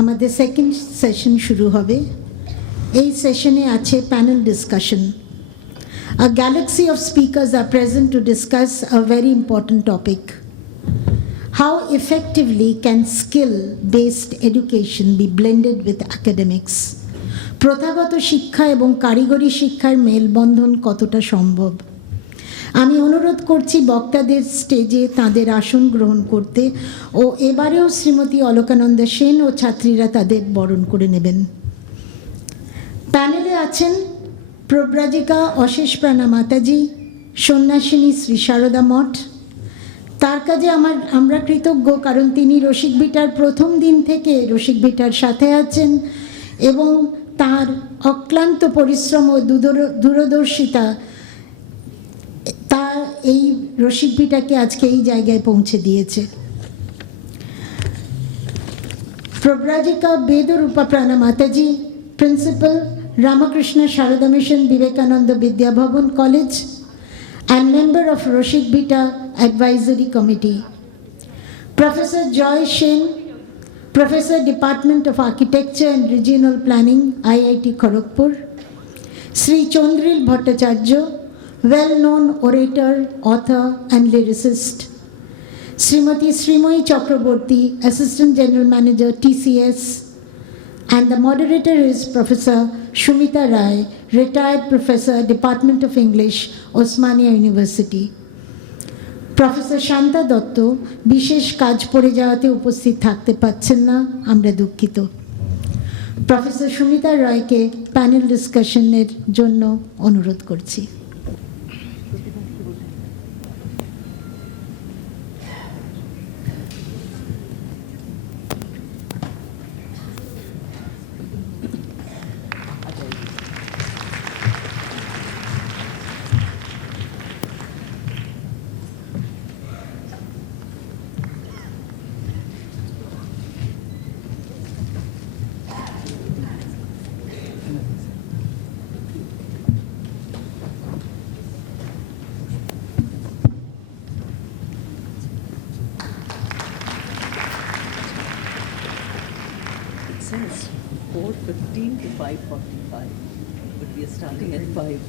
আমাদের second session শুরু হবে। এই সেশনে আছে panel discussion. A galaxy of speakers are present to discuss a very important topic. How effectively can skill-based education be blended with academics? প্রথাগত শিক্ষা এবং কারিগরি শিক্ষার মেলবন্ধন কতটা সম্ভব? আমি অনুরোধ করছি বক্তাদের স্টেজে তাদের আসন গ্রহণ করতে ও এবারেও শ্রীমতী অলকানন্দা সেন ও ছাত্রীরা তাদের বরণ করে নেবেন। প্যানেলে আছেন প্রব্রাজিকা অশেষ প্রাণা মাতাজি, সন্ন্যাসিনী শ্রী সারদা মঠ। তার কাজে আমরা কৃতজ্ঞ, কারণ তিনি রসিক বিটার প্রথম দিন থেকে রসিক বিটার সাথে আছেন এবং তার অক্লান্ত পরিশ্রম ও দূরদর্শিতা তা এই রসিক বিটাকে আজকে এই জায়গায় পৌঁছে দিয়েছে। প্রব্রাজিকা বেদরূপা প্রাণা মাতাজি, principal Ramakrishna Sharada Mission Vivekananda Vidya Bhavan College and member of Roshik Bita Advisory Committee. Professor Joy Shen, Professor Department of Architecture and Regional Planning, IIT Kharagpur. Sri Chandril Bhattacharya, well-known orator, author and lyricist. Srimati Srimoyi Chakraborty, Assistant General Manager, TCS. And the moderator is Professor Shumita Rai, retired professor, Department of English, Osmania University. Professor Shanta Dotto, বিশেষ কাজ পড়ে যাওয়াতে উপস্থিত থাকতে পারছেন না, আমরা দুঃখিত। প্রফেসর সুমিতা রায়কে প্যানেল ডিসকাশনের জন্য অনুরোধ করছি। Since 4:15 to 5:45, but we are starting at 5.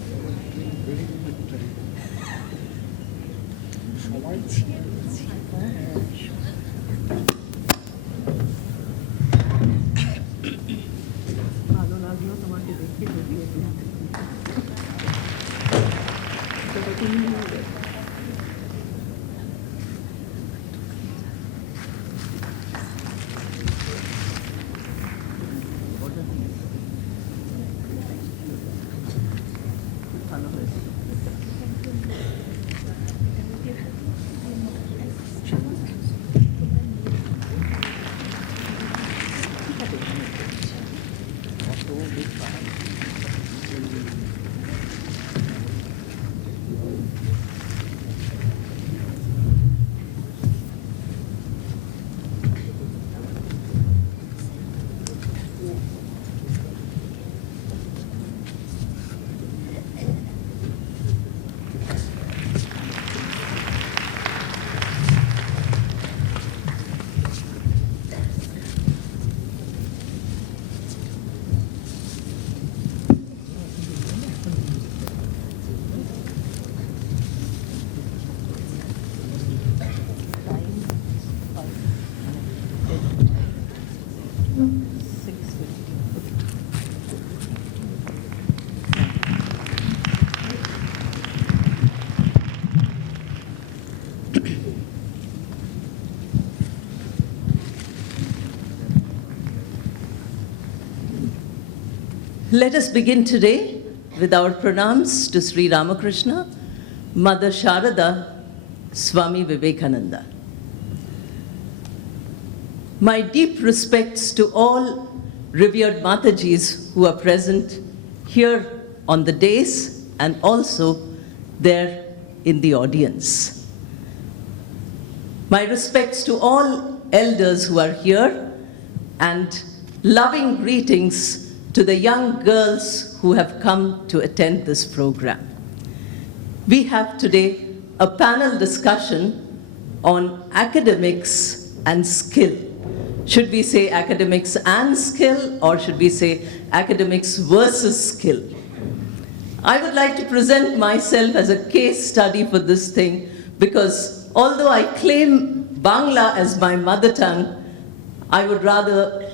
ভালো লাগলো তোমাকে দেখে যদিও ভালো হয়েছে। Let us begin today with our pranams to Sri Ramakrishna, Mother Sharada, Swami Vivekananda. My deep respects to all revered Matajis who are present here on the dais and also there in the audience. My respects to all elders who are here and loving greetings to the young girls who have come to attend this program. We have today a panel discussion on academics and skill should we say academics and skill, or should we say academics versus skill? I would like to present myself as a case study for this thing, because although I claim Bangla as my mother tongue, I would rather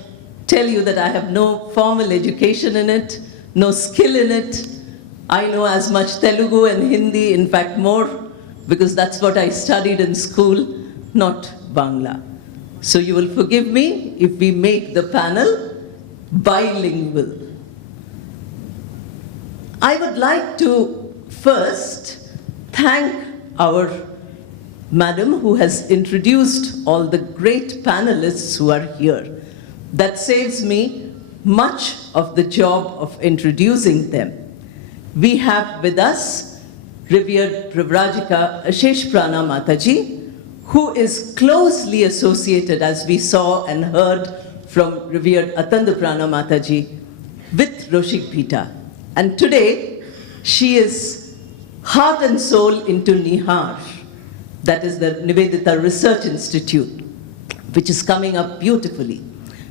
tell you that I have no formal education in it, no skill in it. I know as much Telugu and Hindi, in fact more, because that's what I studied in school, not Bangla. So you will forgive me if we make the panel bilingual. I would like to first thank our madam who has introduced all the great panelists who are here. That saves me much of the job of introducing them. We have with us revered Pravrajika Ashesh Prana Mataji, who is closely associated, as we saw and heard from revered Atanda Prana Mataji, with Roshik Bhita. And today, she is heart and soul into Nihar, that is the Nivedita Research Institute, which is coming up beautifully.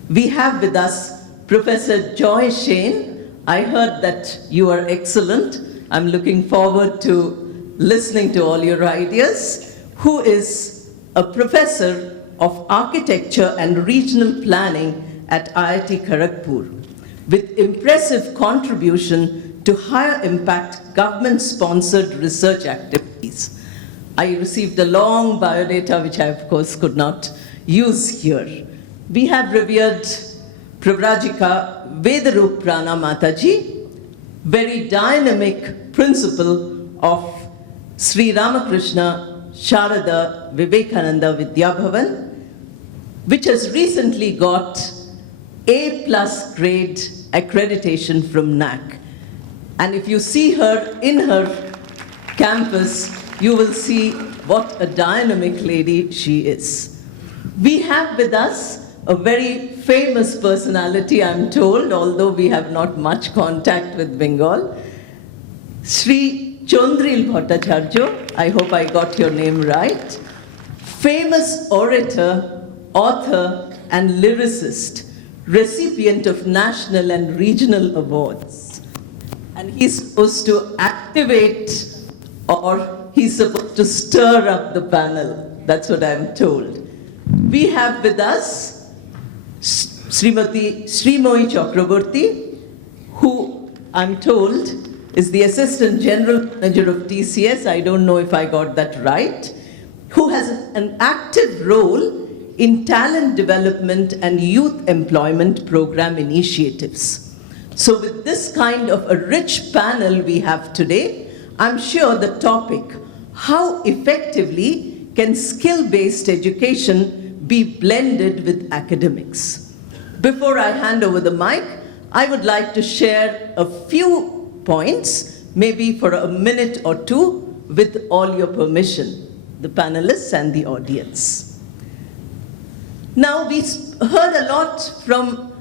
We have with us Professor Joy Shane. I heard that you are excellent. I'm looking forward to listening to all your ideas, who is a professor of architecture and regional planning at IIT Kharagpur, with impressive contribution to higher impact government-sponsored research activities. I received a long biodata, which I of course could not use here. We have revered Pravrajika Vedarup Prana Mataji, very dynamic principal of Sri Ramakrishna Sharada Vivekananda Vidyabhavan, which has recently got A+ grade accreditation from NAC. And if you see her in her campus, you will see what a dynamic lady she is. We have with us a very famous personality, I'm told, although we have not much contact with Bengal, Sri Chondril Bhattacharya. I hope I got your name right. Famous orator, author, and lyricist, recipient of national and regional awards. And he's supposed to activate, or he's supposed to stir up the panel. That's what I'm told. We have with us Srimati Srimoyi Chakraborty, who I'm told is the Assistant General Manager of TCS. I don't know if I got that right, who has an active role in talent development and youth employment program initiatives. So with this kind of a rich panel we have today, I'm sure the topic, how effectively can skill-based education be blended with academics? Before I hand over the mic, I would like to share a few points, maybe for a minute or two, with all your permission, the panelists and the audience. Now, we heard a lot from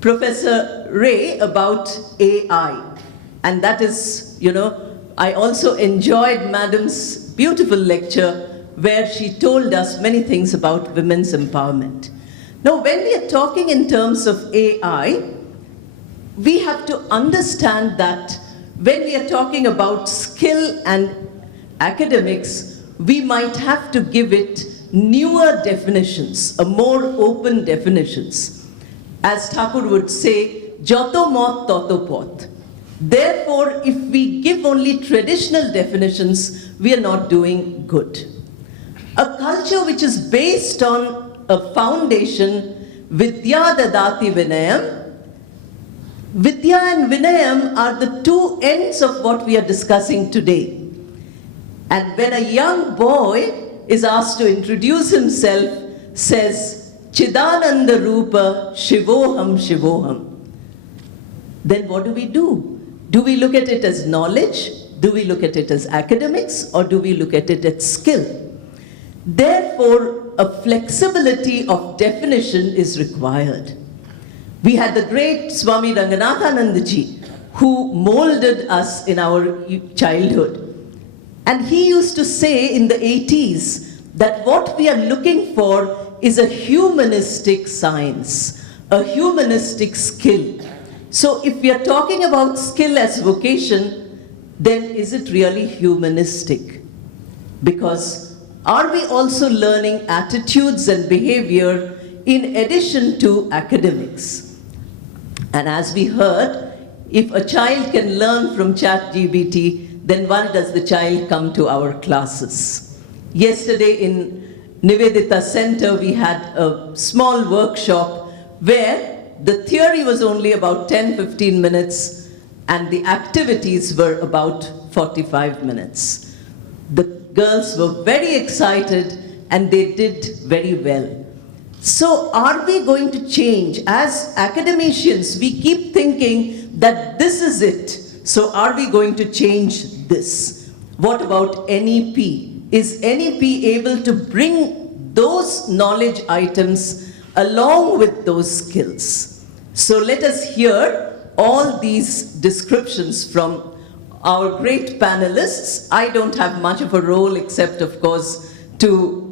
Professor Ray about AI, and that is, I also enjoyed Madam's beautiful lecture where she told us many things about women's empowerment. Now, when we are talking in terms of AI, we have to understand that when we are talking about skill and academics, we might have to give it newer definitions, a more open definitions. As Thakur would say, Joto mot toto pot. Therefore, if we give only traditional definitions, we are not doing good. A culture which is based on a foundation, Vidya Dadati Vinayam. Vidya and Vinayam are the two ends of what we are discussing today. And when a young boy is asked to introduce himself, says, Chidananda Rupa Shivoham Shivoham. Then what do? Do we look at it as knowledge? Do we look at it as academics? Or do we look at it as skill? Therefore, a flexibility of definition is required. We had the great Swami Ranganathanandaji, who molded us in our childhood. And he used to say in the 80s that what we are looking for is a humanistic science, a humanistic skill. So if we are talking about skill as vocation, then is it really humanistic? Because are we also learning attitudes and behavior in addition to academics? And as we heard, if a child can learn from ChatGPT, then why does the child come to our classes? Yesterday in Nivedita Center, we had a small workshop where the theory was only about 10-15 minutes and the activities were about 45 minutes. The girls were very excited and they did very well. So are we going to change? As academicians, we keep thinking that this is it. So are we going to change this? What about NEP? Is NEP able to bring those knowledge items along with those skills? So let us hear all these descriptions from our great panelists. I don't have much of a role except, of course, to,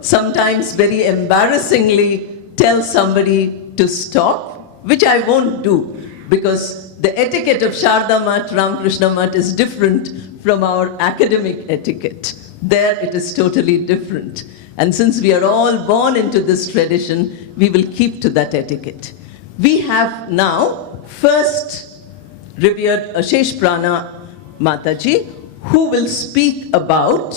sometimes very embarrassingly tell somebody to stop, which I won't do, because the etiquette of Sharda Math, Ramakrishna Math is different from our academic etiquette. There it is totally different. And since we are all born into this tradition, we will keep to that etiquette. We have now first revered Ashish Prana Mataji, who will speak about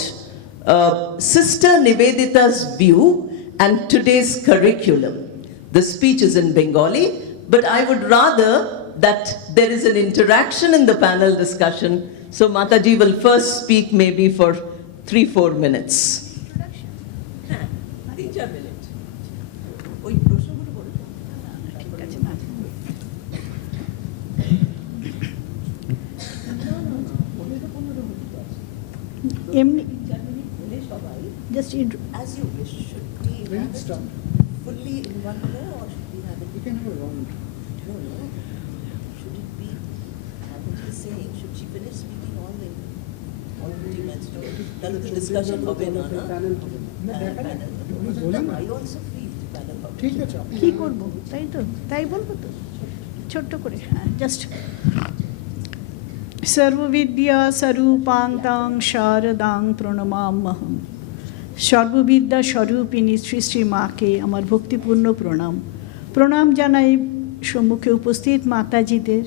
Sister Nivedita's view and today's curriculum. The speech is in Bengali, but I would rather that there is an interaction in the panel discussion. So Mataji will first speak maybe for 3-4 minutes. Just As you wish, should we have it fully in one go or should we have it? We can have a round. No. Should it be, what he's saying, should she finish speaking all the 20 minutes? Then the discussion হবে না, না? Panel. I also feel panel হবে। ঠিক আছে কি করব তাই বলবো তো ছোট্ট করে জাস্ট সর্ববিদ্যা স্বরূপাং শারদাং প্রণমাম্যহম সর্ববিদ্যা স্বরূপিণী শ্রী শ্রী মাকে আমার ভক্তিপূর্ণ প্রণাম জানাই সম্মুখে উপস্থিত মাতাজিদের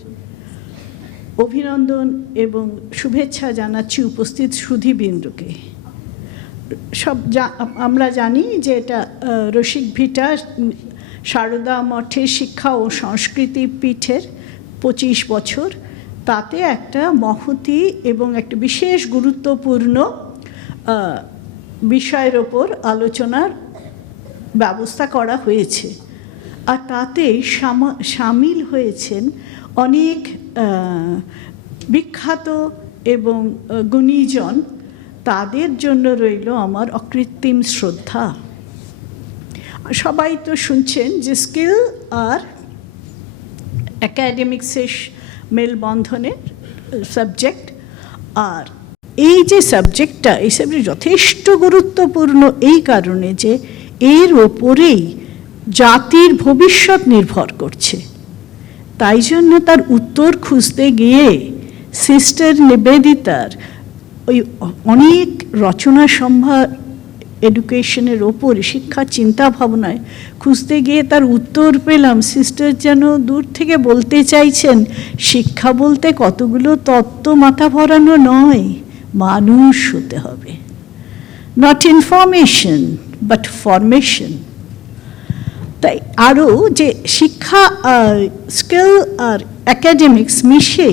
অভিনন্দন এবং শুভেচ্ছা জানাচ্ছি উপস্থিত সুধীবৃন্দকে আমরা জানি যে এটা রসিকভিটা সারদা মঠের শিক্ষা ও সংস্কৃতি পীঠের 25 বছর তাতে একটা মহতি এবং একটা বিশেষ গুরুত্বপূর্ণ বিষয়ের ওপর আলোচনার ব্যবস্থা করা হয়েছে আর তাতে সামিল হয়েছেন অনেক বিখ্যাত এবং গুণীজন তাদের জন্য রইল আমার অকৃত্রিম শ্রদ্ধা সবাই তো শুনছেন যে স্কিল আর অ্যাকাডেমিক্সের মেলবন্ধনের সাবজেক্ট আর এই যে সাবজেক্টটা এই সাবজেক্ট যথেষ্ট গুরুত্বপূর্ণ এই কারণে যে এর ওপরেই জাতির ভবিষ্যৎ নির্ভর করছে তাই জন্য তার উত্তর খুঁজতে গিয়ে সিস্টার নিবেদিতার ওই অনেক রচনা সম্ভার এডুকেশনের ওপরে শিক্ষা চিন্তা ভাবনায় খুঁজতে গিয়ে তার উত্তর পেলাম সিস্টার যেন দূর থেকে বলতে চাইছেন শিক্ষা বলতে কতগুলো তত্ত্ব মাথা ভরানো নয় মানুষ হতে হবে নট ইনফরমেশন বাট ফরমেশন তাই আরও যে শিক্ষা স্কিল আর অ্যাকাডেমিক্স মিশে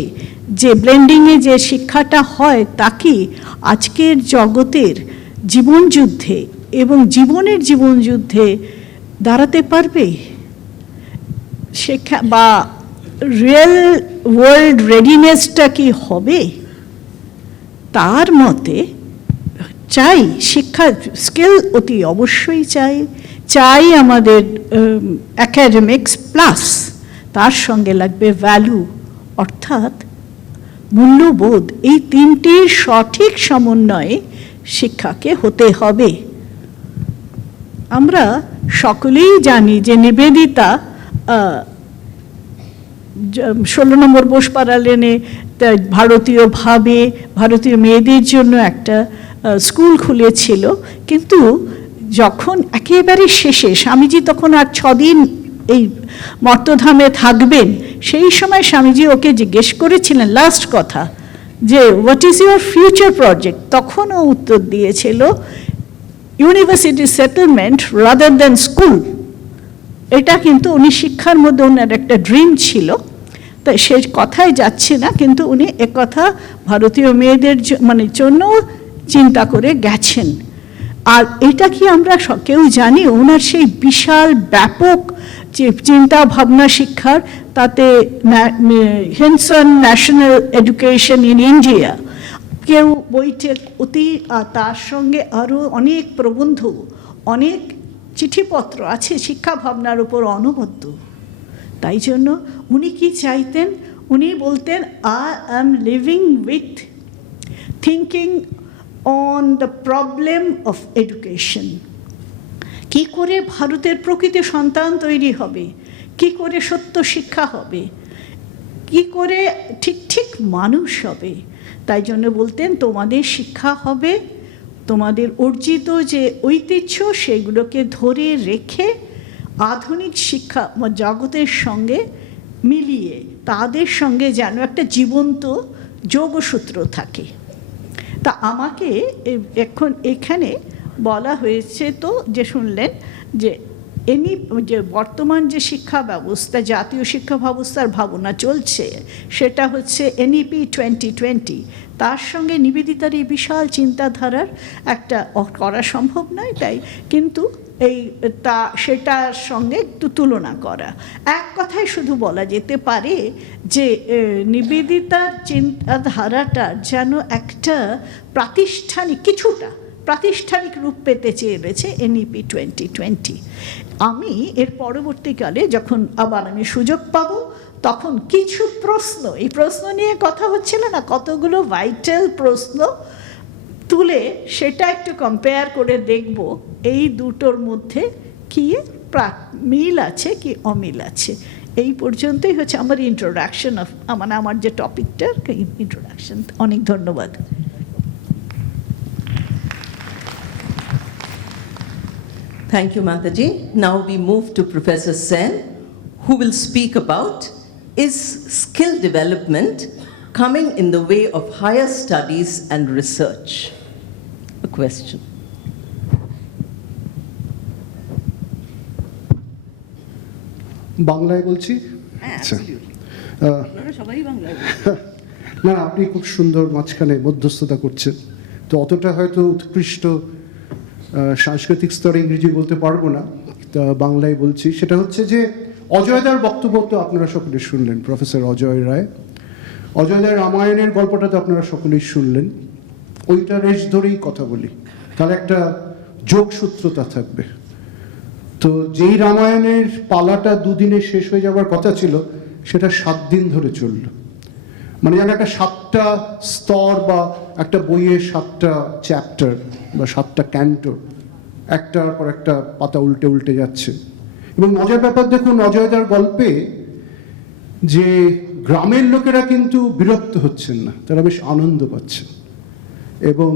যে ব্লেন্ডিংয়ে যে শিক্ষাটা হয় তাকে আজকের জগতের জীবনযুদ্ধে এবং জীবনযুদ্ধে দাঁড়াতে পারবে শিক্ষা বা রিয়েল ওয়ার্ল্ড রেডিনেসটা কি হবে তার মতে চাই শিক্ষা স্কিল অতি অবশ্যই চাই আমাদের অ্যাকাডেমিক্স প্লাস তার সঙ্গে লাগবে ভ্যালু অর্থাৎ মূল্যবোধ এই তিনটির সঠিক সমন্বয়ে শিক্ষাকে হতে হবে আমরা সকলেই জানি যে নিবেদিতা 16 নম্বর বোসপাড়া লেনে ভারতীয়ভাবে ভারতীয় মেয়েদের জন্য একটা স্কুল খুলেছিল, কিন্তু যখন একেবারে শেষে স্বামীজি তখন আর 6 দিন এই মর্তধামে থাকবেন, সেই সময় স্বামীজি ওকে জিজ্ঞেস করেছিলেন লাস্ট কথা যে what is your future project, তখন ও উত্তর দিয়েছিল university settlement rather than school. এটা কিন্তু উনি শিক্ষার মধ্যে ওনার একটা ড্রিম ছিল, তাই সে কথায় যাচ্ছে না, কিন্তু উনি একথা ভারতীয় মেয়েদের জন্য চিন্তা করে গেছেন। আর এটা কি আমরা কেউ জানি ওনার সেই বিশাল ব্যাপক যে চিন্তা ভাবনা শিক্ষার, তাতে হিনসন ন্যাশনাল এডুকেশন ইন ইন্ডিয়া কেউ বইতে তার সঙ্গে আরও অনেক প্রবন্ধ, অনেক চিঠিপত্র আছে শিক্ষা ভাবনার উপর অনবদ্য। তাই জন্য উনি কি চাইতেন, উনি বলতেন I am living with thinking on the problem of education. কি করে ভারতের প্রকৃত সন্তান তৈরি হবে, কি করে সত্য শিক্ষা হবে, কি করে ঠিক মানুষ হবে। তাই জন্য বলতেন তোমাদের শিক্ষা হবে তোমাদের অর্জিত যে ঐতিহ্য সেগুলোকে ধরে রেখে আধুনিক শিক্ষা জগতের সঙ্গে মিলিয়ে তাদের সঙ্গে যেন একটা জীবন্ত যোগসূত্র থাকে। তা আমাকে এখন এখানে বলা হয়েছে তো যে শুনলেন যে যে বর্তমান যে শিক্ষা ব্যবস্থা, জাতীয় শিক্ষা ব্যবস্থার ভাবনা চলছে, সেটা হচ্ছে NEP 2020, তার সঙ্গে নিবেদিতার এই বিশাল চিন্তাধারার একটা করা সম্ভব নয়, তাই কিন্তু সেটার সঙ্গে একটু তুলনা করা। এক কথায় শুধু বলা যেতে পারে যে নিবেদিতার চিন্তাধারাটা যেন একটা কিছুটা প্রাতিষ্ঠানিক রূপ পেতে চেয়েছে NEP 2020। আমি এর পরবর্তীকালে যখন আবার আমি সুযোগ পাব তখন কিছু প্রশ্ন, এই প্রশ্ন নিয়ে কথা হচ্ছিল না, কতগুলো ভাইটাল প্রশ্ন তুলে সেটা একটু কম্পেয়ার করে দেখব এই দুটোর মধ্যে কি মিল আছে কি অমিল আছে। এই পর্যন্তই হচ্ছে আমার ইন্ট্রোডাকশন আমার যে টপিকটার ইন্ট্রোডাকশন। অনেক ধন্যবাদ। Thank you, Mataji. Now we move to Professor Sen, who will speak about is skill development coming in the way of higher studies and research? A question. বাংলায় বলছি। আচ্ছা, না আপনি খুব সুন্দর মাঝখানে মধ্যস্থতা করছেন, তো অতটা হয়তো উৎকৃষ্ট সাংস্কৃতিক স্তরে ইংরেজি বলতে পারবো না, তা বাংলায় বলছি। সেটা হচ্ছে যে অজয়দার বক্তব্য তো আপনারা সকলে শুনলেন, প্রফেসর অজয় রায়। অজয়দার রামায়ণের গল্পটা তো আপনারা সকলেই শুনলেন। ওইটা রেশ ধরেই কথা বলি, তাহলে একটা যোগসূত্রতা থাকবে। তো যেই রামায়ণের পালাটা দুদিনে শেষ হয়ে যাওয়ার কথা ছিল, সেটা 7 দিন ধরে চলল। মানে যেন একটা 7টা স্তর বা একটা বইয়ের 7টা চ্যাপ্টার বা 7টা ক্যান্টো একটার পর একটা পাতা উল্টে উল্টে যাচ্ছে। এবং মজার ব্যাপার দেখুন, অজয়দার গল্পে যে গ্রামের লোকেরা কিন্তু বিরক্ত হচ্ছেন না, তারা বেশ আনন্দ পাচ্ছেন। এবং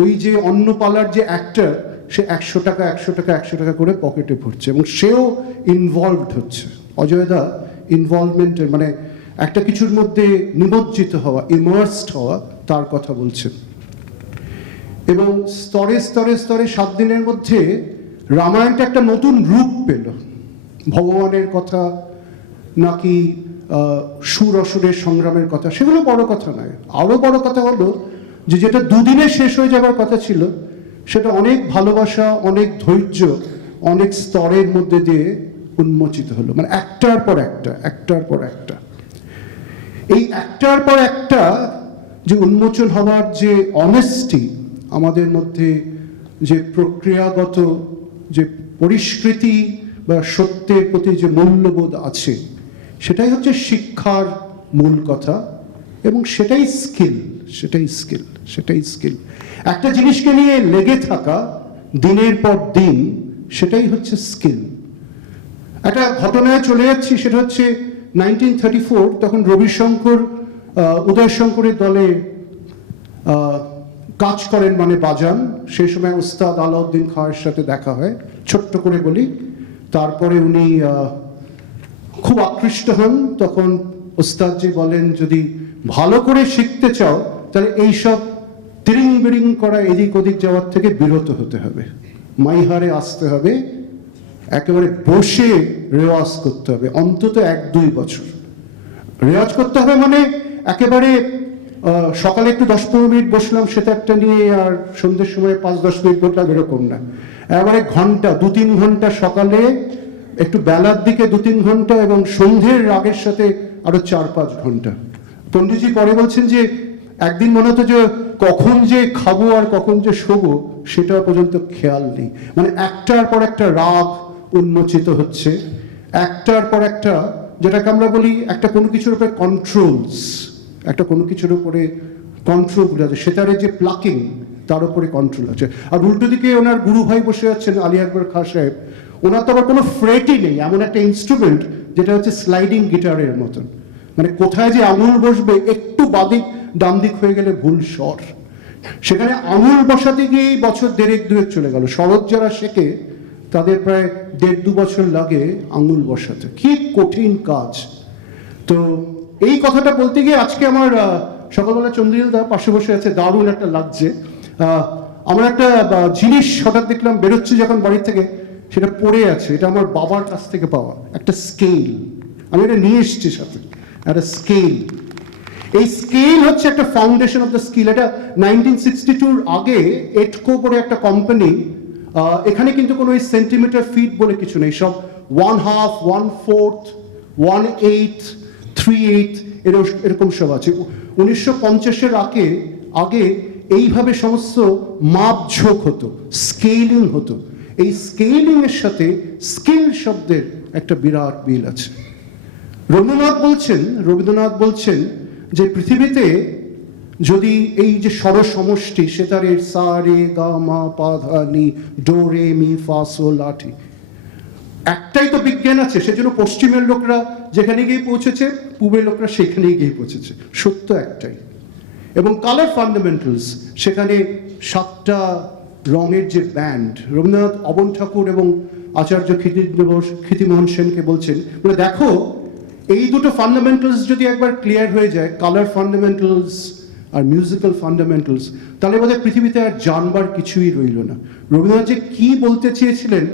ওই যে অন্নপালার যে অ্যাক্টর, সে 100 টাকা 100 টাকা 100 টাকা করে পকেটে ভরছে এবং সেও ইনভলভড হচ্ছে। অজয়দা ইনভলভমেন্টের মানে একটা কিছুর মধ্যে নিমজ্জিত হওয়া, ইমার্সড হওয়া, তার কথা বলছেন। এবং স্তরে স্তরে স্তরে 7 দিনের মধ্যে রামায়ণটা একটা নতুন রূপ পেল। ভগবানের কথা নাকি সুর অসুরের সংগ্রামের কথা, সেগুলো বড় কথা নয়। আরও বড় কথা হলো যে যেটা দুদিনে শেষ হয়ে যাবার কথা ছিল, সেটা অনেক ভালোবাসা, অনেক ধৈর্য, অনেক স্তরের মধ্যে দিয়ে উন্মোচিত হলো। মানে একটার পর একটা, একটার পর একটা। এই একটার পর একটা যে উন্মোচন হওয়ার যে অনেস্টি, আমাদের মধ্যে যে প্রক্রিয়াগত যে পরিস্কৃতি বা সত্যের প্রতি যে মূল্যবোধ আছে, সেটাই হচ্ছে শিক্ষার মূল কথা। এবং সেটাই স্কিল, সেটাই স্কিল, সেটাই স্কিল। একটা জিনিসকে নিয়ে লেগে থাকা দিনের পর দিন, সেটাই হচ্ছে স্কিল। একটা ঘটনায় চলে যাচ্ছি, সেটা হচ্ছে 1934, তখন রবিশঙ্কর উদয় শঙ্করের দলে কাজ করেন, মানে বাজান। সেই সময় উস্তাদ আলাউদ্দিন খাঁয়ের সাথে দেখা হয়, ছোট্ট করে বলি। তারপরে উনি খুব আকৃষ্ট হন। তখন উস্তাদজি বলেন, যদি ভালো করে শিখতে চাও তাহলে এইসব তিরিং বিরিং করা, এদিক ওদিক যাওয়ার থেকে বিরত হতে হবে, মাইহারে আসতে হবে, একেবারে বসে রেওয়াজ করতে হবে, অন্তত 1-2 বছর রেওয়াজ করতে হবে। মানে একেবারে সকালে একটু 10-15 মিনিট বসলাম সেতারটা নিয়ে, আর সন্ধ্যের সময় 5-10 মিনিট বসলাম, এরকম না। এবারে ঘন্টা 2-3 ঘন্টা, সকালে একটু বেলার দিকে 2-3 ঘন্টা, এবং সন্ধ্যের রাগের সাথে আরো 4-5 ঘন্টা। পণ্ডিতজি পরে বলছেন যে একদিন মনে হতো যে কখন যে খাবো আর কখন যে শোবো সেটা পর্যন্ত খেয়াল নেই। মানে একটার পর একটা রাগ উন্মোচিত হচ্ছে, একটার পর একটা, যেটাকে আমরা বলি একটা কোনো কিছুর উপরে কন্ট্রোলস, একটা কোনো কিছুর উপরে কন্ট্রোল আছে, সেটার যে প্লাকিং, তার উপরে কন্ট্রোল আছে। আর উল্টো দিকে ওনার গুরু ভাই বসে আছেন আলী আকবর খাঁ সাহেব, ওনার তো আবার কোনো ফ্রেটই নেই, এমন একটা ইনস্ট্রুমেন্ট যেটা হচ্ছে স্লাইডিং গিটারের মতন। মানে কোথায় যে আঙুল বসবে, একটু বাদিক ডান দিক হয়ে গেলে ভুল স্বর। সেখানে আঙুল বসাতে গিয়েই বছর 1.5-2 চলে গেল। শরৎ যারা শেখে তাদের প্রায় 1.5-2 বছর লাগে আঙুল বসাতে, কি কঠিন কাজ। তো এই কথাটা বলতে গিয়ে আজকে আমার সকালবেলা চন্দ্রিল দা পাশে বসে আছে, দারুণ একটা লাগছে। আমার একটা জিনিস হঠাৎ দেখলাম বেরোচ্ছে যখন বাড়ি থেকে, সেটা পড়ে আছে, এটা আমার বাবার কাছ থেকে পাওয়া একটা স্কেল। আমি এটা নিয়ে এসেছি সাথে, একটা স্কেল। এই স্কেল হচ্ছে একটা ফাউন্ডেশন অফ দ্য স্কিল। এটা 1962 আগে এটকো করে একটা কোম্পানি, এখানে কিন্তু কোনো সেন্টিমিটার ফিট বলে কিছু নেই, সব 1/2, 1/4, 1/8, 3/8 এরকম সব আছে। 1950-এর আগে এইভাবে সমস্ত মাপঝোঁক হতো, স্কেলিং হতো। এই স্কেলিং এর সাথে স্কিল শব্দের একটা বিরাট মিল আছে। রবীন্দ্রনাথ বলছেন যে পৃথিবীতে যদি এই যে স্বরসমষ্টি, সেতারের সা রে গা মা পা ধা নি, ডো রে মি ফা সো লা টি, একটাই তো বিজ্ঞান আছে, সেজন্য পশ্চিমের লোকরা যেখানে গিয়ে পৌঁছেছে, পূবের লোকরা সেখানেই গিয়ে পৌঁছেছে, সত্য একটাই। এবং কালার ফান্ডামেন্টালস, সেখানে 7টা রঙের যে ব্যান্ড। রবীন্দ্রনাথ অবন ঠাকুর এবং আচার্য ক্ষিতিমোহন সেনকে বলছেন, বলে দেখো এই দুটো ফান্ডামেন্টালস যদি একবার ক্লিয়ার হয়ে যায়, কালার ফান্ডামেন্টালস আর মিউজিক্যাল ফান্ডামেন্টালস, তাহলে বোধহয় পৃথিবীতে আর জানবার কিছুই রইল না। রবীন্দ্রনাথ যে কি বলতে চেয়েছিলেন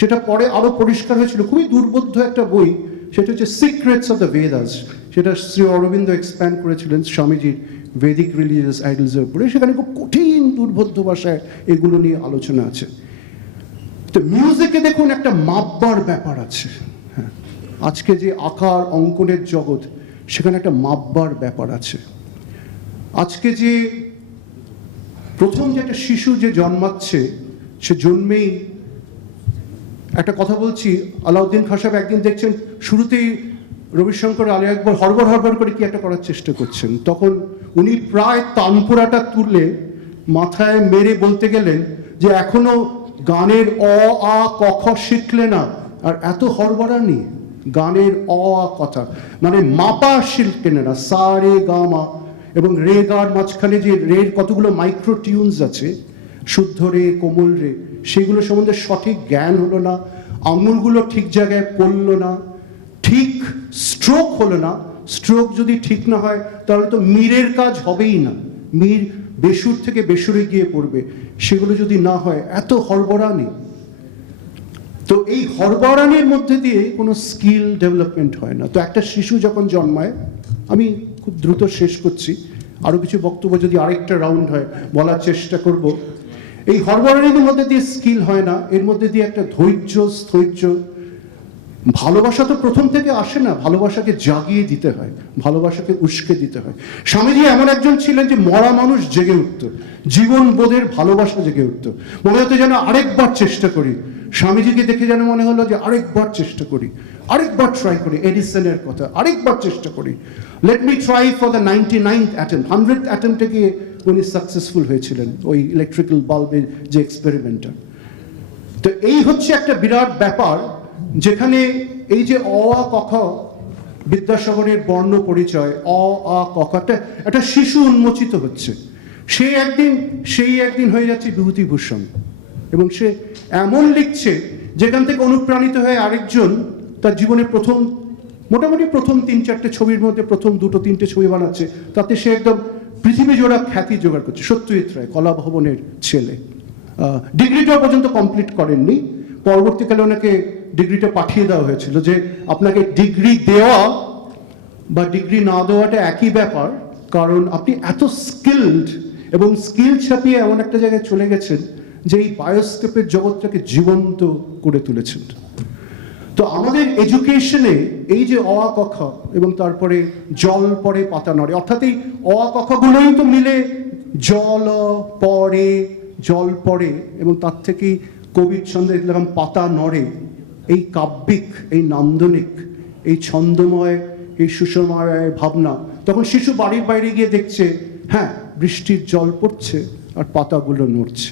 সেটা পরে আরো পরিষ্কার হয়েছিল। খুবই দুর্বোধ্য একটা বই, সেটা হচ্ছে সিক্রেটস অফ দ্য বেদাস, সেটা শ্রী অরবিন্দ এক্সপ্যান্ড করেছিলেন স্বামীজির ভেদিক রিলিজিয়াস আইডলসের উপরে। সেখানে খুব কঠিন দুর্বোধ্য ভাষায় এগুলো নিয়ে আলোচনা আছে। তো মিউজিকে দেখুন একটা মাপবার ব্যাপার আছে। হ্যাঁ, আজকে যে আকার অঙ্কনের জগৎ, সেখানে একটা মাপবার ব্যাপার আছে। আজকে যে প্রথম যে একটা শিশু যে জন্মাচ্ছে, সে জন্মেই একটা কথা বলছি, আলাউদ্দিন খাঁ সাহেব একদিন দেখছেন শুরুতেই রবিশঙ্কর আলী আকবর হড়বড় করে কি একটা করার চেষ্টা করছেন, তখন উনি প্রায় তানপুরাটা তুলে মাথায় মেরে বলতে গেলেন যে এখনো গানের অ আ ক খ শিখলে না, আর এত হড়বড়ানি গানের অ আ কথা, মানে মাপা শিখলে না, সা রে গা মা এবং রে গার মাঝখানে যে রের কতগুলো মাইক্রো টিউনস আছে, শুদ্ধ রে, কোমল রে, সেগুলো সম্বন্ধে সঠিক জ্ঞান হলো না, আঙুলগুলো ঠিক জায়গায় পড়লো না, ঠিক স্ট্রোক হলো না। স্ট্রোক যদি ঠিক না হয় তাহলে তো মীরের কাজ হবেই না, মীর বেসুর থেকে বেসুরে গিয়ে পড়বে, সেগুলো যদি না হয়, এত হড়বড়ানি। তো এই হড়বড়ানির মধ্যে দিয়ে কোনো স্কিল ডেভেলপমেন্ট হয় না। তো একটা শিশু যখন জন্মায়, আমি খুব দ্রুত শেষ করছি, আরো কিছু বক্তব্য যদি আরেকটা রাউন্ড হয় বলার চেষ্টা করব। এই হড়বড়ানির মধ্যে দিয়ে স্কিল হয় না, এর মধ্যে দিয়ে একটা ধৈর্য, স্থৈর্য, ভালোবাসা তো প্রথম থেকে আসে না, ভালোবাসাকে জাগিয়ে দিতে হয়, ভালোবাসাকে উস্কে দিতে হয়। স্বামীজি এমন একজন ছিলেন যে মরা মানুষ জেগে উঠত, জীবন বোধের ভালোবাসা জেগে উঠত, মনে হতো যেন আরেকবার চেষ্টা করি। স্বামীজিকে দেখে যেন মনে হলো যে আরেকবার চেষ্টা করি, আরেকবার ট্রাই করি, এডিসনের কথা, আরেকবার চেষ্টা করি, let me try for the 99th attempt. 100th অ্যাটেম্পটে গিয়ে উনি সাকসেসফুল হয়েছিলেন ওই ইলেকট্রিক্যাল বাল্বের যে এক্সপেরিমেন্টটা। তো এই হচ্ছে একটা বিরাট ব্যাপার, যেখানে এই যে অ আ ক খ বিদ্যাসাগরের বর্ণ পরিচয়, অ আ ক খ একটা শিশু উন্মোচিত হচ্ছে। সেই একদিন হয়ে যাচ্ছে বিভূতিভূষণ, এবং সে এমন লিখছে যেখান থেকে অনুপ্রাণিত হয়ে আরেকজন তার জীবনের মোটামুটি প্রথম 3-4টে ছবির মধ্যে প্রথম 2-3টে ছবি বানাচ্ছে, তাতে সে একদম পৃথিবী জোড়া খ্যাতি জোগাড় করছে। সত্যজিৎ রায়, কলা ভবনের ছেলে, ডিগ্রিটা পর্যন্ত কমপ্লিট করেননি, পরবর্তীকালে ওনাকে ডিগ্রিটা পাঠিয়ে দেওয়া হয়েছিল যে আপনাকে ডিগ্রি দেওয়া বা ডিগ্রি না দেওয়াটা একই ব্যাপার, কারণ আপনি এত স্কিলড এবং স্কিল ছাপিয়ে এমন একটা জায়গায় চলে গেছেন যে এই বায়োস্কোপের জগৎটাকে জীবন্ত করে তুলেছেন। তো আমাদের এডুকেশনে এই যে অ আ ক খ এবং তারপরে জল পড়ে পাতা নড়ে, অর্থাৎ এই অ আ ক খ গুলোই তো মিলে জল পড়ে, জল পড়ে, এবং তার থেকেই কবির ছন্দে দেখলাম পাতা নড়ে। এই কাব্যিক, এই নান্দনিক, এই ছন্দময়, এই সুষময় ভাবনা, তখন শিশু বাড়ির বাইরে গিয়ে দেখছে হ্যাঁ বৃষ্টির জল পড়ছে আর পাতাগুলো নড়ছে।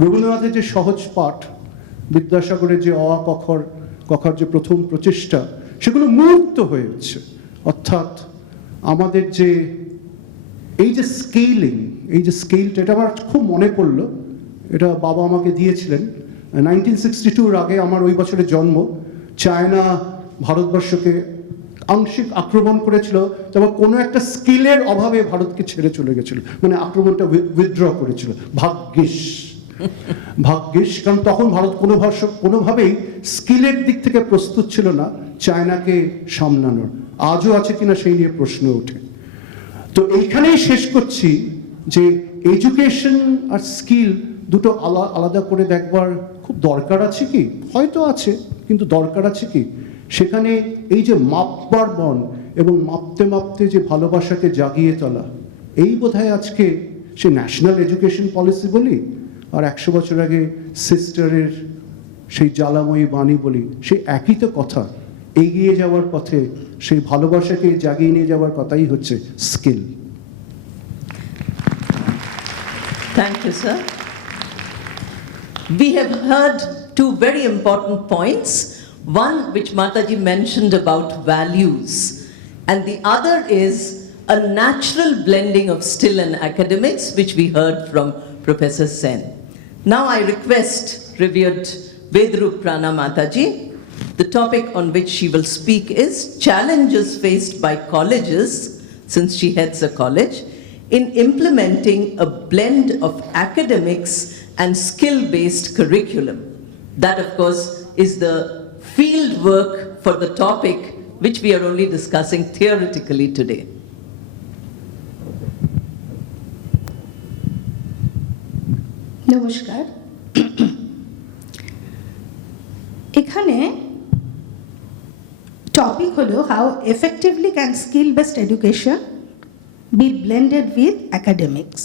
রবীন্দ্রনাথের যে সহজ পাঠ, বিদ্যাসাগরের যে অ আ ক খর যে প্রথম প্রচেষ্টা, সেগুলো মূর্ত হয়ে উঠছে। অর্থাৎ আমাদের যে এই যে স্কেলিং, এই যে স্কেলটা, এটা আমার খুব মনে পড়লো, এটা বাবা আমাকে দিয়েছিলেন 1962 আগে, আমার ওই বছরের জন্ম। চায়না ভারতবর্ষকে আংশিক আক্রমণ করেছিল, তবে কোনো একটা স্কিলের অভাবে ভারতকে ছেড়ে চলে গেছিল, মানে আক্রমণটা উইথড্র করেছিল। ভাগ্যিস, কারণ তখন ভারত কোনোভাবেই স্কিলের দিক থেকে প্রস্তুত ছিল না চায়নাকে সামলানোর। আজও আছে কিনা সেই নিয়ে প্রশ্ন ওঠে। তো এইখানেই শেষ করছি যে এডুকেশন আর স্কিল দুটো আলাদা করে দেখবার খুব দরকার আছে কি? হয়তো আছে, কিন্তু দরকার আছে কি? সেখানে এই যে মাপবার বন এবং মাপতে মাপতে যে ভালোবাসাকে জাগিয়ে তোলা, এই বোধহয় আজকে সে ন্যাশনাল এডুকেশন পলিসি বলি আর 100 বছর আগে সিস্টারের সেই জ্বালাময়ী বাণী বলি, সেই একই তো কথা। এগিয়ে যাওয়ার পথে সেই ভালোবাসাকে জাগিয়ে নিয়ে যাওয়ার কথাই হচ্ছে skill. Thank you, sir. We have heard two very important points. One which Mataji mentioned about values, and the other is a natural blending of still and academics, which we heard from Professor Sen. Now I request revered Vedrup Prana Mataji. The topic on which she will speak is challenges faced by colleges, since she heads a college, in implementing a blend of academics and skill-based curriculum. That, of course, is the field work for the topic which we are only discussing theoretically today. নমস্কার। এখানে topic হলো how effectively can skill based education be blended with academics.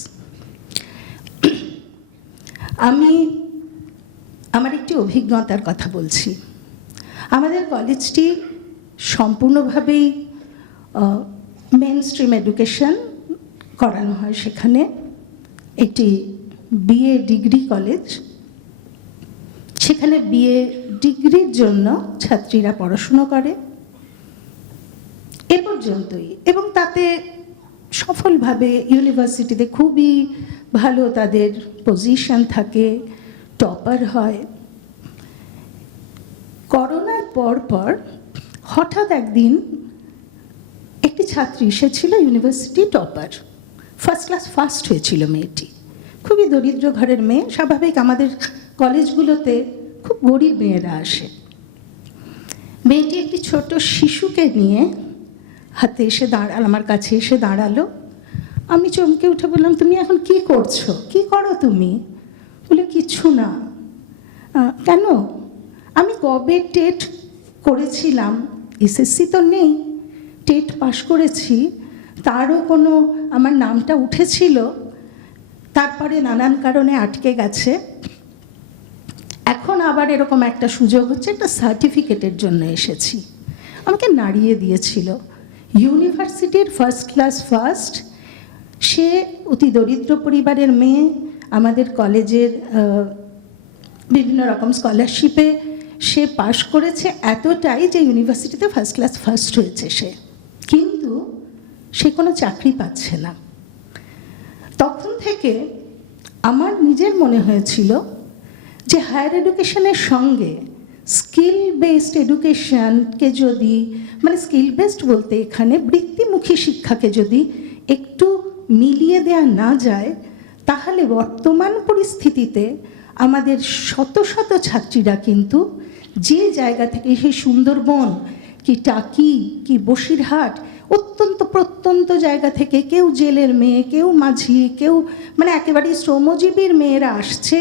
আমি আমার একটি অভিজ্ঞতার কথা বলছি। আমাদের কলেজটি সম্পূর্ণভাবেই মেন স্ট্রিম এডুকেশন করানো হয়। সেখানে একটি বিএ ডিগ্রি কলেজ, সেখানে বিএ ডিগ্রির জন্য ছাত্রীরা পড়াশুনো করে এ পর্যন্তই, এবং তাতে সফলভাবে ইউনিভার্সিটিতে খুবই ভালো তাদের পজিশন থাকে, টপার হয়। করোনার পর হঠাৎ একদিন একটি ছাত্রী, সে ছিল university topper, first class first হয়েছিল মেয়েটি, খুবই দরিদ্র ঘরের মেয়ে। স্বাভাবিক আমাদের কলেজগুলোতে খুব গরিব মেয়েরা আসে। মেয়েটি একটি ছোট শিশুকে নিয়ে হাতে এসে আমার কাছে এসে দাঁড়ালো। আমি চমকে উঠে বললাম, তুমি এখন কি করছো, কি করো তুমি? বলে, কিছু না। কেন? আমি কবে টেট করেছিলাম, এসএসসি তো নেই, টেট পাশ করেছি, তারও কোনো আমার নামটা উঠেছিল, তারপরে নানান কারণে আটকে গেছে। এখন আবার এরকম একটা সুযোগ হচ্ছে, একটা সার্টিফিকেটের জন্য এসেছি। আমাকে নাড়িয়ে দিয়েছিল। ইউনিভার্সিটির ফার্স্ট ক্লাস ফার্স্ট, সে অতি দরিদ্র পরিবারের মেয়ে, আমাদের কলেজের বিভিন্ন রকম স্কলারশিপে সে পাশ করেছে, এতটাই যে ইউনিভার্সিটিতে ফার্স্ট ক্লাস ফার্স্ট হয়েছে সে, কিন্তু সে কোনো চাকরি পাচ্ছে না। তখন থেকে আমার নিজের মনে হয়েছিল যে হায়ার এডুকেশনের সঙ্গে স্কিল বেসড এডুকেশনকে যদি, মানে স্কিল বেসড বলতে এখানে বৃত্তিমুখী শিক্ষাকে যদি একটু মিলিয়ে দেওয়া না যায়, তাহলে বর্তমান পরিস্থিতিতে আমাদের শত শত ছাত্রীরা কিন্তু যে জায়গা থেকে, সেই সুন্দরবন কি টাকি কি বসিরহাট, অত্যন্ত প্রত্যন্ত জায়গা থেকে, কেউ জেলের মেয়ে, কেউ মাঝি, কেউ মানে একেবারেই শ্রমজীবীর মেয়েরা আসছে,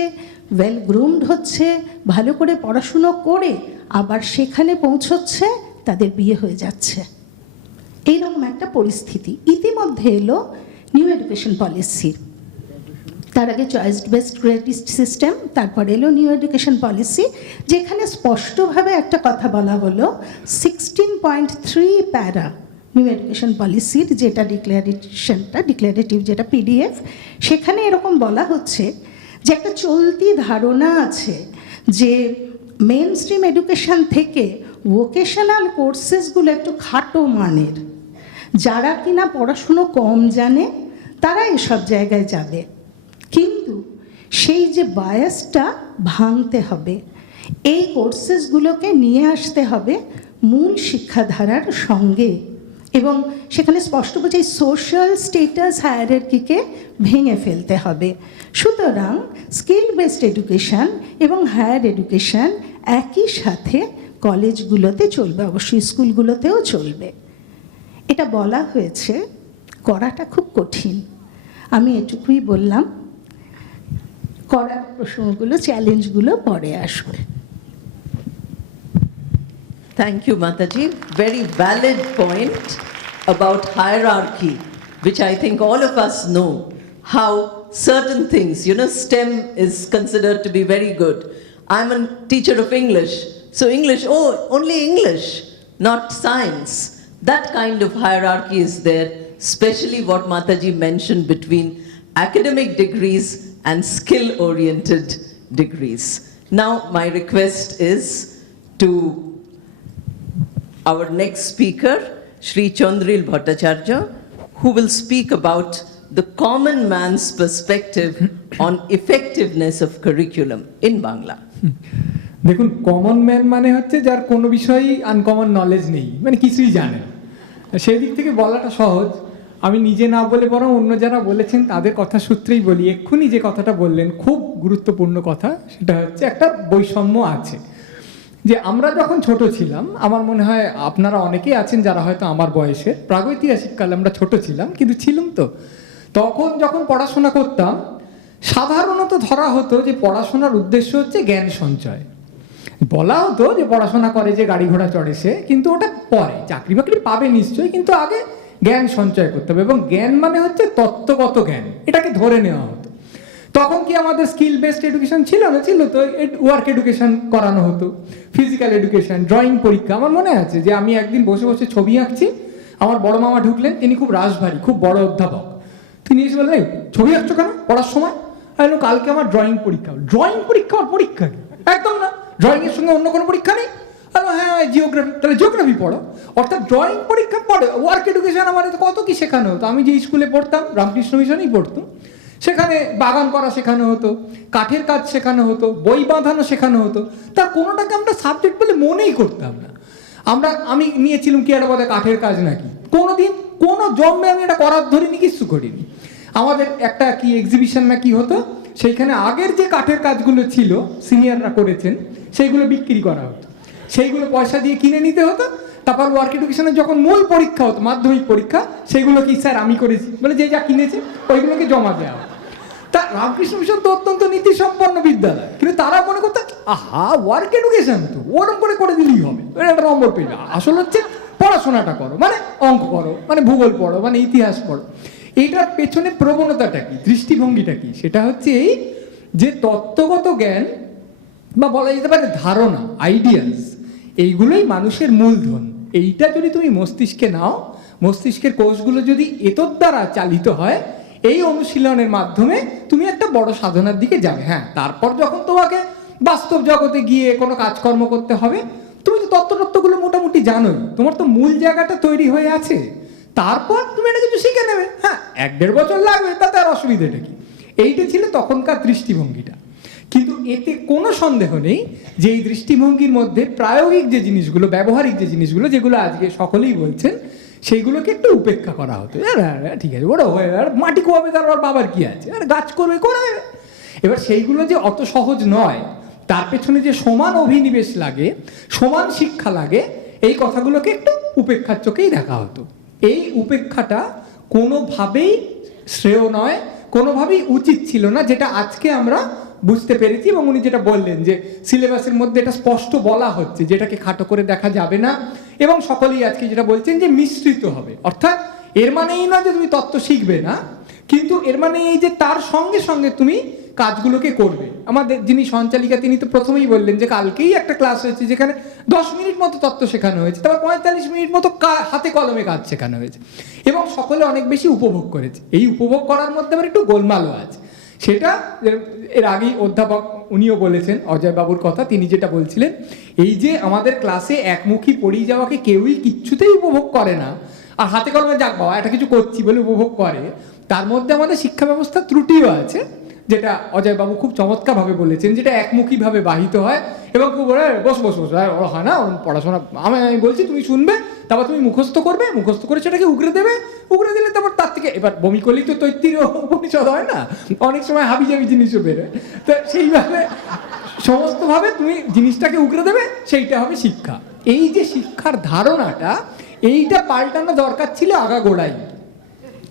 ওয়েল গ্রুমড হচ্ছে, ভালো করে পড়াশুনো করে আবার সেখানে পৌঁছচ্ছে, তাদের বিয়ে হয়ে যাচ্ছে। এইরকম একটা পরিস্থিতি ইতিমধ্যে এলো নিউ এডুকেশন পলিসি। তার আগে চয়েস বেসড ক্রেডিট সিস্টেম, তারপরে এলো নিউ এডুকেশন পলিসি, যেখানে স্পষ্টভাবে একটা কথা বলা হলো 16.3 প্যারা নিউ এডুকেশন পলিসির, যেটা ডিক্লারেটিভ যেটা পিডিএফ, সেখানে এরকম বলা হচ্ছে যে একটা চলতি ধারণা আছে যে মেন স্ট্রিম এডুকেশন থেকে ভোকেশনাল কোর্সেসগুলো একটু খাটো মানের, যারা কিনা পড়াশুনো কম জানে তারা এসব জায়গায় যাবে। কিন্তু সেই যে বায়াসটা ভাঙতে হবে, এই কোর্সেসগুলোকে নিয়ে আসতে হবে মূল শিক্ষাধারার সঙ্গে, এবং সেখানে স্পষ্ট বলছে সোশ্যাল স্টেটাস হায়ারার্কিকে ভেঙে ফেলতে হবে। সুতরাং স্কিল বেসড এডুকেশন এবং হায়ার এডুকেশন একই সাথে কলেজগুলোতে চলবে, অবশ্যই স্কুলগুলোতেও চলবে। এটা বলা হয়েছে, করাটা খুব কঠিন। আমি এটুকুই বললাম, করার প্রশ্নগুলো, চ্যালেঞ্জগুলো পরে আসবে। Thank you, Mataji. Very valid point about hierarchy, which I think all of us know how certain things, STEM is considered to be very good. I'm a teacher of English, so English, oh, only English, not science. That kind of hierarchy is there, especially what Mataji mentioned between academic degrees and skill-oriented degrees. Now, my request is to our next speaker, Shri Chandril Bhattacharya, who will speak about the common man's perspective on effectiveness of curriculum in Bangla. দেখুন, common man মানে হচ্ছে যার কোনো বিষয়েই uncommon knowledge নেই, মানে কিছুই জানে না। সেই দিক থেকে বলাটা সহজ। আমি নিজে না বলে বরং অন্য যারা বলেছেন তাদের কথা সূত্রেই বলি। এক্ষুনি যে কথাটা বললেন খুব গুরুত্বপূর্ণ কথা, সেটা হচ্ছে একটা বৈষম্য আছে। যে আমরা যখন ছোট ছিলাম, আমার মনে হয় আপনারা অনেকেই আছেন যারা হয়তো আমার বয়সে, প্রাগৈতিহাসিক কালে আমরা ছোট ছিলাম, কিন্তু ছিলাম তো। তখন যখন পড়াশোনা করতাম, সাধারণত ধরা হতো যে পড়াশোনার উদ্দেশ্য হচ্ছে জ্ঞান সঞ্চয়। বলা হতো যে পড়াশোনা করে যে গাড়ি ঘোড়া চড়ে সে, কিন্তু ওটা পরে চাকরি বাকরি পাবে নিশ্চয়ই, কিন্তু আগে জ্ঞান সঞ্চয় করতে হবে। এবং জ্ঞান মানে হচ্ছে তত্ত্বগত জ্ঞান, এটাকে ধরে নেওয়া হতো। তখন কি আমাদের স্কিল বেসড এডুকেশন ছিল না? ছিল তো। ওয়ার্ক এডুকেশন করানো হতো, ফিজিক্যাল এডুকেশন, ড্রয়িং পরীক্ষা। আমার মনে আছে যে আমি একদিন বসে বসে ছবি আঁকছি, আমার বড় মামা ঢুকলেন, তিনি খুব রাশভারী, খুব বড় অধ্যাপক। তিনি এসে বললেন, ছবি আঁকছো কেন পড়ার সময়? আমি কালকে আমার ড্রয়িং পরীক্ষা। ড্রয়িং পরীক্ষা আর পরীক্ষা কি? একদম না। ড্রয়িংয়ের সঙ্গে অন্য কোনো পরীক্ষা নেই? হ্যাঁ, জিওগ্রাফি। তাহলে জিওগ্রাফি পড়ো। অর্থাৎ ড্রয়িং পরীক্ষা পড়ে। ওয়ার্ক এডুকেশন আমার কত কি শেখানো হতো। আমি যে স্কুলে পড়তাম, রামকৃষ্ণ মিশনেই পড়তাম, সেখানে বাগান করা শেখানো হতো, কাঠের কাজ শেখানো হতো, বই বাঁধানো শেখানো হতো। তার কোনোটাকে আমরা সাবজেক্ট বলে মনেই করতাম না। আমি নিয়েছিলাম কি একটা বোধহয় কাঠের কাজ নাকি, কোনোদিন কোনো জন্মে আমি এটা করার ধরিনি, কিচ্ছু করিনি। আমাদের একটা কি এক্সিবিশন না কি হতো, সেইখানে আগের যে কাঠের কাজগুলো ছিল সিনিয়ররা করেছেন, সেইগুলো বিক্রি করা হতো, সেইগুলো পয়সা দিয়ে কিনে নিতে হতো। তারপর ওয়ার্ক এডুকেশনের যখন মূল পরীক্ষা হতো, মাধ্যমিক পরীক্ষা, সেগুলো কি স্যার আমি করেছি বলে যে যা কিনেছে ওইগুলোকে জমা দেওয়া। তা রামকৃষ্ণ মিশন তো অত্যন্ত নীতি সম্পন্ন বিদ্যালয়, কিন্তু তারা মনে করতো আহা ওয়ার্ক এডুকেশন তো ওরম করে দিলেই হবে, একটা নম্বর পেয়ে যাবে। আসল হচ্ছে পড়াশোনাটা করো, মানে অঙ্ক পড়ো, মানে ভূগোল পড়ো, মানে ইতিহাস পড়ো। এইটার পেছনে প্রবণতাটা কি, দৃষ্টিভঙ্গিটা কি? সেটা হচ্ছে এই যে তত্ত্বগত জ্ঞান বা বলা যেতে পারে ধারণা, আইডিয়াস, এইগুলোই মানুষের মূলধন। এইটা যদি তুমি মস্তিষ্কে নাও, মস্তিষ্কের কোষগুলো যদি এতর দ্বারা চালিত হয়, এই অনুশীলনের মাধ্যমে তুমি একটা বড় সাধনার দিকে যাবে। হ্যাঁ, তারপর যখন তোমাকে বাস্তব জগতে গিয়ে কোনো কাজকর্ম করতে হবে, তুমি তো তত্ত্বগুলো মোটামুটি জানোই, তোমার তো মূল জায়গাটা তৈরি হয়ে আছে, তারপর তুমি এটা কিছু শিখে নেবে। হ্যাঁ, 1-1.5 বছর লাগবে, তাতে আর অসুবিধাটা কি? এইটা ছিল তখনকার দৃষ্টিভঙ্গিটা। কিন্তু এতে কোনো সন্দেহ নেই যে এই দৃষ্টিভঙ্গির মধ্যে প্রায়োগিক যে জিনিসগুলো, ব্যবহারিক যে জিনিসগুলো, যেগুলো আজকে সকলেই বলছেন, সেইগুলোকে একটু উপেক্ষা করা হতো। ঠিক আছে, বড় হয়ে আর মাটি কোয়াবে, তার বাবার কি আছে, আর গাছ করবে করে দেবে। এবার সেইগুলো যে অত সহজ নয়, তার পেছনে যে সমান অভিনিবেশ লাগে, সমান শিক্ষা লাগে, এই কথাগুলোকে একটু উপেক্ষার চোখেই দেখা হতো। এই উপেক্ষাটা কোনোভাবেই শ্রেয় নয়, কোনোভাবেই উচিত ছিল না, যেটা আজকে আমরা বুঝতে পেরেছি। এবং উনি যেটা বললেন যে সিলেবাসের মধ্যে এটা স্পষ্ট বলা হচ্ছে, যেটাকে খাটো করে দেখা যাবে না, এবং সকলেই আজকে যেটা বলছেন যে মিশ্রিত হবে। অর্থাৎ এর মানে এই নয় যে তুমি তত্ত্ব শিখবে না, কিন্তু এর মানে এই যে তার সঙ্গে সঙ্গে তুমি কাজগুলোকে করবে। আমাদের যিনি সঞ্চালিকা, তিনি তো প্রথমেই বললেন যে কালকেই একটা ক্লাস হয়েছে যেখানে 10 মিনিট মতো তত্ত্ব শেখানো হয়েছে, তারপর 45 মিনিট মতো হাতে কলমে কাজ শেখানো হয়েছে, এবং সকলে অনেক বেশি উপভোগ করেছে। এই উপভোগ করার মধ্যে আবার একটু গোলমালও আছে। সেটা এর আগেই অধ্যাপক উনিও বলেছেন, অজয় বাবুর কথা, তিনি যেটা বলছিলেন, এই যে আমাদের ক্লাসে একমুখী পড়িয়ে যাওয়াকে কেউই কিচ্ছুতেই উপভোগ করে না, আর হাতে কলমে যাক বাবা একটা কিছু করছি বলে উপভোগ করে, তার মধ্যে আমাদের শিক্ষা ব্যবস্থার ত্রুটিও আছে, যেটা অজয়বাবু খুব চমৎকারভাবে বলেছেন, যেটা একমুখীভাবে বাহিত হয় এবং খুব বস বস বস হয় না, পড়াশোনা আমি বলছি তুমি শুনবে, তারপর তুমি মুখস্থ করবে, মুখস্থ করে সেটাকে উগড়ে দেবে, উগড়ে দিলে তারপর তার থেকে এবার বমি করলেই তো তৈত্তির উপনিষদ হয় না, অনেক সময় হাবিজাবি জিনিসও বেরোয়, তো সেইভাবে সমস্তভাবে তুমি জিনিসটাকে উগড়ে দেবে, সেইটা হবে শিক্ষা। এই যে শিক্ষার ধারণাটা, এইটা পাল্টানো দরকার ছিল আগাগোড়াই।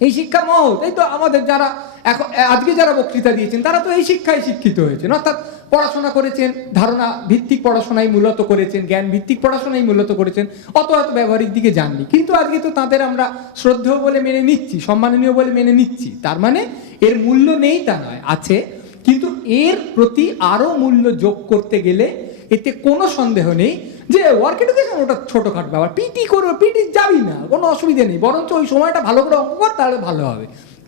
এই শিক্ষা মহৎ, এই তো আমাদের যারা এখন আজকে যারা বক্তৃতা দিয়েছেন, তারা তো এই শিক্ষায় শিক্ষিত হয়েছেন, অর্থাৎ পড়াশোনা করেছেন, ধারণা ভিত্তিক পড়াশোনায় মূলত করেছেন, জ্ঞান ভিত্তিক পড়াশোনায় মূলত করেছেন, অত ব্যবহারিক দিকে যাননি। কিন্তু আজকে তো তাদের আমরা শ্রদ্ধেয় বলে মেনে নিচ্ছি, সম্মাননীয় বলে মেনে নিচ্ছি। তার মানে এর মূল্য নেই তা নয়, আছে, কিন্তু এর প্রতি আরো মূল্য যোগ করতে গেলে এতে কোনো সন্দেহ নেই যে ওয়ার্ক এডুকেশন ওটা ছোটোখাটো ব্যাপার, পিটি করবে, পিটি যাবি না, কোনো অসুবিধা নেই, বরঞ্চ ওই সময়টা ভালো করে অঙ্ক কর, তাহলে ভালো হবে।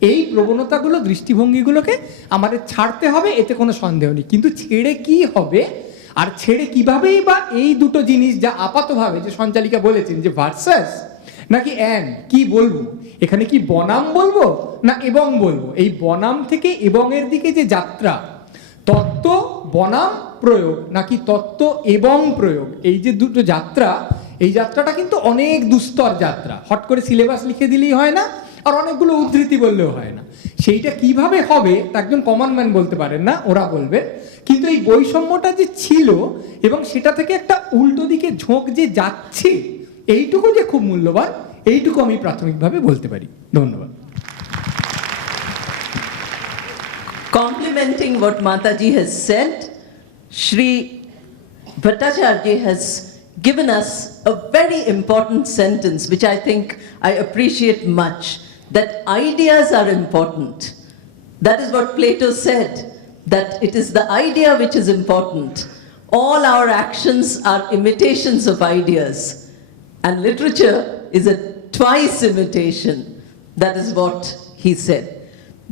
এই প্রবণতাগুলো, দৃষ্টিভঙ্গিগুলোকে আমাদের ছাড়তে হবে, এতে কোনো সন্দেহ নেই। কিন্তু ছেড়ে কি হবে, আর ছেড়ে কিভাবেই বা এই দুটো জিনিস যা আপাতভাবে যে সঞ্চালিকা বলেছেন যে ভার্সাস নাকি অ্যান্ড, কি বলবো এখানে, কি বনাম বলবো না এবং বলবো, এই বনাম থেকে এবং এর দিকে যে যাত্রা, তত্ত্ব বনাম প্রয়োগ নাকি তত্ত্ব এবং প্রয়োগ, এই যে দুটো যাত্রা, এই যাত্রাটা কিন্তু অনেক দুস্তর যাত্রা। হট করে সিলেবাস লিখে দিলেই হয় না, আর অনেকগুলো উদ্ধৃতি বললেও হয় না। সেইটা কিভাবে হবে তা একজন কমন ম্যান বলতে পারেন না, ওরা বলবে। কিন্তু এই বৈষম্যটা যে ছিল এবং সেটা থেকে একটা উল্টো দিকে ঝোঁক যে যাচ্ছে, এইটুকু যে খুব মূল্যবান, এইটুকু আমি প্রাথমিকভাবে বলতে পারি। ধন্যবাদ। Complementing what Mataji has said, Shri Bhattacharya has given us a very important sentence, which I think I appreciate much, that ideas are important. That is what Plato said, that it is the idea which is important. All our actions are imitations of ideas, and literature is a twice imitation. That is what he said.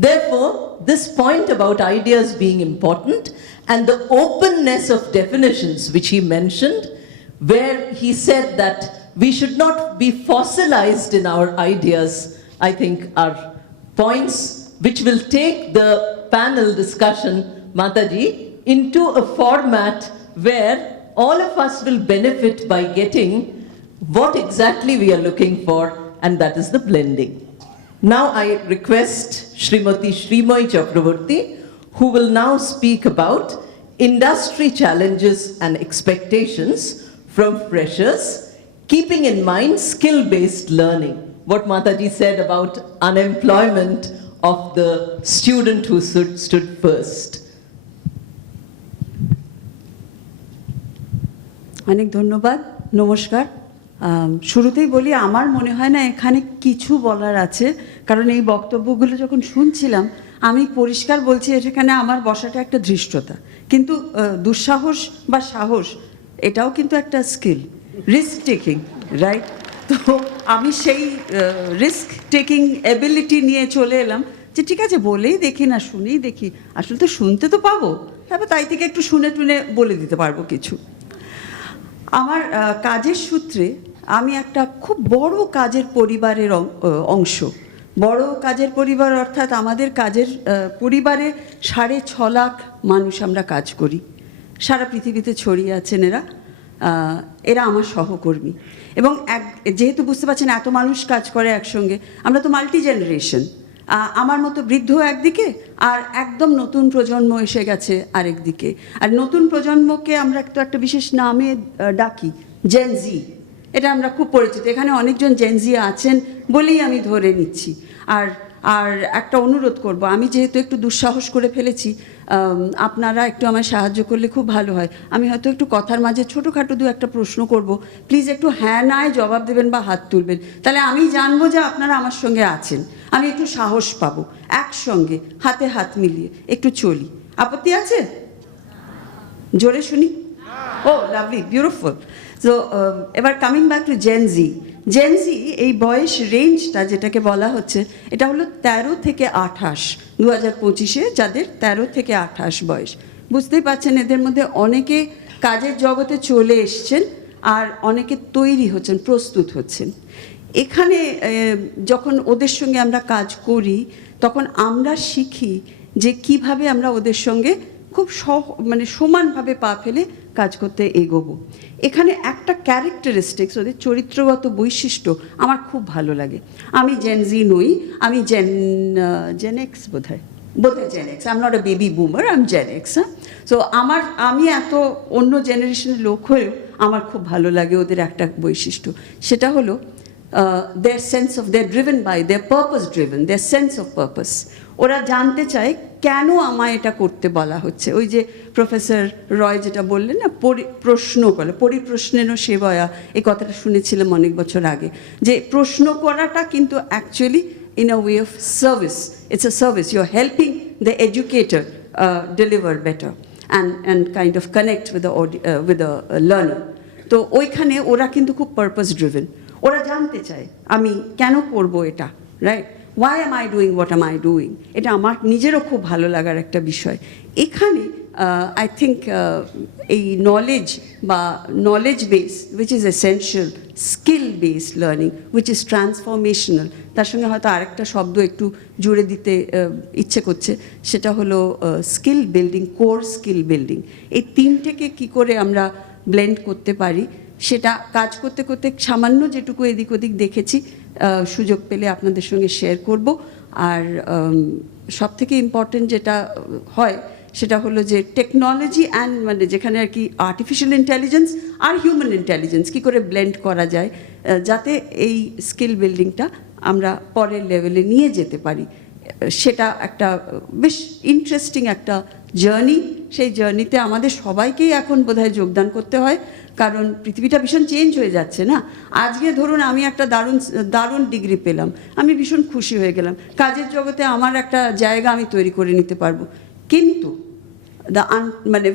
Therefore, this point about ideas being important and the openness of definitions which he mentioned, where he said that we should not be fossilized in our ideas, I think are points which will take the panel discussion, Mataji, into a format where all of us will benefit by getting what exactly we are looking for, and that is the blending. Now I request Srimati Srimoy Chakraborty, who will now speak about industry challenges and expectations from freshers, keeping in mind skill-based learning. What Mataji said about unemployment of the student who stood first. অনেক ধন্যবাদ, নমস্কার। শুরুতেই বলি, আমার মনে হয় না এখানে কিছু বলার আছে, কারণ এই বক্তব্যগুলো যখন শুনছিলাম আমি পরিষ্কার বলছি এখানে আমার বসাটা একটা ধৃষ্টতা, কিন্তু দুঃসাহস বা সাহস এটাও কিন্তু একটা স্কিল, রিস্ক টেকিং, রাইট? তো আমি সেই রিস্ক টেকিং এবিলিটি নিয়ে চলে এলাম যে ঠিক আছে বলেই দেখি না শুনেই দেখি, আসলে তো শুনতে তো পাবো, তারপর তাই থেকে একটু শুনে টুনে বলে দিতে পারবো কিছু। আমার কাজের সূত্রে আমি একটা খুব বড় কাজের পরিবারের অংশ। বড় কাজের পরিবার অর্থাৎ আমাদের কাজের পরিবারে 6.5 লাখ মানুষ আমরা কাজ করি, সারা পৃথিবীতে ছড়িয়ে আছেন এরা। এরা আমার সহকর্মী এবং যেহেতু বুঝতে পারছেন এত মানুষ কাজ করে একসঙ্গে, আমরা তো মাল্টি জেনারেশন। আমার মতো বৃদ্ধ একদিকে আর একদম নতুন প্রজন্ম এসে গেছে আরেক দিকে। আর নতুন প্রজন্মকে আমরা তো একটা বিশেষ নামে ডাকি, জেনজি। এটা আমরা খুব পরিচিত, এখানে অনেকজন জেনজি আছেন বলেই আমি ধরে নিচ্ছি। আর একটা অনুরোধ করব, আমি যেহেতু একটু দুঃসাহস করে ফেলেছি, আপনারা একটু আমায় সাহায্য করলে খুব ভালো হয়। আমি হয়তো একটু কথার মাঝে ছোটোখাটো একটা প্রশ্ন করব, প্লিজ একটু হ্যাঁ নায় জবাব দেবেন বা হাত তুলবেন, তাহলে আমি জানবো যে আপনারা আমার সঙ্গে আছেন, আমি একটু সাহস পাবো। একসঙ্গে হাতে হাত মিলিয়ে একটু চলি, আপত্তি আছে? জোরে শুনি। ও লাভলি, বিউটিফুল। সো এবার coming back two Gen Z. Gen Z এই বয়স রেঞ্জটা যেটাকে বলা হচ্ছে, এটা হলো 13 থেকে 28, 2025-এ যাদের 13 থেকে 28 বয়স। বুঝতেই পারছেন এদের মধ্যে অনেকে কাজের জগতে চলে এসছেন আর অনেকে তৈরি হচ্ছেন, প্রস্তুত হচ্ছেন। এখানে যখন ওদের সঙ্গে আমরা কাজ করি তখন আমরা শিখি যে কিভাবে আমরা ওদের সঙ্গে খুব সমানভাবে পা ফেলে কাজ করতে এগোবো। এখানে একটা ক্যারেক্টারিস্টিক্স, ওদের চরিত্রগত বৈশিষ্ট্য আমার খুব ভালো লাগে। আমি জেনজি নই, আমি জেনএক্স বোধহয় Gen X. I am not a baby boomer, I am Gen X. So আমি এত অন্য জেনারেশনের লোক হয়েও আমার খুব ভালো লাগে ওদের একটা বৈশিষ্ট্য, সেটা হলো their sense of, they're driven by, they're purpose driven, their sense of purpose. ওরা জানতে চায় কেন আমায় এটা করতে বলা হচ্ছে। ওই যে প্রফেসর রয় যেটা বললেন না, প্রশ্ন করে, পরিপ্রশ্নেরও সেবয়া, এই কথাটা শুনেছিলাম অনেক বছর আগে, যে প্রশ্ন করাটা কিন্তু actually in a way of service. It's a service. You're helping the educator deliver better and kind of connect with the learner. তো ওইখানে ওরা কিন্তু খুব purpose driven. ওরা জানতে চায় আমি কেন করব এটা, right? Why am I doing what am I doing? এটা আমার নিজেরও খুব ভালো লাগার একটা বিষয়। এখানে I think এই নলেজ বা knowledge base which is essential, skill based learning which is transformational, তার সঙ্গে হয়তো আরেকটা শব্দ একটু জুড়ে দিতে ইচ্ছে করছে, সেটা হলো skill building, core skill building. এই তিনটেকে কি করে আমরা ব্লেন্ড করতে পারি সেটা কাজ করতে করতে সামান্য যেটুকু এদিক ওদিক দেখেছি, সুযোগ পেলে আপনাদের সঙ্গে শেয়ার করব। আর সবথেকে ইম্পর্টেন্ট যেটা হয় সেটা হলো যে টেকনোলজি অ্যান্ড যেখানে আর কি আর্টিফিশিয়াল ইন্টেলিজেন্স আর হিউম্যান ইন্টেলিজেন্স কী করে ব্লেন্ড করা যায় যাতে এই স্কিল বিল্ডিংটা আমরা পরের লেভেলে নিয়ে যেতে পারি, সেটা একটা বেশ ইন্টারেস্টিং একটা জার্নি। সেই জার্নিতে আমাদের সবাইকেই এখন বোধহয় যোগদান করতে হয়, কারণ পৃথিবীটা ভীষণ চেঞ্জ হয়ে যাচ্ছে না। আজকে ধরুন আমি একটা দারুণ ডিগ্রি পেলাম, আমি ভীষণ খুশি হয়ে গেলাম, কাজের জগতে আমার একটা জায়গা আমি তৈরি করে নিতে পারবো। কিন্তু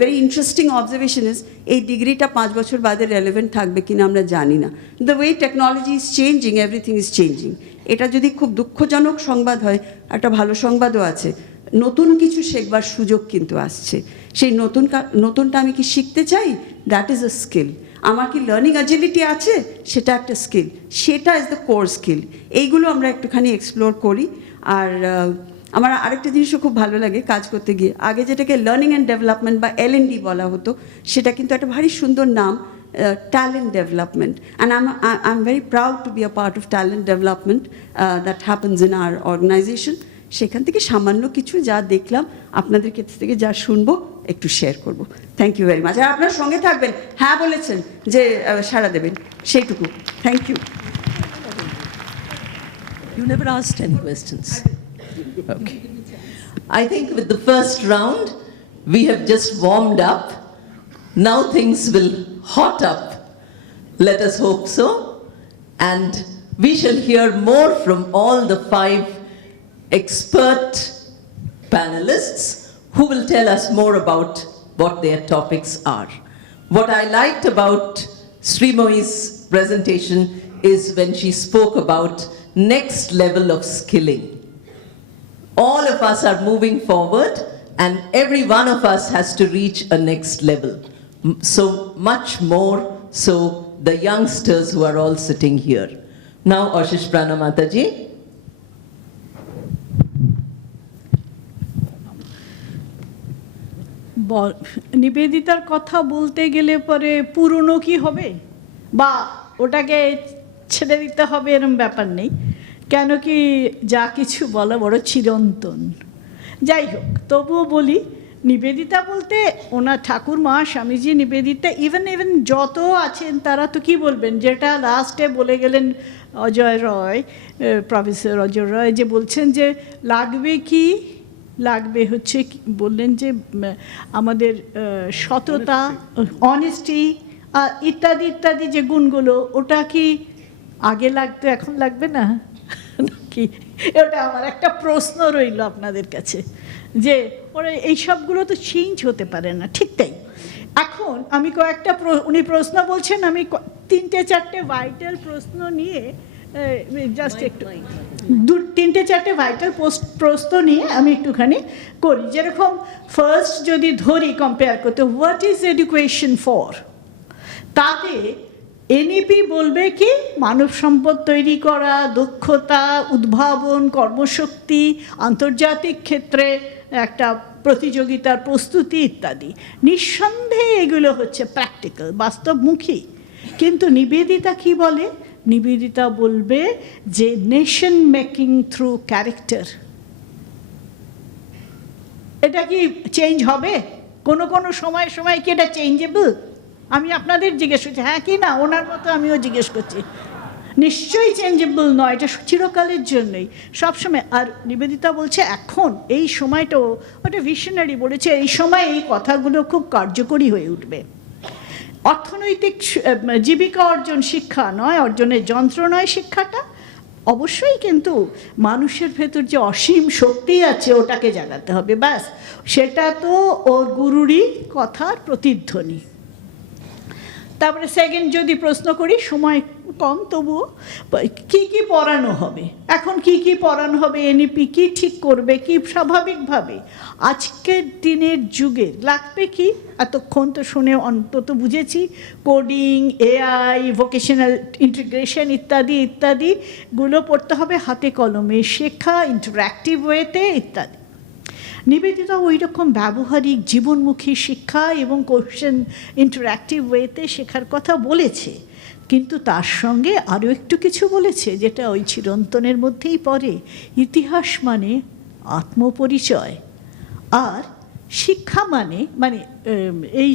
ভেরি ইন্টারেস্টিং অবজারভেশন ইজ এই ডিগ্রিটা 5 বছর বাদে রেলেভেন্ট থাকবে কিনা আমরা জানি না। The way technology is changing, everything is changing. এটা যদি খুব দুঃখজনক সংবাদ হয়, একটা ভালো সংবাদও আছে, নতুন কিছু শেখবার সুযোগ কিন্তু আসছে। সেই নতুনটা আমি কি শিখতে চাই, দ্যাট ইজ আ স্কিল। আমার কি লার্নিং অ্যাজিলিটি আছে, সেটা একটা স্কিল, সেটা ইজ দ্য কোর স্কিল। এইগুলো আমরা একটুখানি এক্সপ্লোর করি। আর আমার আরেকটা জিনিসও খুব ভালো লাগে কাজ করতে গিয়ে, আগে যেটাকে লার্নিং অ্যান্ড ডেভেলপমেন্ট বা L&D বলা হতো, সেটা কিন্তু একটা ভারী সুন্দর নাম, talent development. And I'm very proud to be a part of talent development that happens in our organization. সেখান থেকে সামান্য কিছু যা দেখলাম আপনাদের কাছ থেকে যা শুনবো একটু শেয়ার করব। Thank you very much. আর আপনার সঙ্গে থাকবেন, হ্যাঁ বলেছেন যে সাড়া দেবেন, সেইটুকু। Thank you. You never asked any questions. Okay. I think with the first round, we have just warmed up. Now things will hot up. Let us hope so. And we shall hear more from all the 5 expert panelists who will tell us more about what their topics are. What I liked about Srimoyi's presentation is when she spoke about next level of skilling. all of us are moving forward and every one of us has to reach a next level. So much more so the youngsters who are all sitting here. Now Ashish Prana Mataji. নিবেদিতার কথা বলতে গেলে পরে পুরনো কি হবে বা ওটাকে ছেড়ে দিতে হবে এরম ব্যাপার নেই, কেন কি যা কিছু বলা বড় চিরন্তন। যাই হোক, তবুও বলি, নিবেদিতা বলতে ওনার ঠাকুরমা স্বামীজি নিবেদিতা, ইভেন যত আছেন তারা তো কি বলবেন, যেটা লাস্টে বলে গেলেন অজয় রয়, প্রফেসর অজয় রয়, যে বলছেন যে লাগবে কি, লাগবে হচ্ছে বললেন যে আমাদের সততা, অনেস্টি ইত্যাদি ইত্যাদি যে গুণগুলো, ওটা কি আগে লাগতো এখন লাগবে না কি? ওটা আমার একটা প্রশ্ন রইল আপনাদের কাছে, যে ওরা এইসবগুলো তো চেঞ্জ হতে পারে না। ঠিক তাই, এখন আমি কয়েকটা উনি প্রশ্ন বলছেন, আমি 3-4টে ভাইটাল প্রশ্ন নিয়ে জাস্ট একটু 3-4টে ভাইটাল প্রশ্ন নিয়ে আমি একটুখানি করি। যেরকম ফার্স্ট যদি ধরি কম্পেয়ার করতে, হোয়াট ইজ এডুকেশন ফর, তাতে এনইপি বলবে কি মানব সম্পদ তৈরি করা, দক্ষতা, উদ্ভাবন, কর্মশক্তি, আন্তর্জাতিক ক্ষেত্রে একটা প্রতিযোগিতার প্রস্তুতি ইত্যাদি। নিঃসন্দেহে এগুলো হচ্ছে প্র্যাকটিক্যাল, বাস্তবমুখী। কিন্তু নিবেদিতা কি বলে? নিবেদিতা বলবে যে নেশন মেকিং থ্রু ক্যারেক্টার। এটা কি চেঞ্জ হবে? কোনো কোনো সময় কি এটা চেঞ্জেবল? আমি আপনাদের জিজ্ঞেস করছি, হ্যাঁ কি না, ওনার মতো আমিও জিজ্ঞেস করছি। নিশ্চয়ই চেঞ্জেবল নয়, এটা চিরকালের জন্যই, সবসময়। আর নিবেদিতা বলছে এখন এই সময়টাও, ওটা ভিশনারি বলেছে, এই সময় এই কথাগুলো খুব কার্যকরী হয়ে উঠবে। অর্থনৈতিক জীবিকা অর্জন শিক্ষা নয়, অর্জনের যন্ত্র নয় শিক্ষাটা, অবশ্যই, কিন্তু মানুষের ভেতর যে অসীম শক্তি আছে ওটাকে জাগাতে হবে, ব্যাস। সেটা তো ওর গুরুরই কথার প্রতিধ্বনি। তারপরে সেকেন্ড যদি প্রশ্ন করি, সময় কম তবুও, কি কি পড়ানো হবে এখন, কি পড়ানো হবে, এনইপি কি ঠিক করবে, কি স্বাভাবিকভাবে আজকের দিনের যুগে লাগবে কি? এতক্ষণ তো শুনে অন্তত বুঝেছি কোডিং, এআই, ভোকেশনাল ইন্টিগ্রেশন ইত্যাদি ইত্যাদিগুলো পড়তে হবে, হাতে কলমে শেখা, ইন্টারঅ্যাক্টিভ ওয়েতে ইত্যাদি। নিবেদিতা ওই রকম ব্যবহারিক জীবনমুখী শিক্ষা এবং কোশ্চেন ইন্টারঅ্যাক্টিভ ওয়েতে শেখার কথা বলেছে, কিন্তু তার সঙ্গে আরও একটু কিছু বলেছে যেটা ওই চিরন্তনের মধ্যেই পড়ে। ইতিহাস মানে আত্মপরিচয়, আর শিক্ষা মানে এই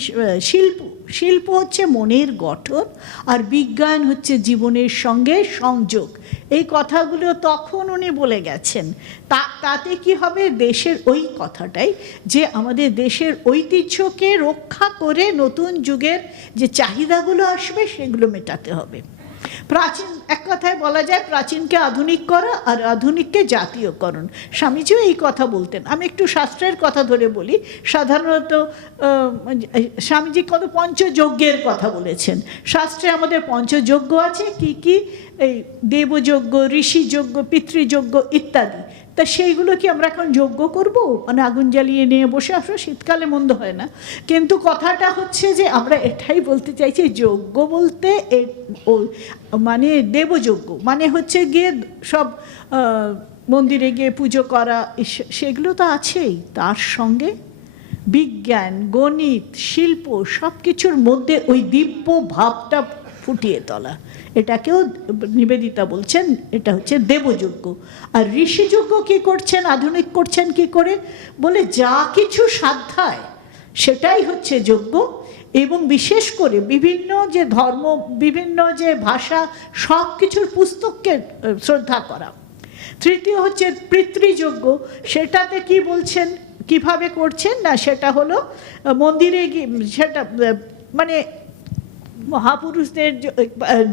শিল্প হচ্ছে মনের গঠন, আর বিজ্ঞান হচ্ছে জীবনের সঙ্গে সংযোগ। এই কথাগুলো তখন উনি বলে গেছেন। তাতে কি হবে, দেশের ওই কথাটাই, যে আমাদের দেশের ঐতিহ্যকে রক্ষা করে নতুন যুগের যে চাহিদাগুলো আসবে সেগুলো মেটাতে হবে। প্রাচীন, এক কথায় বলা যায় প্রাচীনকে আধুনিক করা আর আধুনিককে জাতীয়করণ। স্বামীজিও এই কথা বলতেন। আমি একটু শাস্ত্রের কথা ধরে বলি। সাধারণত স্বামীজি কত পঞ্চযজ্ঞের কথা বলেছেন। শাস্ত্রে আমাদের পঞ্চযজ্ঞ আছে, কি কি? এই দেবযজ্ঞ, ঋষিযজ্ঞ, পিতৃযজ্ঞ ইত্যাদি। তা সেইগুলো কি আমরা এখন যজ্ঞ করবো? মানে আগুন জ্বালিয়ে নিয়ে বসে আসো, শীতকালে মন্দ হয় না। কিন্তু কথাটা হচ্ছে যে আমরা এটাই বলতে চাইছি, যজ্ঞ বলতে মানে দেবযজ্ঞ মানে হচ্ছে গিয়ে সব মন্দিরে গিয়ে পুজো করা, সেগুলো তো আছেই, তার সঙ্গে বিজ্ঞান, গণিত, শিল্প সব কিছুর মধ্যে ওই দিব্য ভাবটা ফুটিয়ে তোলা, এটাকেও নিবেদিতা বলছেন এটা হচ্ছে দেবযজ্ঞ। আর ঋষিযজ্ঞ কী করছেন, আধুনিক করছেন কি করে? বলে যা কিছু সাধ্যায় সেটাই হচ্ছে যজ্ঞ, এবং বিশেষ করে বিভিন্ন যে ধর্ম, বিভিন্ন যে ভাষা, সব কিছুর পুস্তককে শ্রদ্ধা করা। তৃতীয় হচ্ছে পিতৃযজ্ঞ। সেটাতে কি বলছেন, কিভাবে করছেন না, সেটা হলো মন্দিরে গিয়ে, সেটা মানে মহাপুরুষদের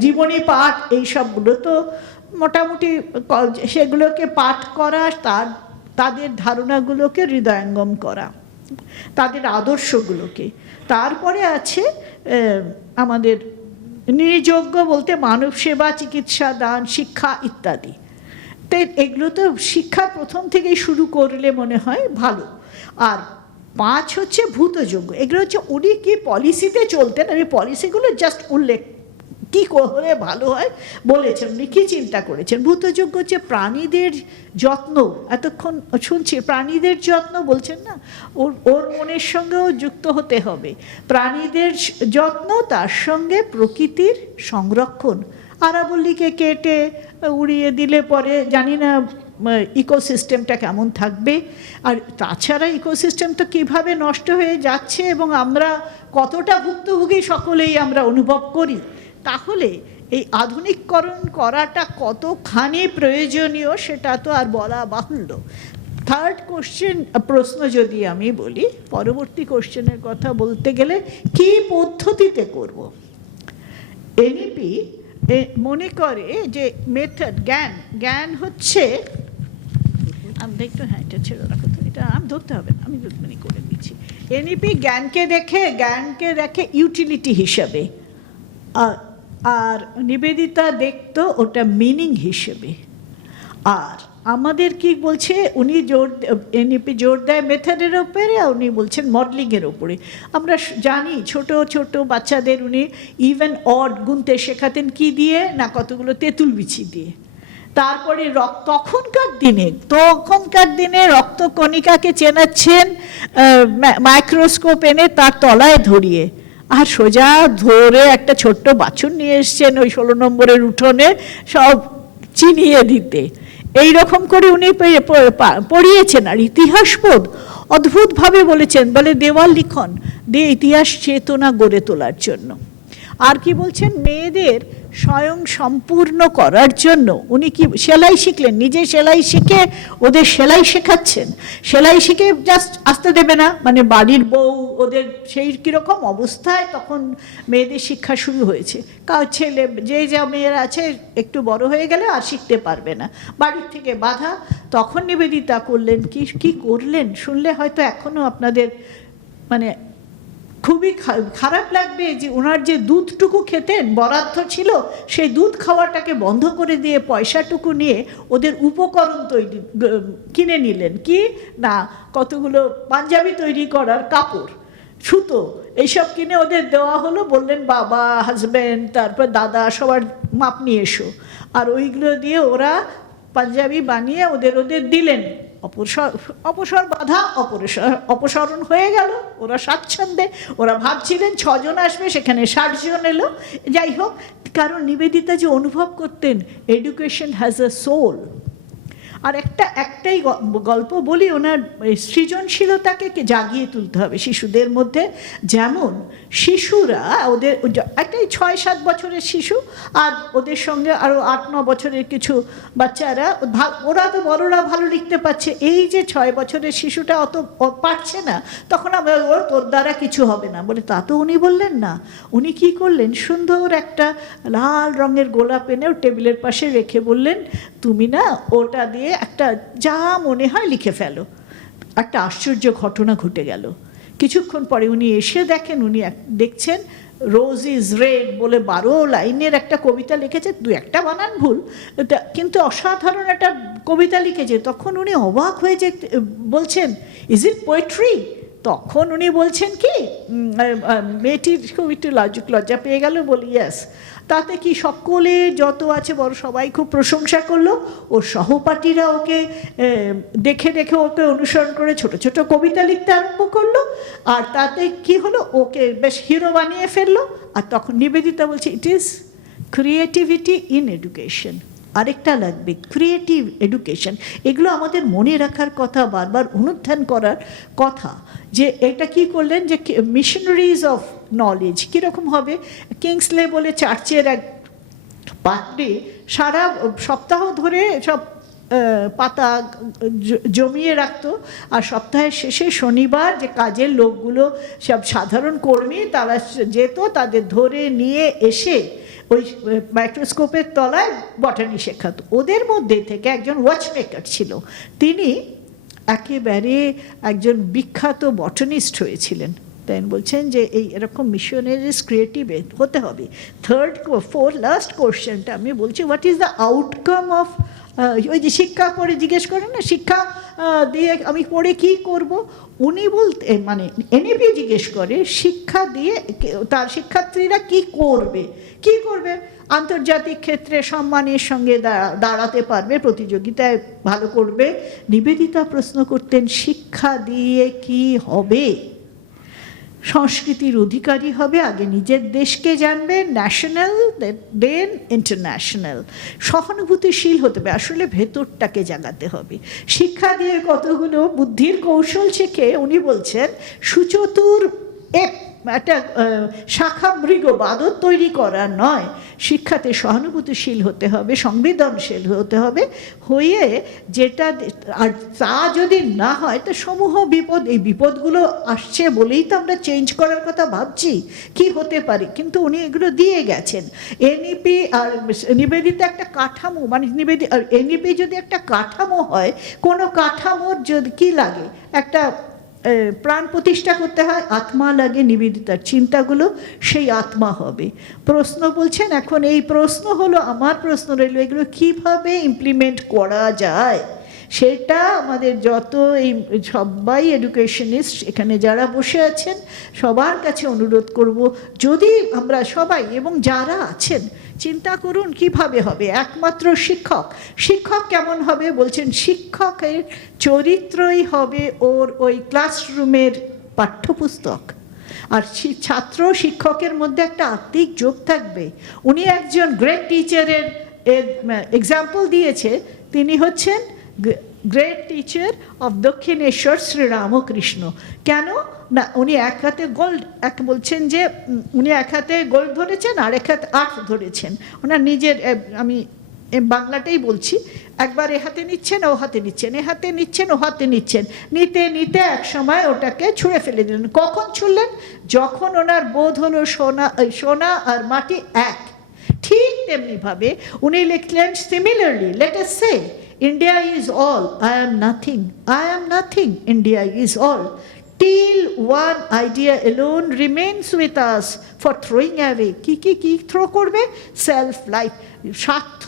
জীবনী পাঠ, এই সবগুলো তো মোটামুটি সেগুলোকে পাঠ করা, তাদের ধারণাগুলোকে হৃদয়ঙ্গম করা, তাদের আদর্শগুলোকে। তারপরে আছে আমাদের নির্যজ্ঞ বলতে মানব সেবা, চিকিৎসা, দান, শিক্ষা ইত্যাদি। তো এগুলো তো শিক্ষা প্রথম থেকেই শুরু করলে মনে হয় ভালো। আর 5 হচ্ছে ভূতযোগ্য। এগুলো হচ্ছে উনি কি পলিসিতে চলতেন, আমি পলিসিগুলো জাস্ট উল্লেখ কী হলে ভালো হয় বলেছেন, উনি কী চিন্তা করেছেন। ভূতযোগ্য হচ্ছে প্রাণীদের যত্ন, এতক্ষণ শুনছি প্রাণীদের যত্ন বলছেন না, ওর মনের সঙ্গেও যুক্ত হতে হবে। প্রাণীদের যত্ন, তার সঙ্গে প্রকৃতির সংরক্ষণ। আরাবল্লীকে কেটে উড়িয়ে দিলে পরে জানি না ইকোসিস্টেমটা কেমন থাকবে। আর তাছাড়া ইকোসিস্টেম তো কীভাবে নষ্ট হয়ে যাচ্ছে এবং আমরা কতটা ভুক্তভোগী সকলেই আমরা অনুভব করি। তাহলে এই আধুনিককরণ করাটা কতখানি প্রয়োজনীয় সেটা তো আর বলা বাহুল্য। থার্ড প্রশ্ন যদি আমি বলি, পরবর্তী কোশ্চেনের কথা বলতে গেলে কি পদ্ধতিতে করব। এনইপি মনে করে যে মেথড, জ্ঞান হচ্ছে, আমি একটু হ্যাঁ এটা ছেড়ে রাখো তো, এটা আমি ধরতে হবে না, আমি দুধমনি করে দিচ্ছি। এনইপি জ্ঞানকে দেখে ইউটিলিটি হিসাবে, আর নিবেদিতা দেখতো ওটা মিনিং হিসেবে। আর আমাদের কি বলছে উনি এনইপি জোর দেয় মেথডের ওপরে, আর উনি বলছেন মডেলিংয়ের ওপরে। আমরা জানি ছোট ছোট বাচ্চাদের উনি ইভেন অড গুনতে শেখাতেন কি দিয়ে না, কতগুলো তেঁতুল বিচি দিয়ে। তারপরে তখনকার দিনে রক্তকণিকাকে চেনাচ্ছেন মাইক্রোস্কোপ এনে তার তলায় ধরিয়ে, আর সোজা ধরে একটা ছোট্ট বাছুর নিয়ে এসছেন ওই 16 নম্বরের উঠোনে সব চিনিয়ে দিতে। এই রকম করে উনি পড়িয়েছেন। আর ইতিহাসবোধ অদ্ভুতভাবে বলেছেন, বলে দেওয়াল লিখন দিয়ে ইতিহাস চেতনা গড়ে তোলার জন্য। আর কি বলছেন, মেয়েদের স্বয়ং সম্পূর্ণ করার জন্য উনি কি সেলাই শিখলেন, নিজে সেলাই শিখে ওদের সেলাই শেখাচ্ছেন। সেলাই শিখে জাস্ট আসতে দেবে না, মানে বাড়ির বউ ওদের সেই কীরকম অবস্থায় তখন মেয়েদের শিক্ষা শুরু হয়েছে। ছেলে যা মেয়েরা আছে একটু বড় হয়ে গেলে আর শিখতে পারবে না, বাড়ির থেকে বাধা। তখন নিবেদিতা করলেন কি করলেন শুনলে হয়তো এখনও আপনাদের মানে খুবই খারাপ লাগবে যে ওনার যে দুধটুকু খেতেন বরাদ্দ ছিল, সেই দুধ খাওয়াটাকে বন্ধ করে দিয়ে পয়সাটুকু নিয়ে ওদের উপকরণ কিনে নিলেন। কি না, কতগুলো পাঞ্জাবি তৈরি করার কাপড়, সুতো, এইসব কিনে ওদের দেওয়া হলো। বললেন বাবা, হাজব্যান্ড, তারপর দাদা সবার মাপ নিয়ে এসো। আর ওইগুলো দিয়ে ওরা পাঞ্জাবি বানিয়ে ওদের দিলেন। অপসর বাধা, অপসরণ হয়ে গেল। ওরা স্বাচ্ছন্দ্যে, ওরা ভাবছিলেন 6 জন আসবে, সেখানে 60 জন এলো। যাই হোক, কারণ নিবেদিতা যে অনুভব করতেন এডুকেশন হ্যাজ আ সোল। আর একটাই গল্প বলি, ওনার সৃজনশীলতাকে জাগিয়ে তুলতে হবে শিশুদের মধ্যে। যেমন শিশুরা ওদের একটাই 6-7 বছরের শিশু, আর ওদের সঙ্গে আরও 8-9 বছরের কিছু বাচ্চারা, ওরা তো বড়রা ভালো লিখতে পারছে, এই যে 6 বছরের শিশুটা অত পারছে না, তখন আমরা তোর দ্বারা কিছু হবে না বলে, তা তো উনি বললেন না। উনি কি করলেন, সুন্দর একটা লাল রঙের গোলাপ এনে টেবিলের পাশে রেখে বললেন, তুমি না ওটা দিয়ে একটা যা মনে হয় লিখে ফেলো। একটা আশ্চর্য ঘটনা ঘটে গেল। কিছুক্ষণ পরে উনি এসে দেখেন, উনি দেখছেন রোজ ইজ রেড বলে 12 লাইনের একটা কবিতা লিখেছে, 2-1টা বানান ভুল, কিন্তু অসাধারণ একটা কবিতা লিখেছে। তখন উনি অবাক হয়ে যে বলছেন, ইজ ইট পোয়েট্রি? তখন উনি বলছেন কি, মেয়েটির খুব একটু লজ্জা পেয়ে গেল, বলি ইয়াস। তাতে কি সকলে যত আছে বড় সবাই খুব প্রশংসা করলো। ওর সহপাঠীরা ওকে দেখে ওকে অনুসরণ করে ছোট ছোট কবিতা লিখতে আরম্ভ করলো। আর তাতে কি হলো, ওকে বেশ হিরো বানিয়ে ফেললো। আর তখন নিবেদিতা বলছে, it is creativity in education. আরেকটা লাগবে, ক্রিয়েটিভ এডুকেশন। এগুলো আমাদের মনে রাখার কথা, বারবার অনুধ্যান করার কথা। যে এটা কি করলেন, যে মিশনারিজ অফ নলেজ কীরকম হবে। কিংসলে বলে চার্চের এক পাত্রে সারা সপ্তাহ ধরে সব পাতা জমিয়ে রাখতো, আর সপ্তাহের শেষে শনিবার যে কাজের লোকগুলো সব সাধারণ কর্মী তারা যেত, তাদের ধরে নিয়ে এসে ওই মাইক্রোস্কোপের তলায় বটানি শেখাতো। ওদের মধ্যে থেকে একজন ওয়াচমেকার ছিল, তিনি একেবারে একজন বিখ্যাত বটানিস্ট হয়েছিলেন। দেন বলছেন যে এই এরকম মিশনারিজ ক্রিয়েটিভ হতে হবে। লাস্ট কোশ্চেনটা আমি বলছি, what is the outcome of, ওই যে শিক্ষা পড়ে জিজ্ঞেস করেন না, শিক্ষা দিয়ে আমি পড়ে কি করব, উনি বলতে মানে এনইপি জিজ্ঞেস করে শিক্ষা দিয়ে তার শিক্ষার্থীরা কি করবে, আন্তর্জাতিক ক্ষেত্রে সম্মানের সঙ্গে দাঁড়াতে পারবে, প্রতিযোগিতায় ভালো করবে। নিবেদিতা প্রশ্ন করতেন শিক্ষা দিয়ে কি হবে? সংস্কৃতির অধিকারী হবে, আগে নিজের দেশকে জানবে, ন্যাশনাল দেন ইন্টারন্যাশনাল। সহানুভূতিশীল হতে হবে, আসলে ভেতরটাকে জাগাতে হবে। শিক্ষা দিয়ে কতগুলো বুদ্ধির কৌশল শিখে উনি বলছেন সুচতুর একটা শাখা মৃগ বাদর তৈরি করা নয়, শিক্ষাতে সহানুভূতিশীল হতে হবে, সংবেদনশীল হতে হবে, হয়ে যেটা, আর তা যদি না হয় তো সমূহ বিপদ, এই বিপদগুলো আসছে বলেই তো আমরা চেঞ্জ করার কথা ভাবছি কি হতে পারে, কিন্তু উনি এগুলো দিয়ে গেছেন। এনইপি আর নিবেদিতা একটা কাঠামো, মানে আর এনইপি যদি একটা কাঠামো হয়, কোনো কাঠামোর যদি কি লাগে, একটা প্রাণ প্রতিষ্ঠা করতে হয়, আত্মা লাগে, নিবেদিতার চিন্তাগুলো সেই আত্মা হবে। প্রশ্ন বলছেন, এখন এই প্রশ্ন হলো, আমার প্রশ্ন রইল, এগুলো কীভাবে ইমপ্লিমেন্ট করা যায়, সেটা আমাদের যত এই সবাই এডুকেশনিস্ট এখানে যারা বসে আছেন সবার কাছে অনুরোধ করব, যদি আমরা সবাই এবং যারা আছেন চিন্তা করুন কিভাবে হবে। একমাত্র শিক্ষক কেমন হবে বলছেন, শিক্ষকের চরিত্রই হবে ওর ওই ক্লাসরুমের পাঠ্যপুস্তক, আর ছাত্র শিক্ষকের মধ্যে একটা আত্মিক যোগ থাকবে। উনি একজন গ্রেট টিচারের এক্সাম্পল দিয়েছে, তিনি হচ্ছেন great teacher of Dakshineswar Shri Ramakrishna. কেন না, উনি এক হাতে গোল্ড, বলছেন যে উনি এক হাতে গোল্ড ধরেছেন আর এক হাতে আর্ট ধরেছেন, ওনার নিজের, আমি বাংলাটাই বলছি, একবার এ হাতে নিচ্ছেন ও হাতে নিচ্ছেন, এ হাতে নিচ্ছেন ও হাতে নিচ্ছেন, নিতে নিতে এক সময় ওটাকে ছুঁড়ে ফেলে দিলেন। কখন ছুঁড়লেন? যখন ওনার বোধ হলো সোনা আর মাটি এক। ঠিক তেমনিভাবে উনি লিখলেন, similarly let us say India is all, I am nothing, I am nothing, India is all. Till one idea alone remains with us for throwing away. কি থ্রো করবে? সেলফ লাইফ, স্বার্থ,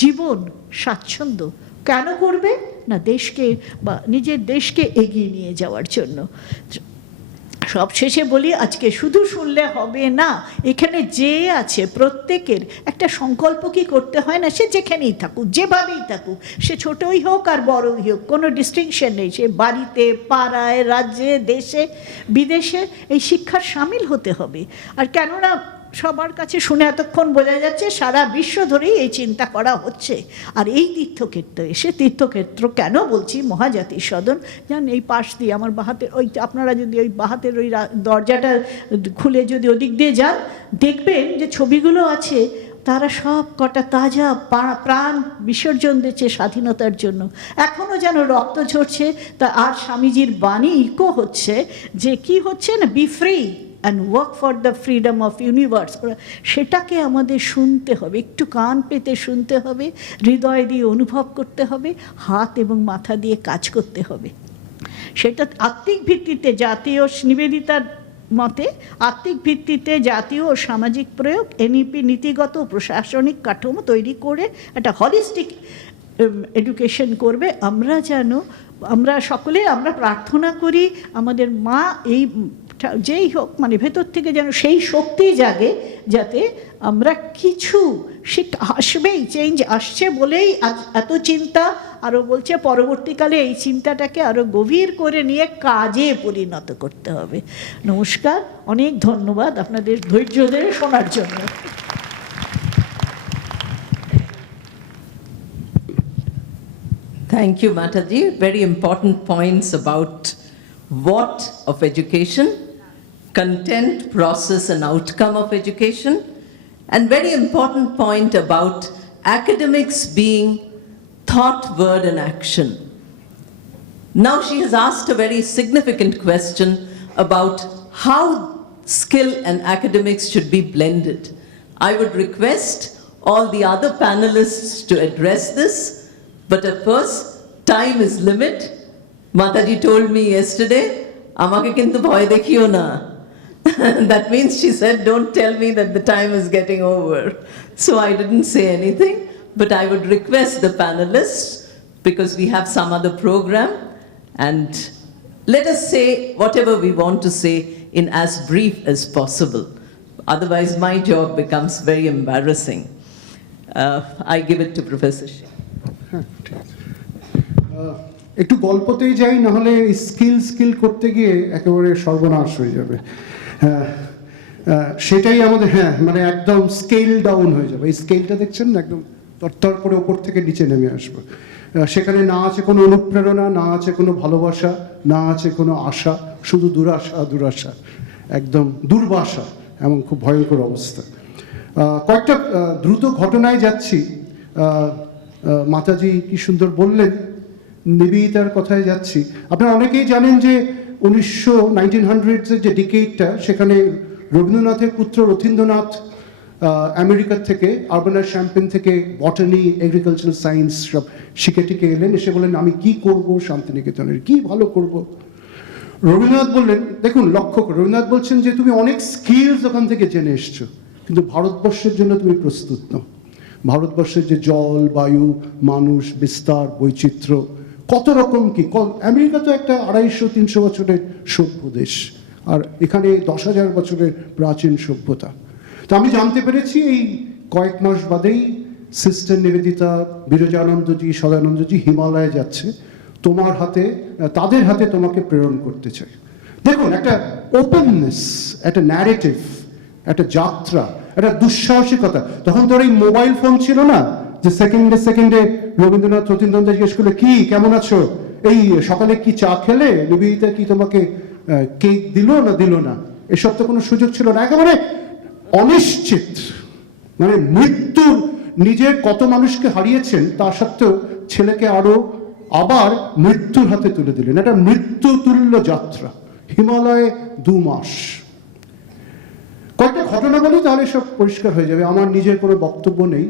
জীবন, স্বাচ্ছন্দ্য। কেন করবে না? দেশকে বা নিজের দেশকে এগিয়ে নিয়ে যাওয়ার জন্য। সব শেষে বলি, আজকে শুধু শুনলে হবে না, এখানে যে আছে প্রত্যেকের একটা সংকল্প কি করতে হয় না, সে যেখানেই থাকুক, যেভাবেই থাকুক, সে ছোটই হোক আর বড়ই হোক, কোনো ডিস্টিংশন নেই, সে বাড়িতে, পাড়ায়, রাজ্যে, দেশে, বিদেশে এই শিক্ষার সামিল হতে হবে। আর কেননা সবার কাছে শুনে এতক্ষণ বোঝা যাচ্ছে সারা বিশ্ব ধরেই এই চিন্তা করা হচ্ছে। আর এই তীর্থক্ষেত্র এসে, তীর্থক্ষেত্র কেন বলছি, মহাজাতি সদন, জান এই পাশ দিয়ে আমার বাহাতের ওই, আপনারা যদি ওই বাহাতের ওই দরজাটা খুলে যদি ওদিক দিয়ে যান, দেখবেন যে ছবিগুলো আছে, তারা সব কটা তাজা প্রাণ বিসর্জন দিচ্ছে স্বাধীনতার জন্য। এখনও যেন রক্ত ঝরছে। তা আর স্বামীজির বাণী ইকো হচ্ছে যে কি হচ্ছে না, be free and work for the freedom of universe, সেটাকে আমাদের শুনতে হবে, একটু কান পেতে শুনতে হবে, হৃদয় দিয়ে অনুভব করতে হবে, হাত এবং মাথা দিয়ে কাজ করতে হবে। সেটা আত্মিক ভিত্তিতে, জাতীয় নিবেদিতার মতে আত্মিক ভিত্তিতে জাতীয় ও সামাজিক প্রয়োগ, এনইপি নীতিগত প্রশাসনিক কাঠামো তৈরি করে একটা হলিস্টিক এডুকেশন করবে। আমরা সকলে আমরা প্রার্থনা করি আমাদের মা এই যেই হোক, মানে ভেতর থেকে যেন সেই শক্তি জাগে, যাতে আমরা কিছু আসবেই, চেঞ্জ আসছে বলেই এত চিন্তা। আরও বলছে পরবর্তীকালে এই চিন্তাটাকে আরও গভীর করে নিয়ে কাজে পরিণত করতে হবে। নমস্কার, অনেক ধন্যবাদ আপনাদের ধৈর্য ধরে শোনার জন্য। Thank you, Mataji. Very important points about what of education, content, process and outcome of education, and very important point about academics being thought, word and action. Now she has asked a very significant question about how skill and academics should be blended. I would request all the other panelists to address this, but of course, time is limit. Mataji told me yesterday, আমাকে কিন্তু ভয় দেখিও না. That means she said, don't tell me that the time is getting over. So I didn't say anything, but I would request the panelists, because we have some other program, and let us say whatever we want to say in as brief as possible. Otherwise, my job becomes very embarrassing. I give it to Professor Shah. একটু গল্পতেই যাই, না হলে skill করতে গিয়ে একেবারে সর্বনাশ হয়ে যাবে। সেটাই আমাদের, মানে একদম স্কেল ডাউন হয়ে যাবে। এই স্কেলটা দেখছেন না, একদম তরতর করে ওপর থেকে নিচে নেমে আসবে। সেখানে না আছে কোনো অনুপ্রেরণা, না আছে কোনো ভালোবাসা, না আছে কোনো আশা, শুধু দুরাশা, একদম দুর্বাসা, এমন খুব ভয়ঙ্কর অবস্থা। কয়েকটা দ্রুত ঘটনায় যাচ্ছি। মাতাজি কি সুন্দর বললেন, নিবেদিতার কথায় যাচ্ছি। আপনারা অনেকেই জানেন যে 1900s যে ডিকেডটা, সেখানে রবীন্দ্রনাথের পুত্র রথীন্দ্রনাথ আমেরিকার থেকে, আরবানার শ্যাম্পেন থেকে বটানি, এগ্রিকালচারাল সায়েন্স সব শিখে টিকে এলেন। এসে বললেন, আমি কি করব শান্তিনিকেতনের, কি ভালো করব। রবীন্দ্রনাথ বললেন, দেখুন লক্ষ্য করে, রবীন্দ্রনাথ বলছেন যে তুমি অনেক স্কিলস ওখান থেকে জেনে এসছো, কিন্তু ভারতবর্ষের জন্য তুমি প্রস্তুত নও। ভারতবর্ষের যে জল, বায়ু, মানুষ, বিস্তার, বৈচিত্র্য, কত রকম কি, আমেরিকা তো একটা 250-300 বছরের সভ্য দেশ, আর এখানে 10,000 বছরের প্রাচীন সভ্যতা। তো আমি জানতে পেরেছি এই কয়েক মাস বাদেই সিস্টার নিবেদিতা, বিরজানন্দজি, সদানন্দজি হিমালয়ে যাচ্ছে, তোমার হাতে, তাদের হাতে তোমাকে প্রেরণ করতে চাই। দেখুন, একটা ওপেননেস, একটা ন্যারেটিভ, একটা যাত্রা, একটা দুঃসাহসিকতা। তখন তোর এই মোবাইল ফোন ছিল না যে সেকেন্ডে রবীন্দ্রনাথ রথীন্দ্রনাথ জিজ্ঞেস করলে, কি কেমন আছো, এই সকালে কি চা খেলে, নিবেদিতা কি তোমাকে কেক দিল না, এসব তো কোনো সুযোগ ছিল না। একেবারে অনিশ্চিত, মানে মৃত্যুর, নিজের কত মানুষকে হারিয়েছেন তা সত্ত্বেও ছেলেকে আবার মৃত্যুর হাতে তুলে দিলেন। একটা মৃত্যু তুল্য যাত্রা, হিমালয়ে 2 মাস। কয়েকটা ঘটনা বলি, তাহলে সব পরিষ্কার হয়ে যাবে। আমার নিজের কোনো বক্তব্য নেই।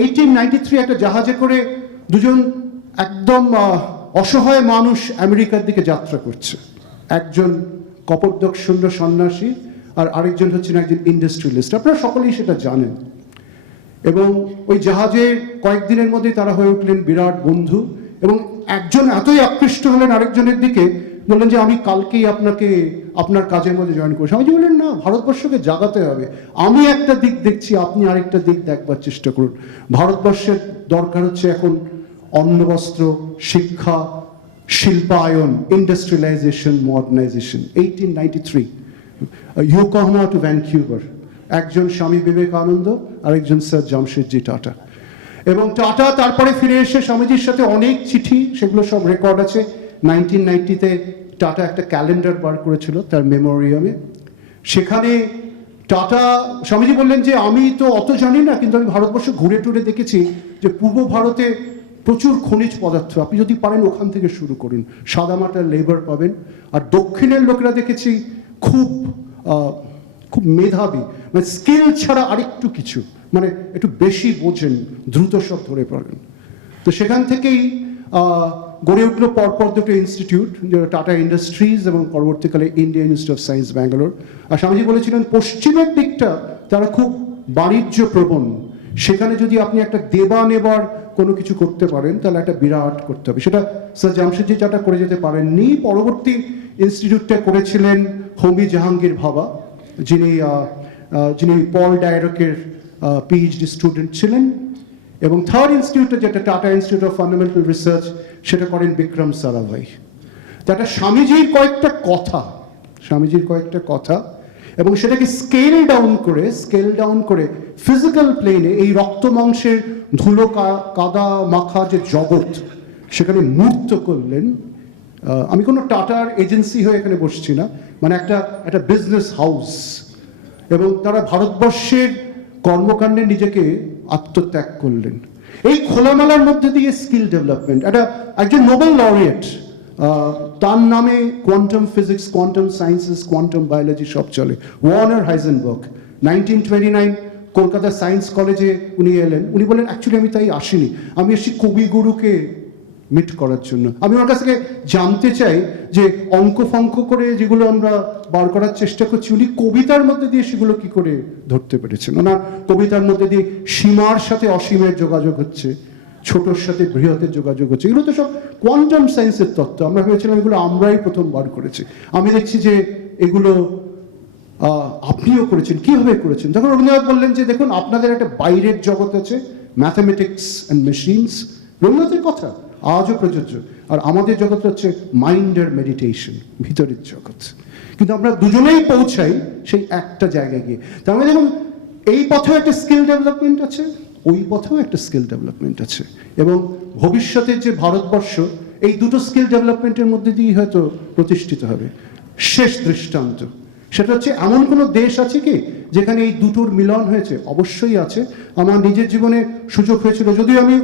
1893 একটা জাহাজে করে দুজন একদম অসহায় মানুষ আমেরিকার দিকে যাত্রা করছে। একজন কপোর্দকশূন্য সন্ন্যাসী, আর আরেকজন হচ্ছেন একজন ইন্ডাস্ট্রিয়ালিস্ট। আপনারা সকলেই সেটা জানেন। এবং ওই জাহাজে কয়েকদিনের মধ্যেই তারা হয়ে উঠলেন বিরাট বন্ধু। এবং একজন এতই আকৃষ্ট হলেন আরেকজনের দিকে, বললেন যে আমি কালকেই আপনাকে আপনার কাজের মধ্যে জয়েন করছি। আমি বললেন, না, ভারতবর্ষকে জাগাতে হবে। আমি একটা দিক দেখছি, আপনি আরেকটা দিক দেখবার চেষ্টা করুন। ভারতবর্ষের দরকার হচ্ছে এখন অন্ন, বস্ত্র, শিক্ষা, শিল্পায়ন, industrialisation, modernisation. 1893, Yokohama to Vancouver, একজন স্বামী বিবেকানন্দ, আরেকজন স্যার জামশেদজি টাটা। এবং টাটা তারপরে ফিরে এসে স্বামীজির সাথে অনেক চিঠি, সেগুলো সব রেকর্ড আছে। 1990-তে টাটা একটা ক্যালেন্ডার বার করেছিল তার মেমোরিয়ামে। সেখানে টাটা, স্বামীজি বললেন যে আমি তো অত জানি না, কিন্তু আমি ভারতবর্ষ ঘুরে টুরে দেখেছি যে পূর্ব ভারতে প্রচুর খনিজ পদার্থ, আপনি যদি পারেন ওখান থেকে শুরু করুন, সাদামাটার লেবার পাবেন। আর দক্ষিণের লোকেরা দেখেছি খুব মেধাবী, মানে স্কিল ছাড়া আরেকটু কিছু, মানে একটু বেশি বোঝেন, দ্রুত সব ধরে পড়েন। তো সেখান থেকেই গড়ে উঠলো পরপর দুটো ইনস্টিটিউট, টাটা ইন্ডাস্ট্রিজ এবং পরবর্তীকালে Indian institute of science Bangalore. আর স্বামীজি বলেছিলেন পশ্চিমের দিকটা তারা খুব বাণিজ্য প্রবণ, সেখানে যদি আপনি একটা দেবা নেবার কোনো কিছু করতে পারেন তাহলে একটা বিরাট করতে হবে। সেটা স্যার জামশেদজি টাটা করে যেতে পারেননি। পরবর্তী ইনস্টিটিউটটা করেছিলেন হোমি জাহাঙ্গীর ভাবা, যিনি পল ডায়ারকের পিএইচডি স্টুডেন্ট ছিলেন। এবং থার্ড ইনস্টিটিউটটা, যেটা tata institute of fundamental research, সেটা করেন বিক্রম সারাভাই। তাটা স্বামীজির কয়েকটা কথা এবং সেটাকে স্কেল ডাউন করে ফিজিক্যাল প্লেনে, এই রক্ত মাংসের ধুলো কাদা মাখা যে জগৎ, সেখানে মূর্ত করলেন। আমি কোনো টাটার এজেন্সি হয়ে এখানে বসছি না, মানে একটা বিজনেস হাউস। এবং তারা ভারতবর্ষের কর্মকাণ্ডে নিজেকে আত্মত্যাগ করলেন। এই খোলামেলার মধ্যে দিয়ে স্কিল ডেভেলপমেন্ট, একজন নোবেল লরিয়েট, তার নামে quantum physics, quantum sciences, quantum biology সব চলে, ওয়ার্নার হাইজেনবার্গ। 1929 কলকাতা সায়েন্স কলেজে উনি এলেন। উনি বলেন, অ্যাকচুয়ালি আমি তাই আসিনি, আমি এসেছি কবিগুরুকে মিট করার জন্য। আমি ওর কাছ থেকে জানতে চাই যে অঙ্ক ফঙ্ক করে যেগুলো আমরা বার করার চেষ্টা করছি, উনি কবিতার মধ্যে দিয়ে সেগুলো কি করে ধরতে পেরেছেন। ওনার কবিতার মধ্যে দিয়ে সীমার সাথে অসীমের যোগাযোগ হচ্ছে, ছোটোর সাথে বৃহতের যোগাযোগ হচ্ছে, এগুলো তো সব কোয়ান্টাম সায়েন্সের তত্ত্ব। আমরা ভেবেছিলাম এগুলো আমরাই প্রথম বার করেছি। আমি দেখছি যে এগুলো আপনিও করেছেন। কীভাবে করেছেন? যখন রবীন্দ্রনাথ বললেন যে দেখুন আপনাদের একটা বাইরের জগৎ আছে, ম্যাথামেটিক্স অ্যান্ড মেশিনস, রবীন্দ্রনাথের কথা আজও প্রযোজ্য, আর আমাদের জগৎ হচ্ছে মাইন্ড আর মেডিটেশন, ভিতরের জগৎ। কিন্তু আমরা দুজনেই পৌঁছাই সেই একটা জায়গায় গিয়ে। তার মানে দেখুন এই পথেও একটা স্কিল ডেভেলপমেন্ট আছে, ওই পথেও একটা স্কিল ডেভেলপমেন্ট আছে, এবং ভবিষ্যতের যে ভারতবর্ষ এই দুটো স্কিল ডেভেলপমেন্টের মধ্যে দিয়েই হয়তো প্রতিষ্ঠিত হবে। শেষ দৃষ্টান্ত সেটা হচ্ছে এমন কোনো দেশ আছে কি যেখানে এই দুটোর মিলন হয়েছে? অবশ্যই আছে। আমার নিজের জীবনে সুযোগ হয়েছিল, যদিও আমি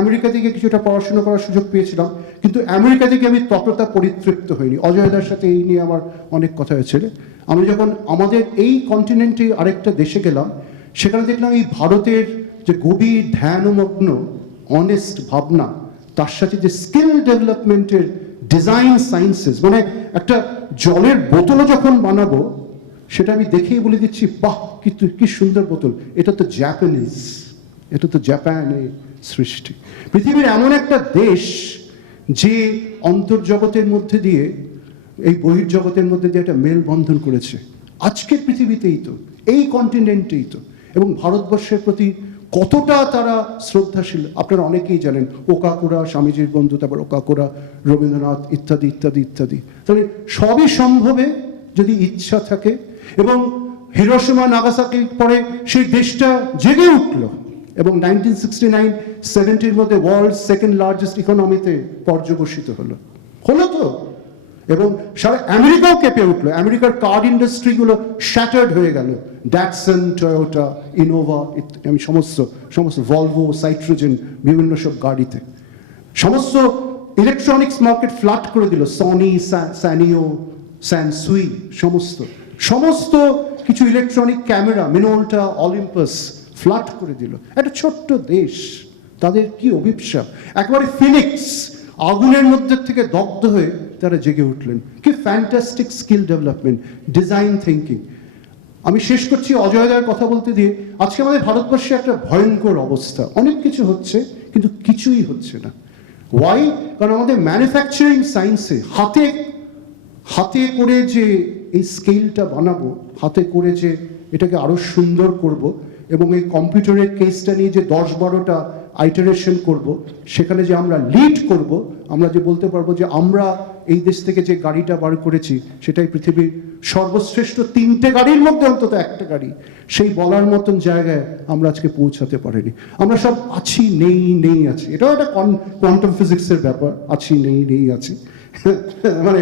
আমেরিকা থেকে কিছুটা পড়াশোনা করার সুযোগ পেয়েছিলাম, কিন্তু আমেরিকা থেকে আমি ততটা পরিতৃপ্ত হইনি। অজয়দার সাথে এই নিয়ে আমার অনেক কথা হয়েছিল। আমি যখন আমাদের এই কন্টিনেন্টে আরেকটা দেশে গেলাম, সেখানে দেখলাম এই ভারতের যে গভীর ধ্যানমগ্ন অনেস্ট ভাবনা, তার সাথে যে স্কিল ডেভেলপমেন্টের ডিজাইন সায়েন্সেস, মানে একটা জলের বোতলও যখন বানাবো সেটা আমি দেখেই বলে দিচ্ছি বাহ কি সুন্দর বোতল, এটা তো জাপানিজ, এটা তো জাপানে সৃষ্টি। পৃথিবীর এমন একটা দেশ যে অন্তর্জগতের মধ্যে দিয়ে এই বহির্জগতের মধ্যে দিয়ে একটা মেলবন্ধন করেছে আজকের পৃথিবীতেই তো, এই কন্টিনেন্টেই তো। এবং ভারতবর্ষের প্রতি কতটা তারা শ্রদ্ধাশীল আপনারা অনেকেই জানেন। ওকাকুরা স্বামীজির বন্ধু, তারপর ওকাকুরা রবীন্দ্রনাথ ইত্যাদি ইত্যাদি ইত্যাদি। তাহলে সবই সম্ভবে যদি ইচ্ছা থাকে। এবং হিরোশিমা নাগাসাকির পরে সেই দেশটা জেগে উঠল এবং 1969-70 মধ্যে ওয়ার্ল্ড সেকেন্ড লার্জেস্ট ইকোনমিতে পর্যবসিত হলো তো। এবং সারা আমেরিকাও কেঁপে উঠলো, আমেরিকার কার ইন্ডাস্ট্রিগুলো শ্যাটার্ড হয়ে গেল, ড্যাটসন, টয়োটা, ইনোভা, আমি সমস্ত ভলভো, সাইট্রোজেন, বিভিন্ন সব গাড়িতে সমস্ত ইলেকট্রনিক্স মার্কেট ফ্ল্যাট করে দিল, সনি, স্যানিও, স্যানসুই, সমস্ত কিছু electronic camera, Minolta, Olympus flat করে দিল। একটা ছোট্ট দেশ, তাদের কি অভিপ্সা! একেবারে ফিনিক্স আগুনের মধ্যে থেকে দগ্ধ হয়ে তারা জেগে উঠলেন। কি fantastic skill development, design thinking. আমি শেষ করছি অজয়দার কথা বলতে দিয়ে। আজকে আমাদের ভারতবর্ষে একটা ভয়ঙ্কর অবস্থা, অনেক কিছু হচ্ছে কিন্তু কিছুই হচ্ছে না। ওয়াই? কারণ আমাদের ম্যানুফ্যাকচারিং সায়েন্সে হাতে করে যে এই স্কেলটা বানাবো, হাতে করে যে এটাকে আরো সুন্দর করব, এবং এই কম্পিউটারের কেসটা নিয়ে যে 10-12টা আইটারেশন করব, সেখানে যে আমরা লিড করব, আমরা যে বলতে পারবো যে আমরা এই দেশ থেকে যে গাড়িটা বার করেছি সেটাই পৃথিবীর সর্বশ্রেষ্ঠ 3টে গাড়ির মধ্যে অন্তত একটা গাড়ি, সেই বলার মতন জায়গায় আমরা আজকে পৌঁছাতে পারিনি। আমরা সব আছি, নেই আছি। এটাও একটা কোয়ান্টাম ফিজিক্সের ব্যাপার, আছি, নেই আছি। মানে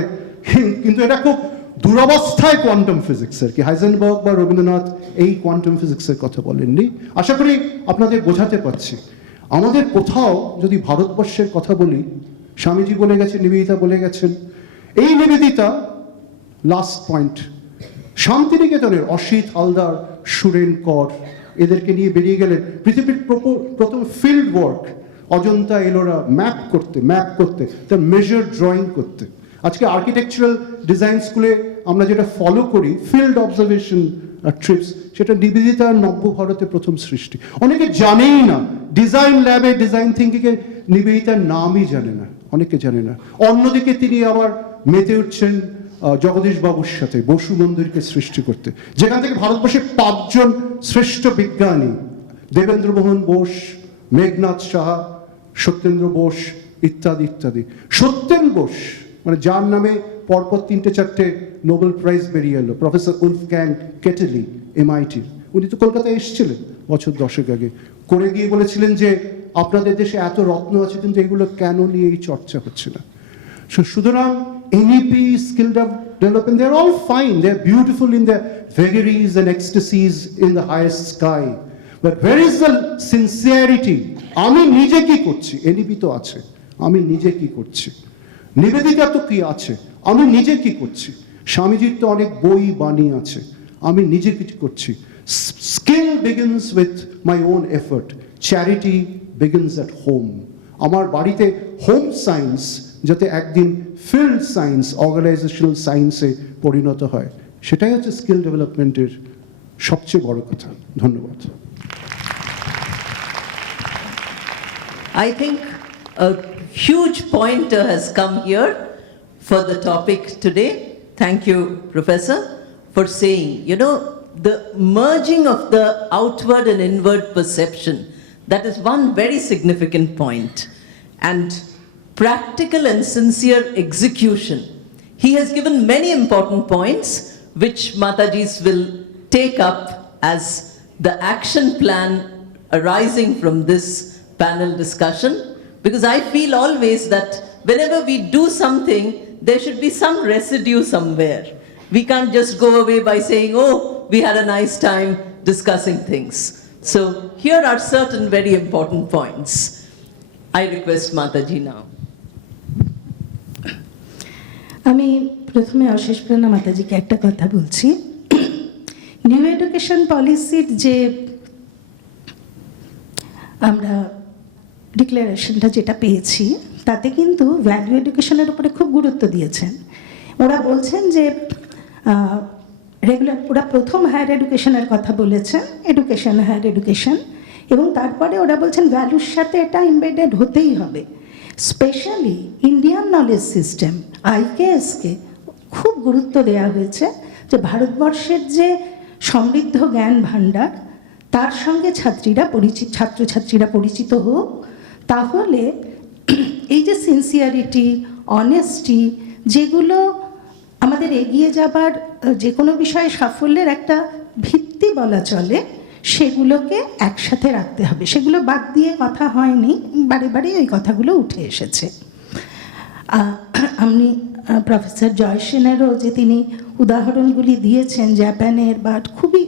কিন্তু এটা খুব দুরবস্থায় কোয়ান্টাম ফিজিক্সের, কি হাইজেনবার্গ বা রবীন্দ্রনাথ এই কোয়ান্টাম ফিজিক্সের কথা বলেননি। আশা করি আপনাদের বোঝাতে পারছি। আমাদের কোথাও যদি ভারতবর্ষের কথা বলি, স্বামীজি বলে গেছেন, নিবেদিতা বলে গেছেন, এই নিবেদিতা লাস্ট পয়েন্ট, শান্তিনিকেতনের অসিত হালদার, সুরেন কর এদেরকে নিয়ে বেরিয়ে গেলেন পৃথিবীর প্রথম field work, Ajanta Ellora map করতে তার মেজার ড্রয়িং করতে। আজকে আর্কিটেকচারাল ডিজাইন স্কুলে আমরা যেটা ফলো করি, ফিল্ড অবজারভেশন ট্রিপস, সেটা নিবেদিতার নব্য ভারতে প্রথম সৃষ্টি। অনেকে জানেই না, ডিজাইন ল্যাবে ডিজাইন থিঙ্কিংয়ে নিবেদিতার নামই জানে না, অনেকে জানে না। অন্যদিকে তিনি আবার মেতে উঠছেন জগদীশ বাবুর সাথে বসু মন্দিরকে সৃষ্টি করতে, যেখান থেকে ভারতবর্ষের 5জন শ্রেষ্ঠ বিজ্ঞানী, দেবেন্দ্রমোহন বোস, মেঘনাথ সাহা, সত্যেন্দ্র বোস ইত্যাদি ইত্যাদি। সত্যেন বোস মানে যার নামে পরপর 3-4টে নোবেল প্রাইজ বেরিয়ে এলো, প্রফেসর উলফগ্যাং কেটেলি, MIT, উনি তো কলকাতায় এসেছিলেন বছর 10 আগে, করে গিয়ে বলেছিলেন যে আপনাদের দেশে এত রত্ন আছে কিন্তু এগুলো কেন নিয়ে এই চর্চা হচ্ছে না। সুতরাং NEP, skill development, they're all fine, they're beautiful in their vagaries and ecstasies in the highest sky, but where is the sincerity? আমি নিজে কি করছি? NEP তো আছে, আমি নিজে কি করছি? নিবেদিতা তো কি আছে, আমি নিজে কি করছি? স্বামীজির তো অনেক বই বাণী আছে, আমি নিজে কি করছি? Skill begins with my own effort, charity begins at home. আমার বাড়িতে হোম সায়েন্স যাতে একদিন ফিল্ড সায়েন্স, অর্গানাইজেশনাল সায়েন্সে পরিণত হয়, সেটাই হচ্ছে স্কিল ডেভেলপমেন্টের সবচেয়ে বড় কথা। ধন্যবাদ। I think a huge pointer has come here for the topic today. Thank you, Professor, for saying, the merging of the outward and inward perception, that is one very significant point. And practical and sincere execution. He has given many important points, which Matajis will take up as the action plan arising from this panel discussion, because I feel always that whenever we do something, there should be some residue somewhere. We can't just go away by saying, oh, we had a nice time discussing things. So here are certain very important points. I request Mataji now. আমি প্রথমে অশেষ প্রাণা মাতাজিকে একটা কথা বলছি। New education পলিসির যে আমরা ডিক্লারেশনটা যেটা পেয়েছি, তাতে কিন্তু ভ্যালু এডুকেশনের উপরে খুব গুরুত্ব দিয়েছেন। ওরা বলছেন যে ওরা প্রথম হায়ার এডুকেশনের কথা বলেছেন, এডুকেশন, হায়ার এডুকেশন, এবং তারপরে ওরা বলছেন ভ্যালুর সাথে এটা ইমবেডেড হতেই হবে। স্পেশালি ইন্ডিয়ান নলেজ সিস্টেম, আইকেএসকে খুব গুরুত্ব দেওয়া হয়েছে যে ভারতবর্ষের যে সমৃদ্ধ জ্ঞান ভাণ্ডার, তার সঙ্গে ছাত্রছাত্রীরা পরিচিত হোক। তাহলে এই যে সিনসিয়ারিটি, অনেস্টি, যেগুলো আমাদের এগিয়ে যাবার যে কোনো বিষয়ে সাফল্যের একটা ভিত্তি বলা চলে, সেগুলোকে একসাথে রাখতে হবে। সেগুলো বাদ দিয়ে কথা হয়নি, বারে বারে ওই কথাগুলো উঠে এসেছে। আমি প্রফেসর জয় সেনেরও যে তিনি উদাহরণগুলি দিয়েছেন জাপানের, বা খুবই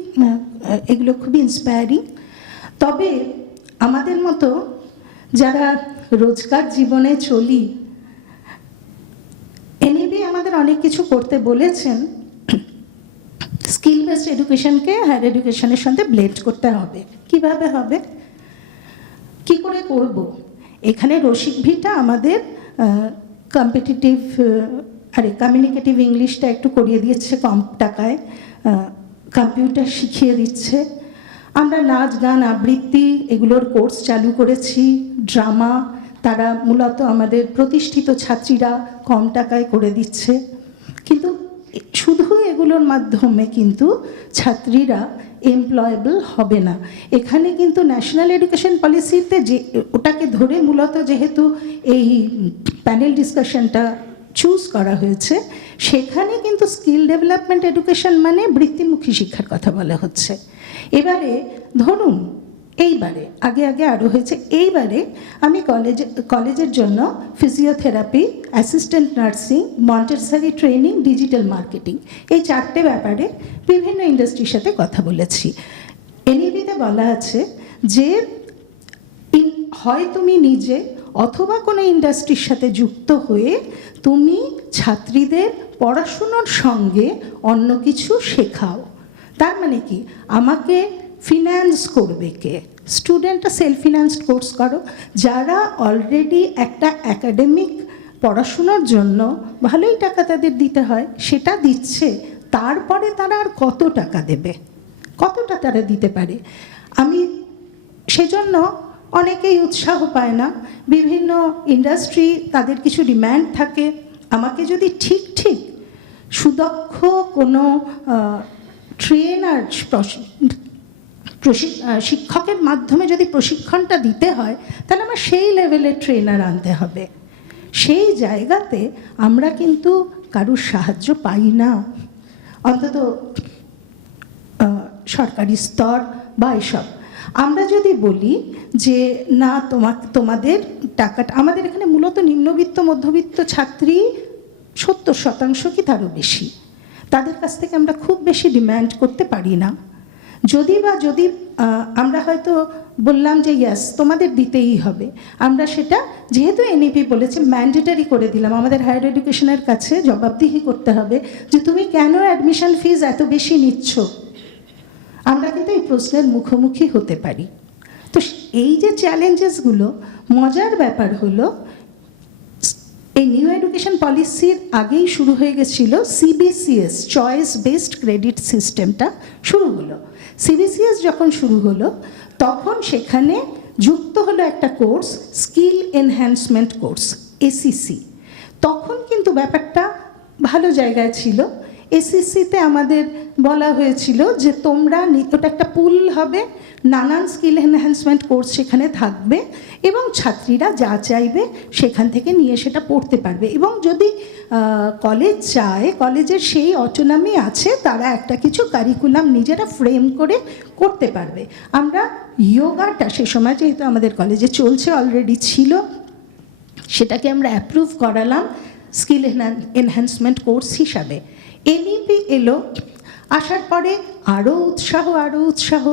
এগুলো খুবই ইন্সপায়ারিং। তবে আমাদের মতো যারা রোজকার জীবনে চলি, এনইবি আমাদের অনেক কিছু করতে বলেছেন। স্কিল বেসড এডুকেশনকে হায়ার এডুকেশনের সাথে ব্লেন্ড করতে হবে। কিভাবে হবে, কি করে করব? এখানে রসিক ভিটা আমাদের কম্পিটিটিভ কমিউনিকেটিভ ইংলিশটা একটু করিয়ে দিচ্ছে কম টাকায়, কম্পিউটার শিখিয়ে দিচ্ছে। আমরা নাচ, গান, আবৃত্তি এগুলোর কোর্স চালু করেছি, ড্রামা, তারা মূলত আমাদের প্রতিষ্ঠিত ছাত্রীরা কম টাকায় করে দিচ্ছে। কিন্তু শুধু এগুলোর মাধ্যমে কিন্তু ছাত্রীরা এমপ্লয়েবল হবে না। এখানে কিন্তু ন্যাশনাল এডুকেশন পলিসিতে যে ওটাকে ধরে মূলত যেহেতু এই প্যানেল ডিসকাশনটা চুজ করা হয়েছে, সেখানে কিন্তু স্কিল ডেভেলপমেন্ট এডুকেশন মানে বৃত্তিমুখী শিক্ষার কথা বলা হচ্ছে। এবারে ধরুন এইবারে আগে আরও হয়েছে, এইবারে আমি কলেজের জন্য physiotherapy, assistant nursing, Montessori training, digital marketing, এই 4টে ব্যাপারে বিভিন্ন ইন্ডাস্ট্রির সাথে কথা বলেছি। এনইবিতে বলা আছে যে হয় তুমি নিজে অথবা কোনো ইন্ডাস্ট্রির সাথে যুক্ত হয়ে তুমি ছাত্রীদের পড়াশুনোর সঙ্গে অন্য কিছু শেখাও। তার মানে কি, আমাকে ফিন্যান্স করবে কে? স্টুডেন্টরা সেলফ ফিন্যান্সড কোর্স করো। যারা অলরেডি একটা একাডেমিক পড়াশুনোর জন্য ভালোই টাকা তাদের দিতে হয়, সেটা দিচ্ছে, তারপরে তারা আর কত টাকা দেবে, কতটা তারা দিতে পারে? আমি সেজন্য অনেকেই উৎসাহ পায় না। বিভিন্ন ইন্ডাস্ট্রি তাদের কিছু ডিম্যান্ড থাকে, আমাকে যদি ঠিক সুদক্ষ কোনো ট্রেনার শিক্ষকের মাধ্যমে যদি প্রশিক্ষণটা দিতে হয়, তাহলে আমার সেই লেভেলের ট্রেনার আনতে হবে। সেই জায়গাতে আমরা কিন্তু কারুর সাহায্য পাই না, অন্তত সরকারি স্তর বা এসব। আমরা যদি বলি যে না, তোমাদের টাকাটা, আমাদের এখানে মূলত নিম্নবিত্ত মধ্যবিত্ত ছাত্রী 70% কি তারও বেশি, তাদের কাছ থেকে আমরা খুব বেশি ডিম্যান্ড করতে পারি না। যদি আমরা হয়তো বললাম যে ইয়াস তোমাদের দিতেই হবে, আমরা সেটা যেহেতু এনইপি বলেছে ম্যান্ডেটারি করে দিলাম, আমাদের হায়ার এডুকেশনের কাছে জবাবদিহি করতে হবে যে তুমি কেন অ্যাডমিশন ফিজ এত বেশি নিচ্ছ। আমরা কিন্তু এই প্রশ্নের মুখোমুখি হতে পারি। তো এই যে চ্যালেঞ্জেসগুলো, মজার ব্যাপার হলো এই নিউ এডুকেশন পলিসির আগেই শুরু হয়ে গেছিল সিবিসিএস, চয়েস বেসড ক্রেডিট সিস্টেমটা শুরু হলো। সিবিসিএস যখন শুরু হলো তখন সেখানে যুক্ত হলো একটা course, skill enhancement course, SEC. তখন কিন্তু ব্যাপারটা ভালো জায়গায় ছিল। এসিসিতে আমাদের বলা হয়েছিল যে তোমরা ওটা একটা পুল হবে, নানান স্কিল এনহ্যান্সমেন্ট কোর্স সেখানে থাকবে এবং ছাত্রীরা যা চাইবে সেখান থেকে নিয়ে সেটা পড়তে পারবে, এবং যদি কলেজ চায়, কলেজের সেই অটোনমি আছে, তারা একটা কিছু কারিকুলাম নিজেরা ফ্রেম করে করতে পারবে। আমরা যোগাটা সে সময় যেহেতু আমাদের কলেজে চলছে, অলরেডি ছিল, সেটাকে আমরা অ্যাপ্রুভ করালাম স্কিল এনহ্যান্সমেন্ট কোর্স হিসাবে। এনইপি এলো, আসার পরে আরও উৎসাহ,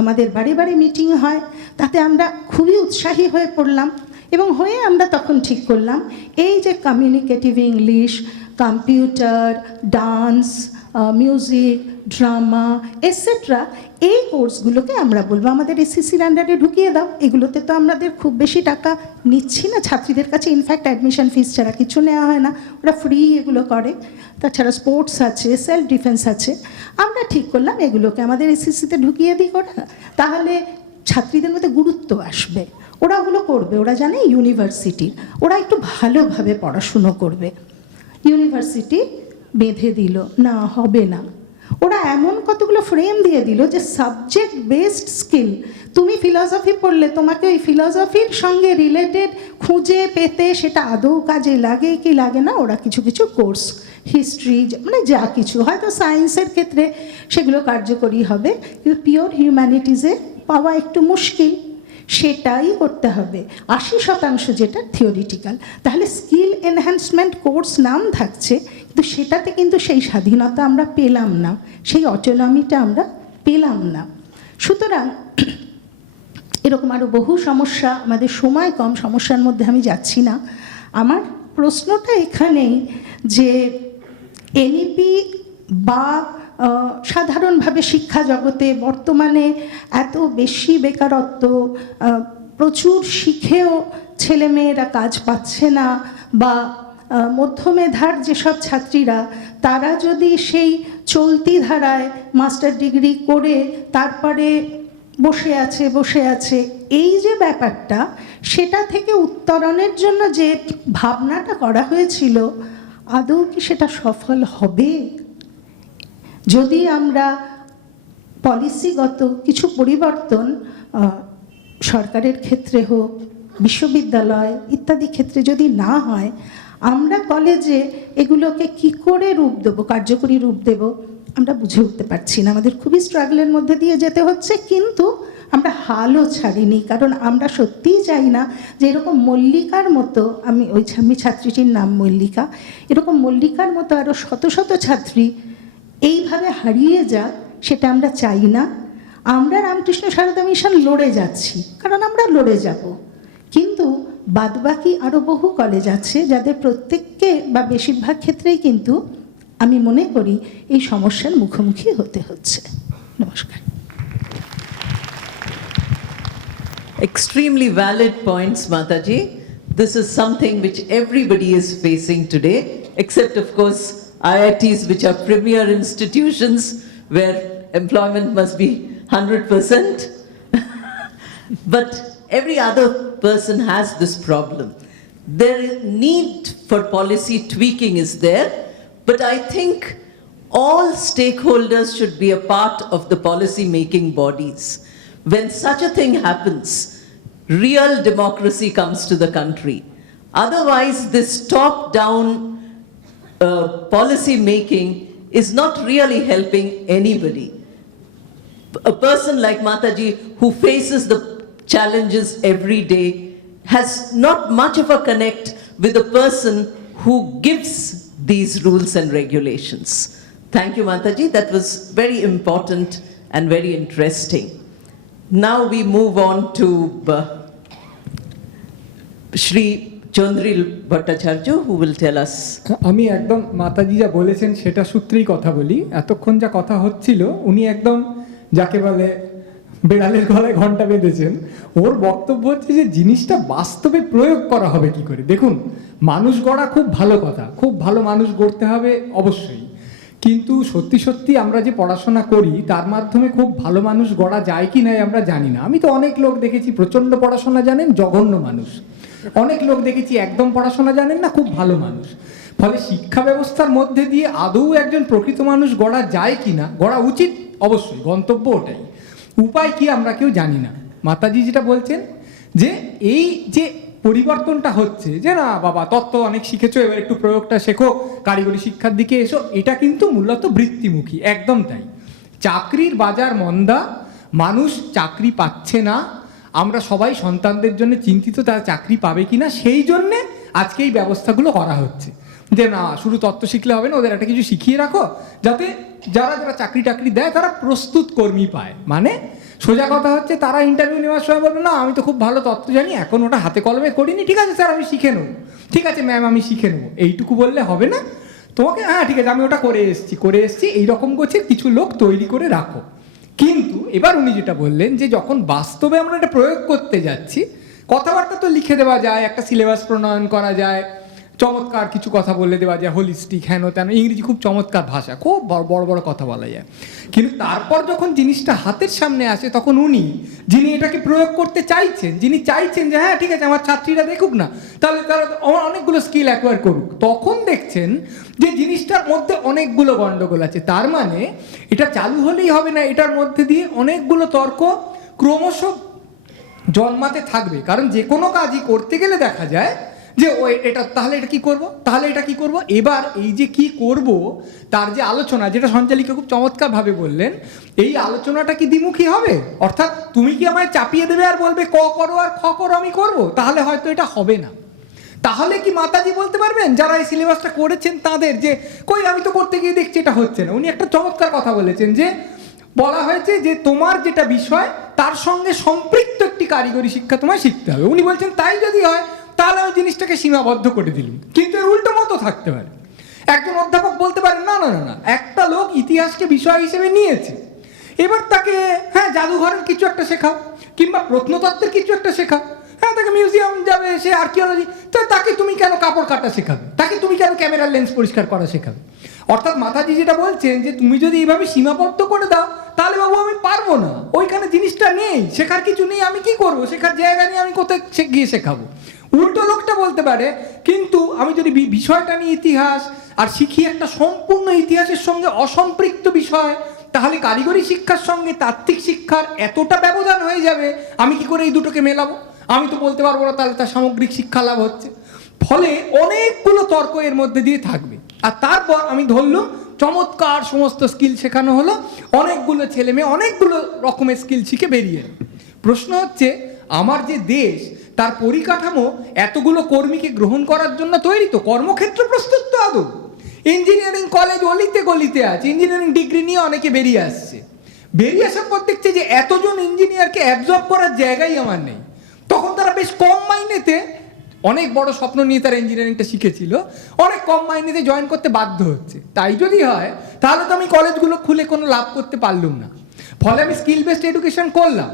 আমাদের বারে বারে মিটিং হয়, তাতে আমরা খুবই উৎসাহী হয়ে পড়লাম এবং আমরা তখন ঠিক করলাম এই যে communicative English, computer, dance, music, drama etcetera, এই কোর্সগুলোকে আমরা বলবো আমাদের এসিসির আন্ডারে ঢুকিয়ে দাও। এগুলোতে তো আমাদের খুব বেশি টাকা নিচ্ছি না ছাত্রীদের কাছে, ইনফ্যাক্ট অ্যাডমিশন ফিস ছাড়া কিছু নেওয়া হয় না, ওরা ফ্রি এগুলো করে। তাছাড়া স্পোর্টস আছে, সেলফ ডিফেন্স আছে। আমরা ঠিক করলাম এগুলোকে আমাদের এসিসিতে ঢুকিয়ে দিই করে, তাহলে ছাত্রীদের মধ্যে গুরুত্ব আসবে, ওরা ওগুলো করবে, ওরা জানে ইউনিভার্সিটি, ওরা একটু ভালোভাবে পড়াশুনো করবে। ইউনিভার্সিটি বেঁধে দিল, না হবে না। ওরা এমন কতগুলো ফ্রেম দিয়ে দিল যে সাবজেক্ট বেসড স্কিল, তুমি ফিলসফি পড়লে তোমাকে ওই ফিলসফির সঙ্গে রিলেটেড খুঁজে পেতে সেটা আদৌ কাজে লাগে কি লাগে না, ওরা কিছু কিছু কোর্স, হিস্ট্রি, মানে যা কিছু, হয়তো সায়েন্সের ক্ষেত্রে সেগুলো কার্যকরী হবে, কিন্তু পিওর হিউম্যানিটিজে পাওয়া একটু মুশকিল, সেটাই করতে হবে। 80% যেটা থিওরিটিক্যাল। তাহলে স্কিল এনহ্যান্সমেন্ট কোর্স নাম থাকছে, কিন্তু সেটাতে কিন্তু সেই স্বাধীনতা আমরা পেলাম না, সেই অটোনমিটা আমরা পেলাম না। সুতরাং এরকম আরও বহু সমস্যা, আমাদের সময় কম, সমস্যার মধ্যে আমি যাচ্ছি না। আমার প্রশ্নটা এখানেই যে এনইপি বা সাধারণভাবে শিক্ষা জগতে বর্তমানে এত বেশি বেকারত্ব, প্রচুর শিখেও ছেলেমেয়েরা কাজ পাচ্ছে না, বা মধ্যমেধার যেসব ছাত্রীরা, তারা যদি সেই চলতি ধারায় মাস্টার ডিগ্রি করে তারপরে বসে আছে, এই যে ব্যাপারটা, সেটা থেকে উত্তরণের জন্য যে ভাবনাটা করা হয়েছিল, আদৌ কি সেটা সফল হবে? যদি আমরা পলিসিগত কিছু পরিবর্তন সরকারের ক্ষেত্রে হোক, বিশ্ববিদ্যালয় ইত্যাদি ক্ষেত্রে যদি না হয়, আমরা কলেজে এগুলোকে কি করে রূপ দেবো, কার্যকরী রূপ দেব, আমরা বুঝে উঠতে পারছি না। আমাদের খুবই স্ট্রাগলের মধ্যে দিয়ে যেতে হচ্ছে, কিন্তু আমরা হালও ছাড়িনি, কারণ আমরা সত্যিই চাই না যে এরকম মল্লিকার মতো, আমি ছাত্রীটির নাম মল্লিকা, এরকম মল্লিকার মতো আরও শত শত ছাত্রী এইভাবে হারিয়ে যাক, সেটা আমরা চাই না। আমরা রামকৃষ্ণ সারদা মিশন লড়ে যাচ্ছি, কারণ আমরা লড়ে যাব, কিন্তু বাদবাকি আরও বহু কলেজ আছে যাদের প্রত্যেককে বা বেশিরভাগ ক্ষেত্রেই কিন্তু আমি মনে করি এই সমস্যার মুখোমুখি হতে হচ্ছে। নমস্কার। Extremely valid points, Mataji. This is something which everybody is facing today, except of course IITs, which are premier institutions where employment must be 100%. But every other person has this problem. Their need for policy tweaking is there, but I think all stakeholders should be a part of the policy making bodies. When such a thing happens, real democracy comes to the country. Otherwise, this top-down policy making is not really helping anybody. A person like Mataji, who faces the challenges every day, has not much of a connect with the person who gives these rules and regulations. Thank you, Mataji. That was very important and very interesting. Now we move on to Shri Chandril Bhattacharya, who will tell us. আমি একদম মাতাজি যা বলেছেন সেটা সূত্রেই কথা বলি। এতক্ষণ যা কথা হচ্ছিল, উনি একদম যাকে বলে বেড়ালের গলায় ঘন্টা বেঁধেছেন। ওর বক্তব্য হচ্ছে যে জিনিসটা বাস্তবে প্রয়োগ করা হবে কি করে। দেখুন, মানুষ গড়া খুব ভালো কথা, খুব ভালো মানুষ গড়তে হবে অবশ্যই, কিন্তু সত্যি সত্যি আমরা যে পড়াশোনা করি তার মাধ্যমে খুব ভালো মানুষ গড়া যায় কি নাই আমরা জানি না। আমি তো অনেক লোক দেখেছি প্রচণ্ড পড়াশোনা জানেন, জঘন্য মানুষ। অনেক লোক দেখেছি একদম পড়াশোনা জানেন না, খুব ভালো মানুষ। ফলে শিক্ষা ব্যবস্থার মধ্যে দিয়ে আদৌ একজন প্রকৃত মানুষ গড়া যায় কি না, গড়া উচিত অবশ্যই, গন্তব্য ওটাই, উপায় কি আমরা কেউ জানি না। মাতাজি যেটা বলছেন যে এই যে পরিবর্তনটা হচ্ছে, যে না বাবা তত্ত্ব অনেক শিখেছো, এবার একটু প্রয়োগটা শেখো, কারিগরি শিক্ষার দিকে এসো, এটা কিন্তু মূলত বৃত্তিমুখী, একদম তাই। চাকরির বাজার মন্দা, মানুষ চাকরি পাচ্ছে না, আমরা সবাই সন্তানদের জন্য চিন্তিত তারা চাকরি পাবে কিনা, সেই জন্যে আজকে এই ব্যবস্থাগুলো করা হচ্ছে। যে না শুধু তত্ত্ব শিখলে হবে না, ওদের একটা কিছু শিখিয়ে রাখো যাতে যারা যারা চাকরি টাকরি দেয় তারা প্রস্তুত কর্মী পায়। মানে সোজা কথা হচ্ছে তারা ইন্টারভিউ নেওয়ার সময় বলবে না আমি তো খুব ভালো তত্ত্ব জানি, এখন ওটা হাতে কলমে করিনি, ঠিক আছে স্যার আমি শিখে নেবো, ঠিক আছে ম্যাম আমি শিখে নেবো, এইটুকু বললে হবে না। তোমাকে হ্যাঁ ঠিক আছে আমি ওটা করে এসেছি এইরকম করছে কিছু লোক তৈরি করে রাখো। কিন্তু এবার উনি যেটা বললেন যে যখন বাস্তবে আমরা এটা প্রয়োগ করতে যাচ্ছি, কথাবার্তা তো লিখে দেওয়া যায়, একটা সিলেবাস প্রণয়ন করা যায়, চমৎকার কিছু কথা বলে দেওয়া যায়, হোলিস্টিক হেন তেন, ইংরেজি খুব চমৎকার ভাষা, খুব বড় বড় কথা বলা যায়। কিন্তু তারপর যখন জিনিসটা হাতের সামনে আসে তখন উনি যিনি এটাকে প্রয়োগ করতে চাইছেন, যিনি চাইছেন যে হ্যাঁ ঠিক আছে আমার ছাত্রীরা দেখুক না, তাহলে তারা অনেকগুলো স্কিল অ্যাকোয়ার করুক, তখন দেখছেন যে জিনিসটার মধ্যে অনেকগুলো গন্ডগোল আছে। তার মানে এটা চালু হলেই হবে না, এটার মধ্যে দিয়ে অনেকগুলো তর্ক ক্রমশ জন্মাতে থাকবে। কারণ যে কোনো কাজই করতে গেলে দেখা যায় যে ও এটা তাহলে এটা কি করব, তাহলে এটা কি করব। এবার এই যে কি করব তার যে আলোচনা, যেটা সঞ্চালিকা খুব চমৎকারভাবে বললেন, এই আলোচনাটা কি দ্বিমুখী হবে? অর্থাৎ তুমি কি আমায় চাপিয়ে দেবে আর বলবে ক করো আর খ করো আমি করব, তাহলে হয়তো এটা হবে না। তাহলে কি মাতাজি বলতে পারবেন যারা এই সিলেবাসটা করেছেন তাদের যে কই আমি তো করতে গিয়ে দেখছি এটা হচ্ছে না? উনি একটা চমৎকার কথা বলেছেন যে বলা হয়েছে যে তোমার যেটা বিষয় তার সঙ্গে সম্পৃক্ত একটি কারিগরি শিক্ষা তোমায় শিখতে হবে। উনি বলছেন তাই যদি হয় তাহলে ওই জিনিসটাকে সীমাবদ্ধ করে দিলুম। কিন্তু এর উল্টো মতো থাকতে পারে, একজন অধ্যাপক বলতে পারেন না না না না, একটা লোক ইতিহাসকে বিষয় হিসেবে নিয়েছে, এবার তাকে হ্যাঁ জাদুঘরের কিছু একটা শেখাও, কিংবা প্রত্নতত্ত্বের কিছু একটা শেখাও, হ্যাঁ তাকে মিউজিয়াম যাবে, সে আর্কিওলজি, তাকে তুমি কেন কাপড় কাটা শেখাবে, তাকে তুমি কেন ক্যামেরার লেন্স পরিষ্কার করা শেখাবে? অর্থাৎ মাতাজি যেটা বলছেন যে তুমি যদি এইভাবে সীমাবদ্ধ করে দাও তাহলে বাবু আমি পারবো না, ওইখানে জিনিসটা নেই, শেখার কিছু নেই, আমি কি করবো, শেখার জায়গা নিয়ে আমি কোথায় গিয়ে শেখাবো। উল্টো লোকটা বলতে পারে কিন্তু আমি যদি বিষয়টা নিয়ে ইতিহাস আর শিখি একটা সম্পূর্ণ ইতিহাসের সঙ্গে অসম্পৃক্ত বিষয়, তাহলে কারিগরি শিক্ষার সঙ্গে তাত্ত্বিক শিক্ষার এতটা ব্যবধান হয়ে যাবে, আমি কি করে এই দুটোকে মেলাবো? আমি তো বলতে পারবো না তাহলে তার সামগ্রিক শিক্ষা লাভ হচ্ছে। ফলে অনেকগুলো তর্ক এর মধ্যে দিয়ে থাকবে। আর তারপর আমি ধরলাম চমৎকার সমস্ত স্কিল শেখানো হলো, অনেকগুলো ছেলে মেয়ে অনেকগুলো রকমের স্কিল শিখে বেরিয়ে এলো। প্রশ্ন হচ্ছে আমার যে দেশ তার পরিকাঠামো এতগুলো কর্মীকে গ্রহণ করার জন্য তৈরি তো? কর্মক্ষেত্র প্রস্তুত তো আদৌ? ইঞ্জিনিয়ারিং কলেজ অলিতে গলিতে আছে, ইঞ্জিনিয়ারিং ডিগ্রি নিয়ে অনেকে বেরিয়ে আসছে, বেরিয়ে আসার পর দেখছে যে এতজন ইঞ্জিনিয়ারকে অ্যাবজর্ব করার জায়গাই আমার নেই। তখন তারা বেশ কম মাইনেতে, অনেক বড় স্বপ্ন নিয়ে তারা ইঞ্জিনিয়ারিংটা শিখেছিল, অনেক কম মাইনেতে জয়েন করতে বাধ্য হচ্ছে। তাই যদি হয় তাহলে তো আমি কলেজগুলো খুলে কোনো লাভ করতে পারলাম না। ফলে আমি স্কিল বেসড এডুকেশন করলাম,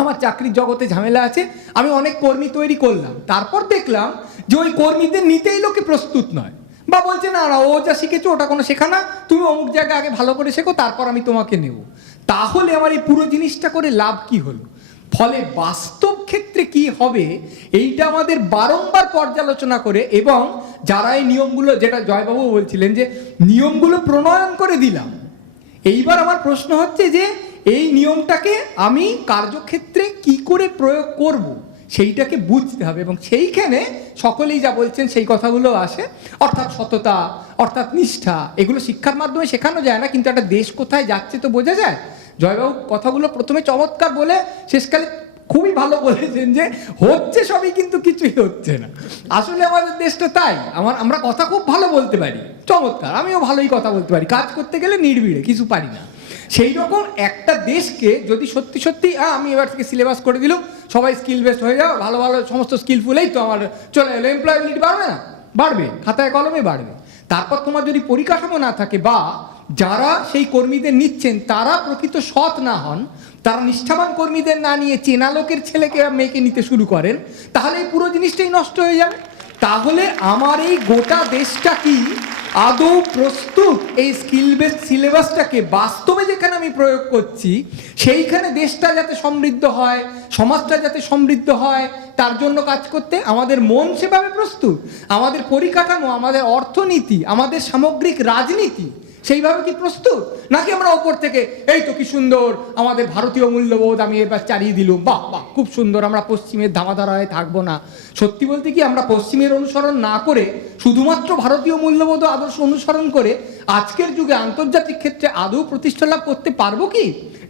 আমার চাকরির জগতে ঝামেলা আছে, আমি অনেক কর্মী তৈরি করলাম, তারপর দেখলাম যে ওই কর্মীদের নিতেই লোকে প্রস্তুত নয়, বা বলছে না না ও যা শিখেছো ওটা কোনো শেখা না, তুমি অমুক জায়গায় আগে ভালো করে শেখো তারপর আমি তোমাকে নেব। তাহলে আমার এই পুরো জিনিসটা করে লাভ কি হলো? ফলে বাস্তব ক্ষেত্রে কি হবে এইটা আমাদের বারংবার পর্যালোচনা করে, এবং যারা এই নিয়মগুলো, যেটা জয়বাবু বলছিলেন যে নিয়মগুলো প্রণয়ন করে দিলাম, এইবার আমার প্রশ্ন হচ্ছে যে এই নিয়মটাকে আমি কার্যক্ষেত্রে কি করে প্রয়োগ করব সেইটাকে বুঝতে হবে। এবং সেইখানে সকলেই যা বলছেন সেই কথাগুলো আসে, অর্থাৎ সততা, অর্থাৎ নিষ্ঠা, এগুলো শিক্ষার মাধ্যমে শেখানো যায় না, কিন্তু একটা দেশ কোথায় যাচ্ছে তো বোঝা যায়। জয়বাবু কথাগুলো প্রথমে চমৎকার বলে শেষকালে খুবই ভালো বলেছেন যে হচ্ছে সবই কিন্তু কিছুই হচ্ছে না। আসলে আমাদের দেশটা তাই, আমরা কথা খুব ভালো বলতে পারি, চমৎকার, আমিও ভালোই কথা বলতে পারি, কাজ করতে গেলে নির্বিড়ে কিছু পারি না। সেই রকম একটা দেশকে যদি সত্যি সত্যি আমি এবার থেকে সিলেবাস করে দিলাম, সবাই স্কিল বেসড হয়ে যাও, ভালো ভালো সমস্ত স্কিলফুলেই তো আমার চলে এলো, এমপ্লয়াবিলিটি বাড়বে না? বাড়বে, খাতায় কলমে বাড়বে। তারপর তোমার যদি পরিকাঠামো না থাকে বা যারা সেই কর্মীদের নিচ্ছেন তারা প্রকৃত সৎ না হন, তারা নিষ্ঠাবান কর্মীদের না নিয়ে চেনা লোকের ছেলেকে বা মেয়েকে নিতে শুরু করেন, তাহলে এই পুরো জিনিসটাই নষ্ট হয়ে যাবে। তাহলে আমার এই গোটা দেশটা কি আদৌ প্রস্তুত এই স্কিল বেসড সিলেবাসটাকে বাস্তবে যেখানে আমি প্রয়োগ করছি সেইখানে দেশটা যাতে সমৃদ্ধ হয়, সমাজটা যাতে সমৃদ্ধ হয়, তার জন্য কাজ করতে আমাদের মন সেভাবে প্রস্তুত, আমাদের পরিকাঠামো, আমাদের অর্থনীতি, আমাদের সামগ্রিক রাজনীতি সেইভাবে কি প্রস্তুত? নাকি আমরা ওপর থেকে এই তো কি সুন্দর আমাদের ভারতীয় মূল্যবোধ আমি এবার চালিয়ে দিলুম, বাহ বাহ খুব সুন্দর, আমরা পশ্চিমের ধামাধারা হয়ে থাকবো না। সত্যি বলতে কি আমরা পশ্চিমের অনুসরণ না করে শুধুমাত্র ভারতীয় মূল্যবোধ ও আদর্শ অনুসরণ করে আজকের যুগে আন্তর্জাতিক ক্ষেত্রে আদৌ প্রতিষ্ঠা লাভ করতে পারবো কি?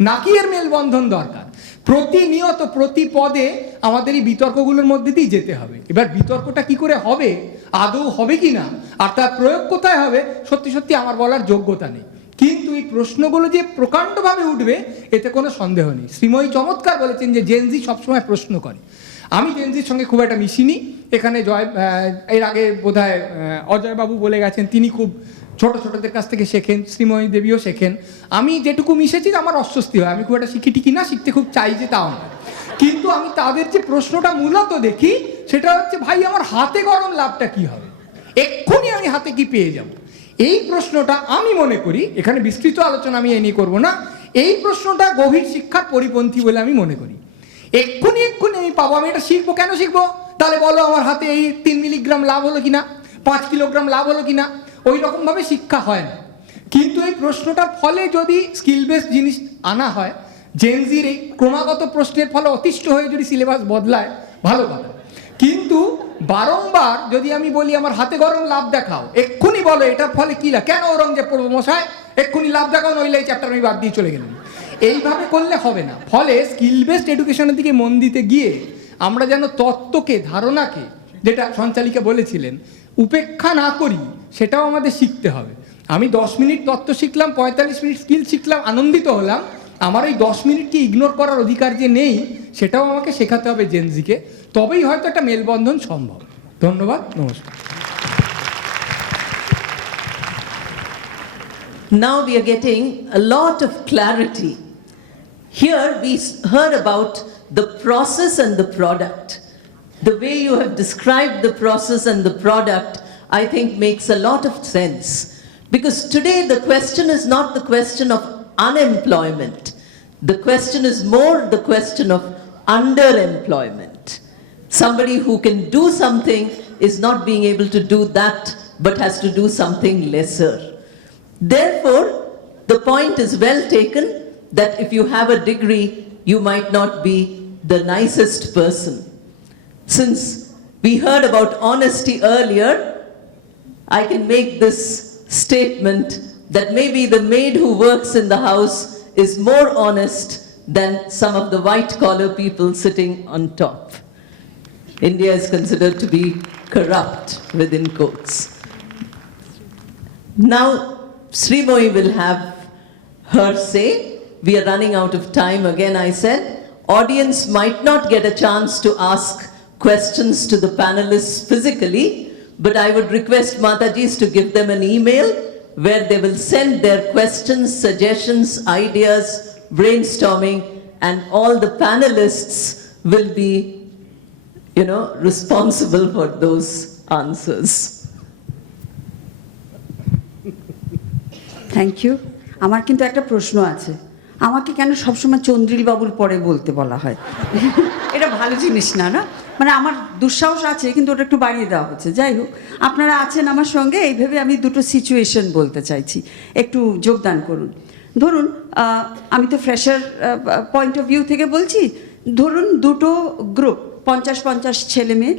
নাকি এর মেলবন্ধন দরকার? প্রতিনিয়ত প্রতি পদে আমাদের এই বিতর্কগুলোর মধ্যে দিয়ে যেতে হবে। এবার বিতর্কটা কি করে হবে, আদৌ হবে কি না, আর তার প্রয়োগ কোথায় হবে, সত্যি সত্যি আমার বলার যোগ্যতা নেই। কিন্তু এই প্রশ্নগুলো যে প্রকাণ্ডভাবে উঠবে এতে কোনো সন্দেহ নেই। শ্রীময়ী চমৎকার বলেছেন যে জেনজি সবসময় প্রশ্ন করে। আমি জেনজির সঙ্গে খুব একটা মিশিনি। এখানে এর আগে বোধহয় অজয়বাবু বলে গেছেন তিনি খুব ছোট ছোটদের কাছ থেকে শেখেন, শ্রীময়ী দেবীও শেখেন। আমি যেটুকু মিশেছি আমার অস্বস্তি হয়, আমি খুব একটা শিখি টিকি না, শিখতে খুব চাই যে তাও না। কিন্তু আমি তাদের যে প্রশ্নটা মূলত দেখি সেটা হচ্ছে, ভাই আমার হাতে গরম লাভটা কি হবে, এক্ষুনি আমি হাতে কি পেয়ে যাব। এই প্রশ্নটা আমি মনে করি, এখানে বিস্তৃত আলোচনা আমি এ নিয়ে করবো না, এই প্রশ্নটা গভীর শিক্ষার পরিপন্থী বলে আমি মনে করি। এক্ষুনি আমি পাবো, আমি এটা শিখবো, কেন শিখবো? তাহলে বলো আমার হাতে এই 3 মিলিগ্রাম লাভ হলো কিনা, 5 কিলোগ্রাম লাভ হলো কিনা, ওই রকমভাবে শিক্ষা হয় না। কিন্তু এই প্রশ্নটার ফলে যদি স্কিল বেসড জিনিস আনা হয়, জেনজির এই ক্রমাগত প্রশ্নের ফলে অতিষ্ঠ হয়ে যদি সিলেবাস বদলায়, ভালো কথা। কিন্তু বারংবার যদি আমি বলি আমার হাতে গরম লাভ দেখাও, এক্ষুনি বলো এটার ফলে কি লাভ, কেন ঔরঙ্গজেব পড়বো মশাই, এক্ষুনি লাভ দেখাও, নইলে এই চ্যাপ্টার আমি বাদ দিয়ে চলে গেলাম। এইভাবে করলে হবে না। ফলে স্কিল বেসড এডুকেশনের দিকে মন দিতে গিয়ে আমরা যেন তত্ত্বকে, ধারণাকে, যেটা সঞ্চালিকা বলেছিলেন, উপেক্ষা না করি, সেটাও আমাদের শিখতে হবে। আমি 10 মিনিট তত্ত্ব শিখলাম, 45 মিনিট স্কিল শিখলাম, আনন্দিত হলাম, আমার এই 10 মিনিটকে ইগনোর করার অধিকার যে নেই সেটাও আমাকে শেখাতে হবে জেনজিকে, তবেই হয়তো একটা মেলবন্ধন সম্ভব। ধন্যবাদ, নমস্কার। Now we are getting a lot of clarity. Here we heard about the process and the product. The way you have described the process and the product, I think makes a lot of sense. Because today the question is not the question of unemployment. The question is more the question of underemployment. Somebody who can do something is not being able to do that, but has to do something lesser. Therefore, the point is well taken that if you have a degree, you might not be the nicest person. Since we heard about honesty earlier, I can make this statement that maybe the maid who works in the house is more honest than some of the white-collar people sitting on top. India is considered to be corrupt, within quotes. Now, Srimoyi will have her say. We are running out of time again, I said. Audience might not get a chance to ask questions to the panelists physically, but I would request Matajis to give them an email where they will send their questions, suggestions, ideas, brainstorming, and all the panelists will be, responsible for those answers. Thank you. আমার কিন্তু একটা প্রশ্ন আছে, আমাকে কেন সবসময় চন্দ্রিল বাবুর পরে বলতে বলা হয়? এটা ভালো জিনিস না, না? মানে আমার দুঃসাহস আছে, কিন্তু ওটা একটু বাড়িয়ে দেওয়া হচ্ছে। যাই হোক, আপনারা আছেন আমার সঙ্গে, এইভাবে আমি দুটো সিচুয়েশন বলতে চাইছি, একটু যোগদান করুন। ধরুন আমি তো ফ্রেশার পয়েন্ট অফ ভিউ থেকে বলছি। ধরুন দুটো গ্রুপ, 50-50 ছেলে মেয়ে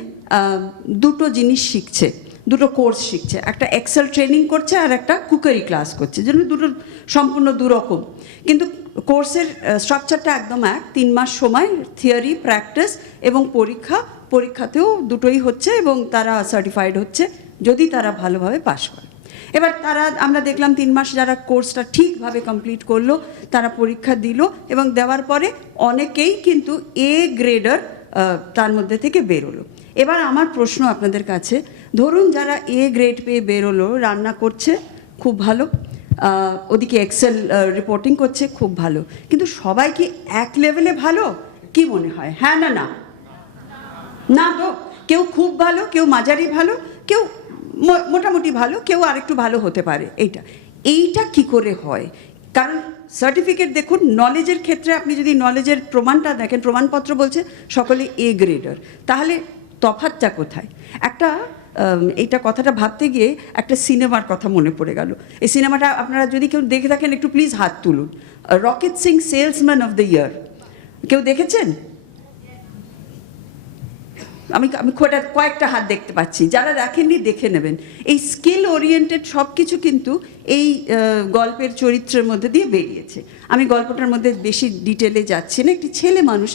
দুটো জিনিস শিখছে, দুটো কোর্স শিখছে, একটা এক্সেল ট্রেনিং করছে আর একটা কুকারি ক্লাস করছে, যেন দুটো সম্পূর্ণ দুরকম, কিন্তু কোর্সের স্ট্রাকচারটা একদম এক। 3 মাস সময়, থিওরি, প্র্যাকটিস এবং পরীক্ষাতেও দুটোই হচ্ছে এবং তারা সার্টিফাইড হচ্ছে যদি তারা ভালোভাবে পাশ করে। এবার আমরা দেখলাম 3 মাস যারা কোর্সটা ঠিকভাবে কমপ্লিট করলো, তারা পরীক্ষা দিল এবং দেওয়ার পরে অনেকেই কিন্তু এ গ্রেডার তার মধ্যে থেকে বেরোলো। এবার আমার প্রশ্ন আপনাদের কাছে, ধরুন যারা এ গ্রেড পেয়ে বেরোলো, রান্না করছে খুব ভালো, ওদিকে এক্সেল রিপোর্টিং করছে, খুব ভালো। কিন্তু সবাই কি এক লেভেলে ভালো? কি মনে হয়, হ্যাঁ না না? না তো, কেউ খুব ভালো, কেউ মাঝারি ভালো, কেউ মোটামুটি ভালো, কেউ আরেকটু ভালো হতে পারে। এইটা কি করে হয়? কারণ সার্টিফিকেট দেখুন, নলেজের ক্ষেত্রে আপনি যদি নলেজের প্রমাণটা দেখেন, প্রমাণপত্র বলছে সকলে এ গ্রেডার, তাহলে তফাৎটা কোথায়? এইটা কথাটা ভাবতে গিয়ে একটা সিনেমার কথা মনে পড়ে গেল। এই সিনেমাটা আপনারা যদি কেউ দেখে থাকেন একটু প্লিজ হাত তুলুন। Rocket Singh salesman of the year, কেউ দেখেছেন? আমি কয়েকটা হাত দেখতে পাচ্ছি, যারা দেখেননি দেখে নেবেন। এই স্কিল ওরিয়েন্টেড সব কিছু কিন্তু এই গল্পের চরিত্রের মধ্যে দিয়ে বেরিয়েছে। আমি গল্পটার মধ্যে বেশি ডিটেলে যাচ্ছি না। একটি ছেলে মানুষ,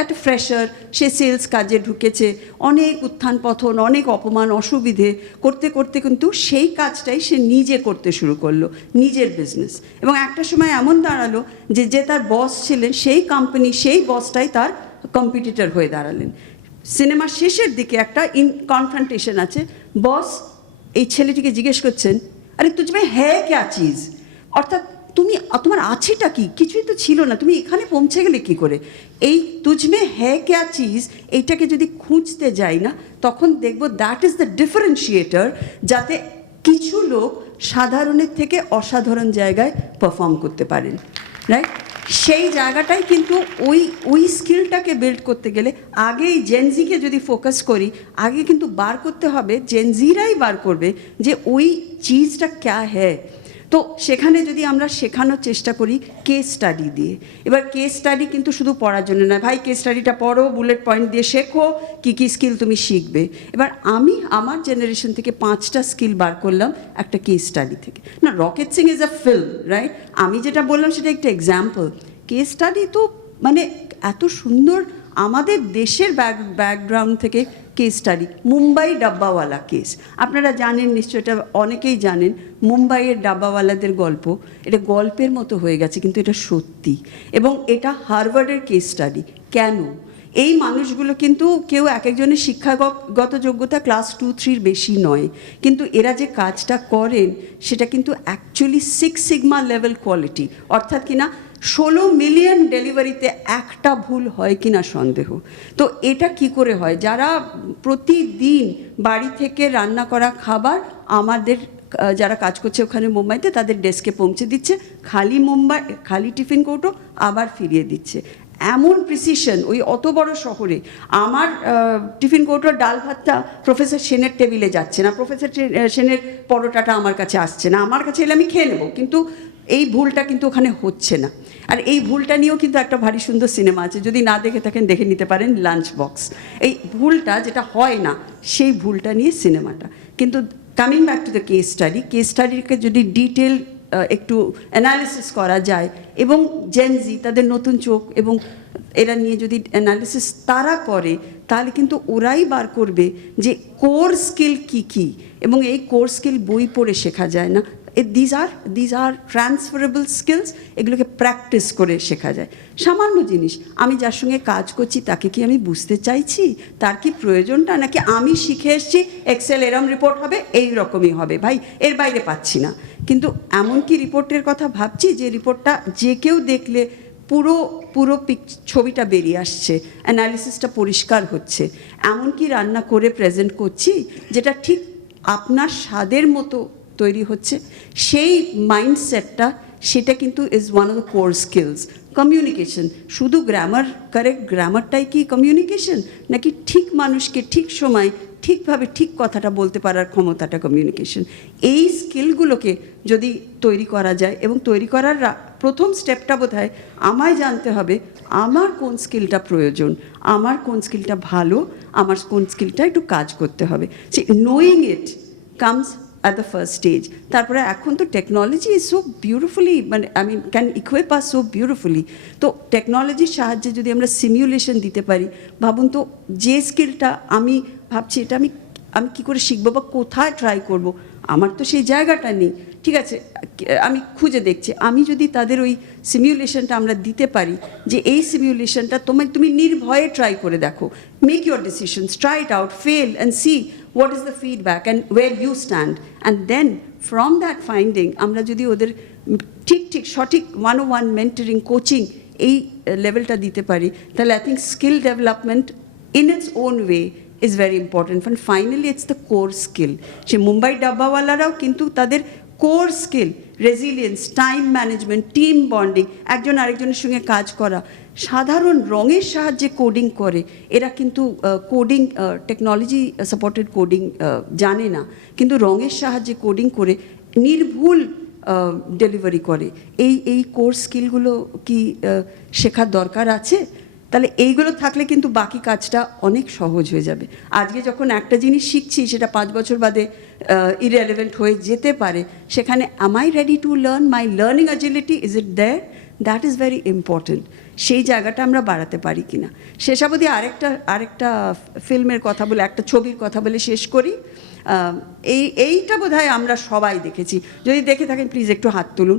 একটা ফ্রেশার, সে সেলস কাজে ঢুকেছে, অনেক উত্থান পতন, অনেক অপমান অসুবিধে করতে করতে কিন্তু সেই কাজটাই সে নিজে করতে শুরু করলো, নিজের বিজনেস। এবং একটা সময় এমন দাঁড়ালো যে তার বস ছিলেন, সেই কোম্পানি, সেই বসটাই তার কম্পিটিটর হয়ে দাঁড়ালেন। সিনেমার শেষের দিকে একটা কনফ্রন্টেশন আছে। বস এই ছেলেটিকে জিজ্ঞেস করছেন, আরে তুজমে হ্যাঁ ক্যা চিজ, অর্থাৎ তোমার আছেটা কি? কিছুই তো ছিল না, তুমি এখানে পৌঁছে গেলে কি করে? এই তুজমে হ্যাঁ ক্যা চিজ, এইটাকে যদি খুঁজতে যাই না, তখন দেখব দ্যাট ইজ দ্য ডিফারেন্সিয়েটার, যাতে কিছু লোক সাধারণের থেকে অসাধারণ জায়গায় পারফর্ম করতে পারেন, রাইট? সেই জায়গাটাই কিন্তু ওই স্কিলটাকে বিল্ড করতে গেলে আগেই জেনজিকে যদি ফোকাস করি, আগে কিন্তু বার করতে হবে, জেনজিরাই বার করবে যে ওই চিজটা ক্যা হ্যায়। তো সেখানে যদি আমরা শেখানোর চেষ্টা করি কেস স্টাডি দিয়ে। এবার কেস স্টাডি কিন্তু শুধু পড়ার জন্য নয়, ভাই কেস স্টাডিটা পড়ো, বুলেট পয়েন্ট দিয়ে শেখো কী কী স্কিল তুমি শিখবে। এবার আমি আমার জেনারেশন থেকে 5টা স্কিল বার করলাম একটা কেস স্টাডি থেকে। না, rocket Singh is a film, right? আমি যেটা বললাম সেটা একটা এক্সাম্পল। কেস স্টাডি তো মানে এত সুন্দর, আমাদের দেশের ব্যাকগ্রাউন্ড থেকে case study. Mumbai dabbawala case, আপনারা জানেন নিশ্চয়, এটা অনেকেই জানেন। মুম্বাইয়ের ডাব্বাওয়ালাদের গল্প, এটা গল্পের মতো হয়ে গেছে, কিন্তু এটা সত্যি। এবং এটা হার্ভার্ডের কেস স্টাডি। কেন? এই মানুষগুলো কিন্তু কেউ এক একজনের শিক্ষাগত যোগ্যতা ক্লাস 2-3 বেশি নয়, কিন্তু এরা যে কাজটা করেন সেটা কিন্তু অ্যাকচুয়ালি 6 সিগমা লেভেল কোয়ালিটি। অর্থাৎ কিনা 16 মিলিয়ন ডেলিভারিতে একটা ভুল হয় কিনা সন্দেহ। তো এটা কি করে হয়? যারা প্রতিদিন বাড়ি থেকে রান্না করা খাবার আমাদের যারা কাজ করছে ওখানে মুম্বাইতে, তাদের ডেস্কে পৌঁছে দিচ্ছে, খালি টিফিন কৌটো আবার ফিরিয়ে দিচ্ছে। এমন প্রিসিশন ওই অত বড় শহরে। আমার টিফিন কৌটোর ডাল ভাতটা প্রফেসর সেনের টেবিলে যাচ্ছে না, প্রফেসর সেনের পরোটাটা আমার কাছে আসছে না, আমার কাছে এলে আমি খেয়ে নেবো, কিন্তু এই ভুলটা কিন্তু ওখানে হচ্ছে না। আর এই ভুলটা নিয়েও কিন্তু একটা ভারী সুন্দর সিনেমা আছে, যদি না দেখে থাকেন দেখে নিতে পারেন, লাঞ্চ বক্স। এই ভুলটা যেটা হয় না, সেই ভুলটা নিয়ে সিনেমাটা। কিন্তু coming back to the case স্টাডিকে যদি ডিটেল একটু অ্যানালিসিস করা যায়, এবং জেনজি তাদের নতুন চোখ এবং এরা নিয়ে যদি অ্যানালিসিস তারা করে, তাহলে কিন্তু ওরাই বার করবে যে কোর স্কিল কী কী, এবং এই কোর স্কিল বই পড়ে শেখা যায় না। দিজ আর ট্রান্সফারেবল স্কিলস, এগুলোকে প্র্যাকটিস করে শেখা যায়। সামান্য জিনিস, আমি যার সঙ্গে কাজ করছি তাকে কি আমি বুঝতে চাইছি, তার কি প্রয়োজনটা, নাকি আমি শিখে এসেছি এক্সেল এরম রিপোর্ট হবে, এই রকমই হবে, ভাই এর বাইরে পাচ্ছি না। কিন্তু এমন কি রিপোর্টের কথা ভাবছি যে রিপোর্টটা যে কেউ দেখলে পুরো ছবিটা বেরিয়ে আসছে, অ্যানালিসিসটা পরিষ্কার হচ্ছে। এমনকি রান্না করে প্রেজেন্ট করছি যেটা ঠিক আপনার স্বাদের মতো তৈরি হচ্ছে, সেই মাইন্ডসেটটা, সেটা কিন্তু is one of the core skills. Communication, শুধু কারেক্ট গ্রামারটাই কি কমিউনিকেশন, নাকি ঠিক মানুষকে ঠিক সময় ঠিকভাবে ঠিক কথাটা বলতে পারার ক্ষমতাটা কমিউনিকেশন? এই স্কিলগুলোকে যদি তৈরি করা যায়, এবং তৈরি করার প্রথম স্টেপটা বোধহয় আমায় জানতে হবে আমার কোন স্কিলটা প্রয়োজন, আমার কোন স্কিলটা ভালো, আমার কোন স্কিলটা একটু কাজ করতে হবে। সে knowing it comes at the first stage. তারপরে এখন তো টেকনোলজি ইজ সো বিউটিফুলি, মানে can equip us so beautifully. তো টেকনোলজির সাহায্যে যদি আমরা সিমিউলেশন দিতে পারি, ভাবুন তো, যে স্কিলটা আমি ভাবছি এটা আমি কী করে শিখবো বা কোথায় ট্রাই করব, আমার তো সেই জায়গাটা নেই। ঠিক আছে, আমি খুঁজে দেখছি। আমি যদি তাদের ওই সিমিউলেশনটা আমরা দিতে পারি, যে এই সিমিউলেশনটা তুমি নির্ভয়ে ট্রাই করে দেখো, make your decisions, try it out, fail and see what is the feedback and where you stand, and then from that finding আমরা যদি ওদের ঠিক সঠিক 101 মেন্টরিং কোচিং এই লেভেলটা দিতে পারি, তাহলে I think skill development in its own way is very important. But finally it's the core skill. সে মুম্বাই ডাব্বাওয়ালারাও কিন্তু তাদের core skill, resilience, time management, team bonding, একজন আরেকজনের সঙ্গে কাজ করা, সাধারণ রঙের সাহায্যে কোডিং করে। এরা কিন্তু কোডিং, টেকনোলজি সাপোর্টেড কোডিং জানে না, কিন্তু রঙের সাহায্যে কোডিং করে নির্ভুল ডেলিভারি করে। এই কোর স্কিলগুলো কি শেখার দরকার আছে? তাহলে এইগুলো থাকলে কিন্তু বাকি কাজটা অনেক সহজ হয়ে যাবে। আজকে যখন একটা জিনিস শিখছি সেটা 5 বছর বাদে ইররেলেভেন্ট হয়ে যেতে পারে, সেখানে am I ready to learn? My learning agility, is it there? That is very important. সেই জায়গাটা আমরা বাড়াতে পারি কিনা। শেষাবধি আরেকটা ফিল্মের কথা বলে, একটা ছবির কথা বলে শেষ করি। এইটা বোধহয় আমরা সবাই দেখেছি। যদি দেখে থাকেন প্লিজ একটু হাত তুলুন।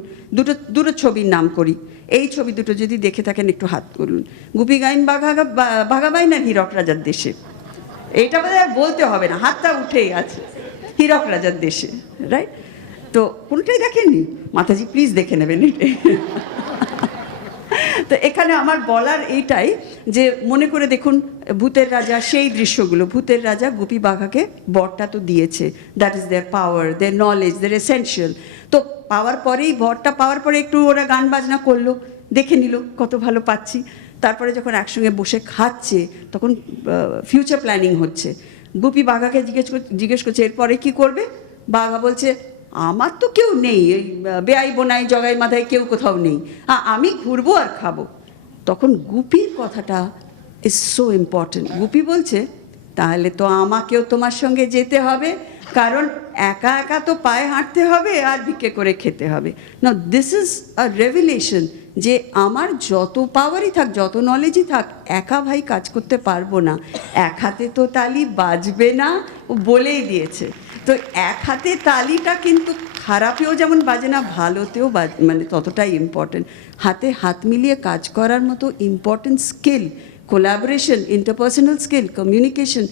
দুটো ছবির নাম করি। এই ছবি দুটো যদি দেখে থাকেন একটু হাত তুলুন। গুপি গাইন ভাগাবাই না হীরক রাজার দেশে? এইটা বোধহয় বলতে হবে না, হাতটা উঠেই আছে। হীরক রাজার দেশে, রাইট? তো কোনটাই দেখেননি? মাতাজি প্লিজ দেখে নেবেন। তো এখানে আমার বলার এইটাই যে মনে করে দেখুন ভূতের রাজা, সেই দৃশ্যগুলো। ভূতের রাজা গুপি বাঘাকে বরটা তো দিয়েছে, that is their power, their knowledge, their essential. তো পাওয়ার পরেই, বরটা পাওয়ার পরে একটু ওরা গান বাজনা করলো, দেখে নিল কত ভালো পাচ্ছি। তারপরে যখন একসঙ্গে বসে খাচ্ছে তখন ফিউচার প্ল্যানিং হচ্ছে। গুপি বাঘাকে জিজ্ঞেস করছে এরপরে কি করবে? বাঘা বলছে আমার তো কেউ নেই, এই বেআই বোনাই জগাই মাথায় কেউ কোথাও নেই, আমি ঘুরবো আর খাবো। তখন গুপির কথাটা ইজ সো ইম্পর্টেন্ট। গুপি বলছে তাহলে তো আমাকেও তোমার সঙ্গে যেতে হবে, কারণ একা একা তো পায়ে হাঁটতে হবে আর ভিক্ষে করে খেতে হবে। না, দিস ইজ আ রেভিলেশন যে আমার যত পাওয়ারই থাক, যত নলেজই থাক, একা ভাই কাজ করতে পারবো না। এক হাতে তো তালি বাজবে না, ও বলেই দিয়েছে। তো এক হাতে তালিটা কিন্তু খারাপেও যেমন বাজে না, ভালোতেও মানে ততটাই ইম্পর্টেন্ট। হাতে হাত মিলিয়ে কাজ করার মতো important skill, collaboration, interpersonal skill, communication,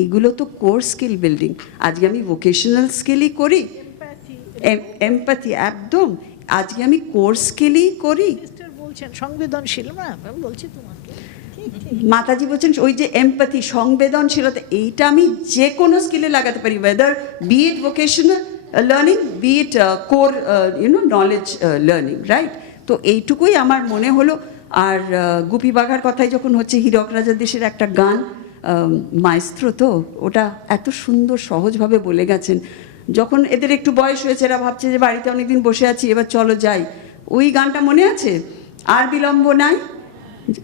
এইগুলো তো কোর স্কিল বিল্ডিং। আজকে আমি ভোকেশনাল স্কিলই করি, এমপ্যাথি, একদম আজকে আমি কোর স্কিলই করি। বলছেন সংবেদনশীল, না বলছি তোমাকে মাতাজি বলছেন ওই যে এমপ্যাথি, সংবেদনশীলতা, এইটা আমি যে কোনো স্কিলে লাগাতে পারি, ওয়েদার বি ইট ভোকেশনাল লার্নিং, বি ইট কোর নলেজ লার্নিং, রাইট? তো এইটুকুই আমার মনে হলো। আর গুপি বাঘার কথাই যখন হচ্ছে, হীরক রাজার দেশের একটা গান, মাইস্ত্র তো ওটা এত সুন্দর সহজভাবে বলে গেছেন। যখন এদের একটু বয়স হয়েছে, এরা ভাবছে যে বাড়িতে অনেকদিন বসে আছি, এবার চলো যাই। ওই গানটা মনে আছে? আর বিলম্ব নাই,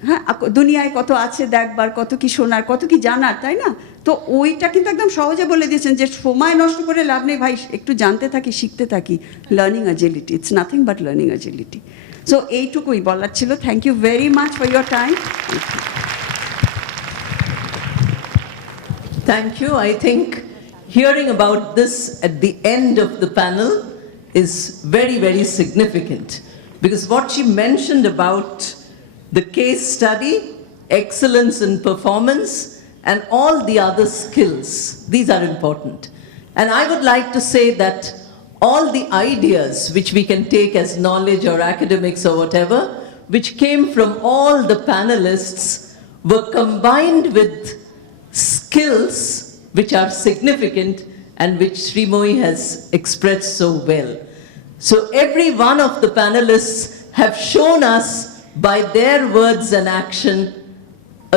হ্যাঁ, দুনিয়ায় কত আছে দেখবার, কত কি শোনার, কত কি জানার, তাই না? তো ওইটা কিন্তু একদম সহজে বলে দিয়েছেন যে সময় নষ্ট করে লাভ নেই ভাই, একটু জানতে থাকি, শিখতে থাকি। Learning agility, it's nothing but learning agility. So এইটুকুই বলার ছিল। Thank you very much for your time. Thank you. I think hearing about this at the end of the panel is very, very significant, because what she mentioned about the case study, excellence in performance, and all the other skills, these are important. And I would like to say that all the ideas which we can take as knowledge or academics or whatever, which came from all the panelists, were combined with skills which are significant and which Srimoyee has expressed so well. So every one of the panelists have shown us by their words and action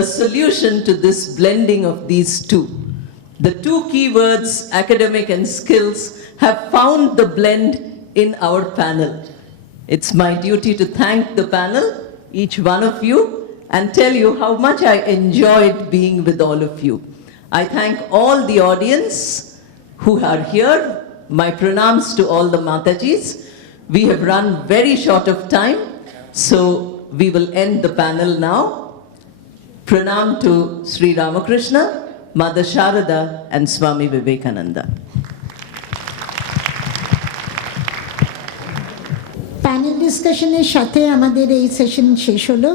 a solution to this blending of these two. The two keywords, academic and skills, have found the blend in our panel. It's my duty to thank the panel, each one of you, and tell you how much I enjoyed being with all of you. I thank all the audience who are here. My pranams to all the Matajis. We have run very short of time, so we will end the panel now. Pranam to Sri Ramakrishna, Mother Sharada, and Swami Vivekananda. Panel ডিসকাশনের সাথে আমাদের এই session শেষ হলো।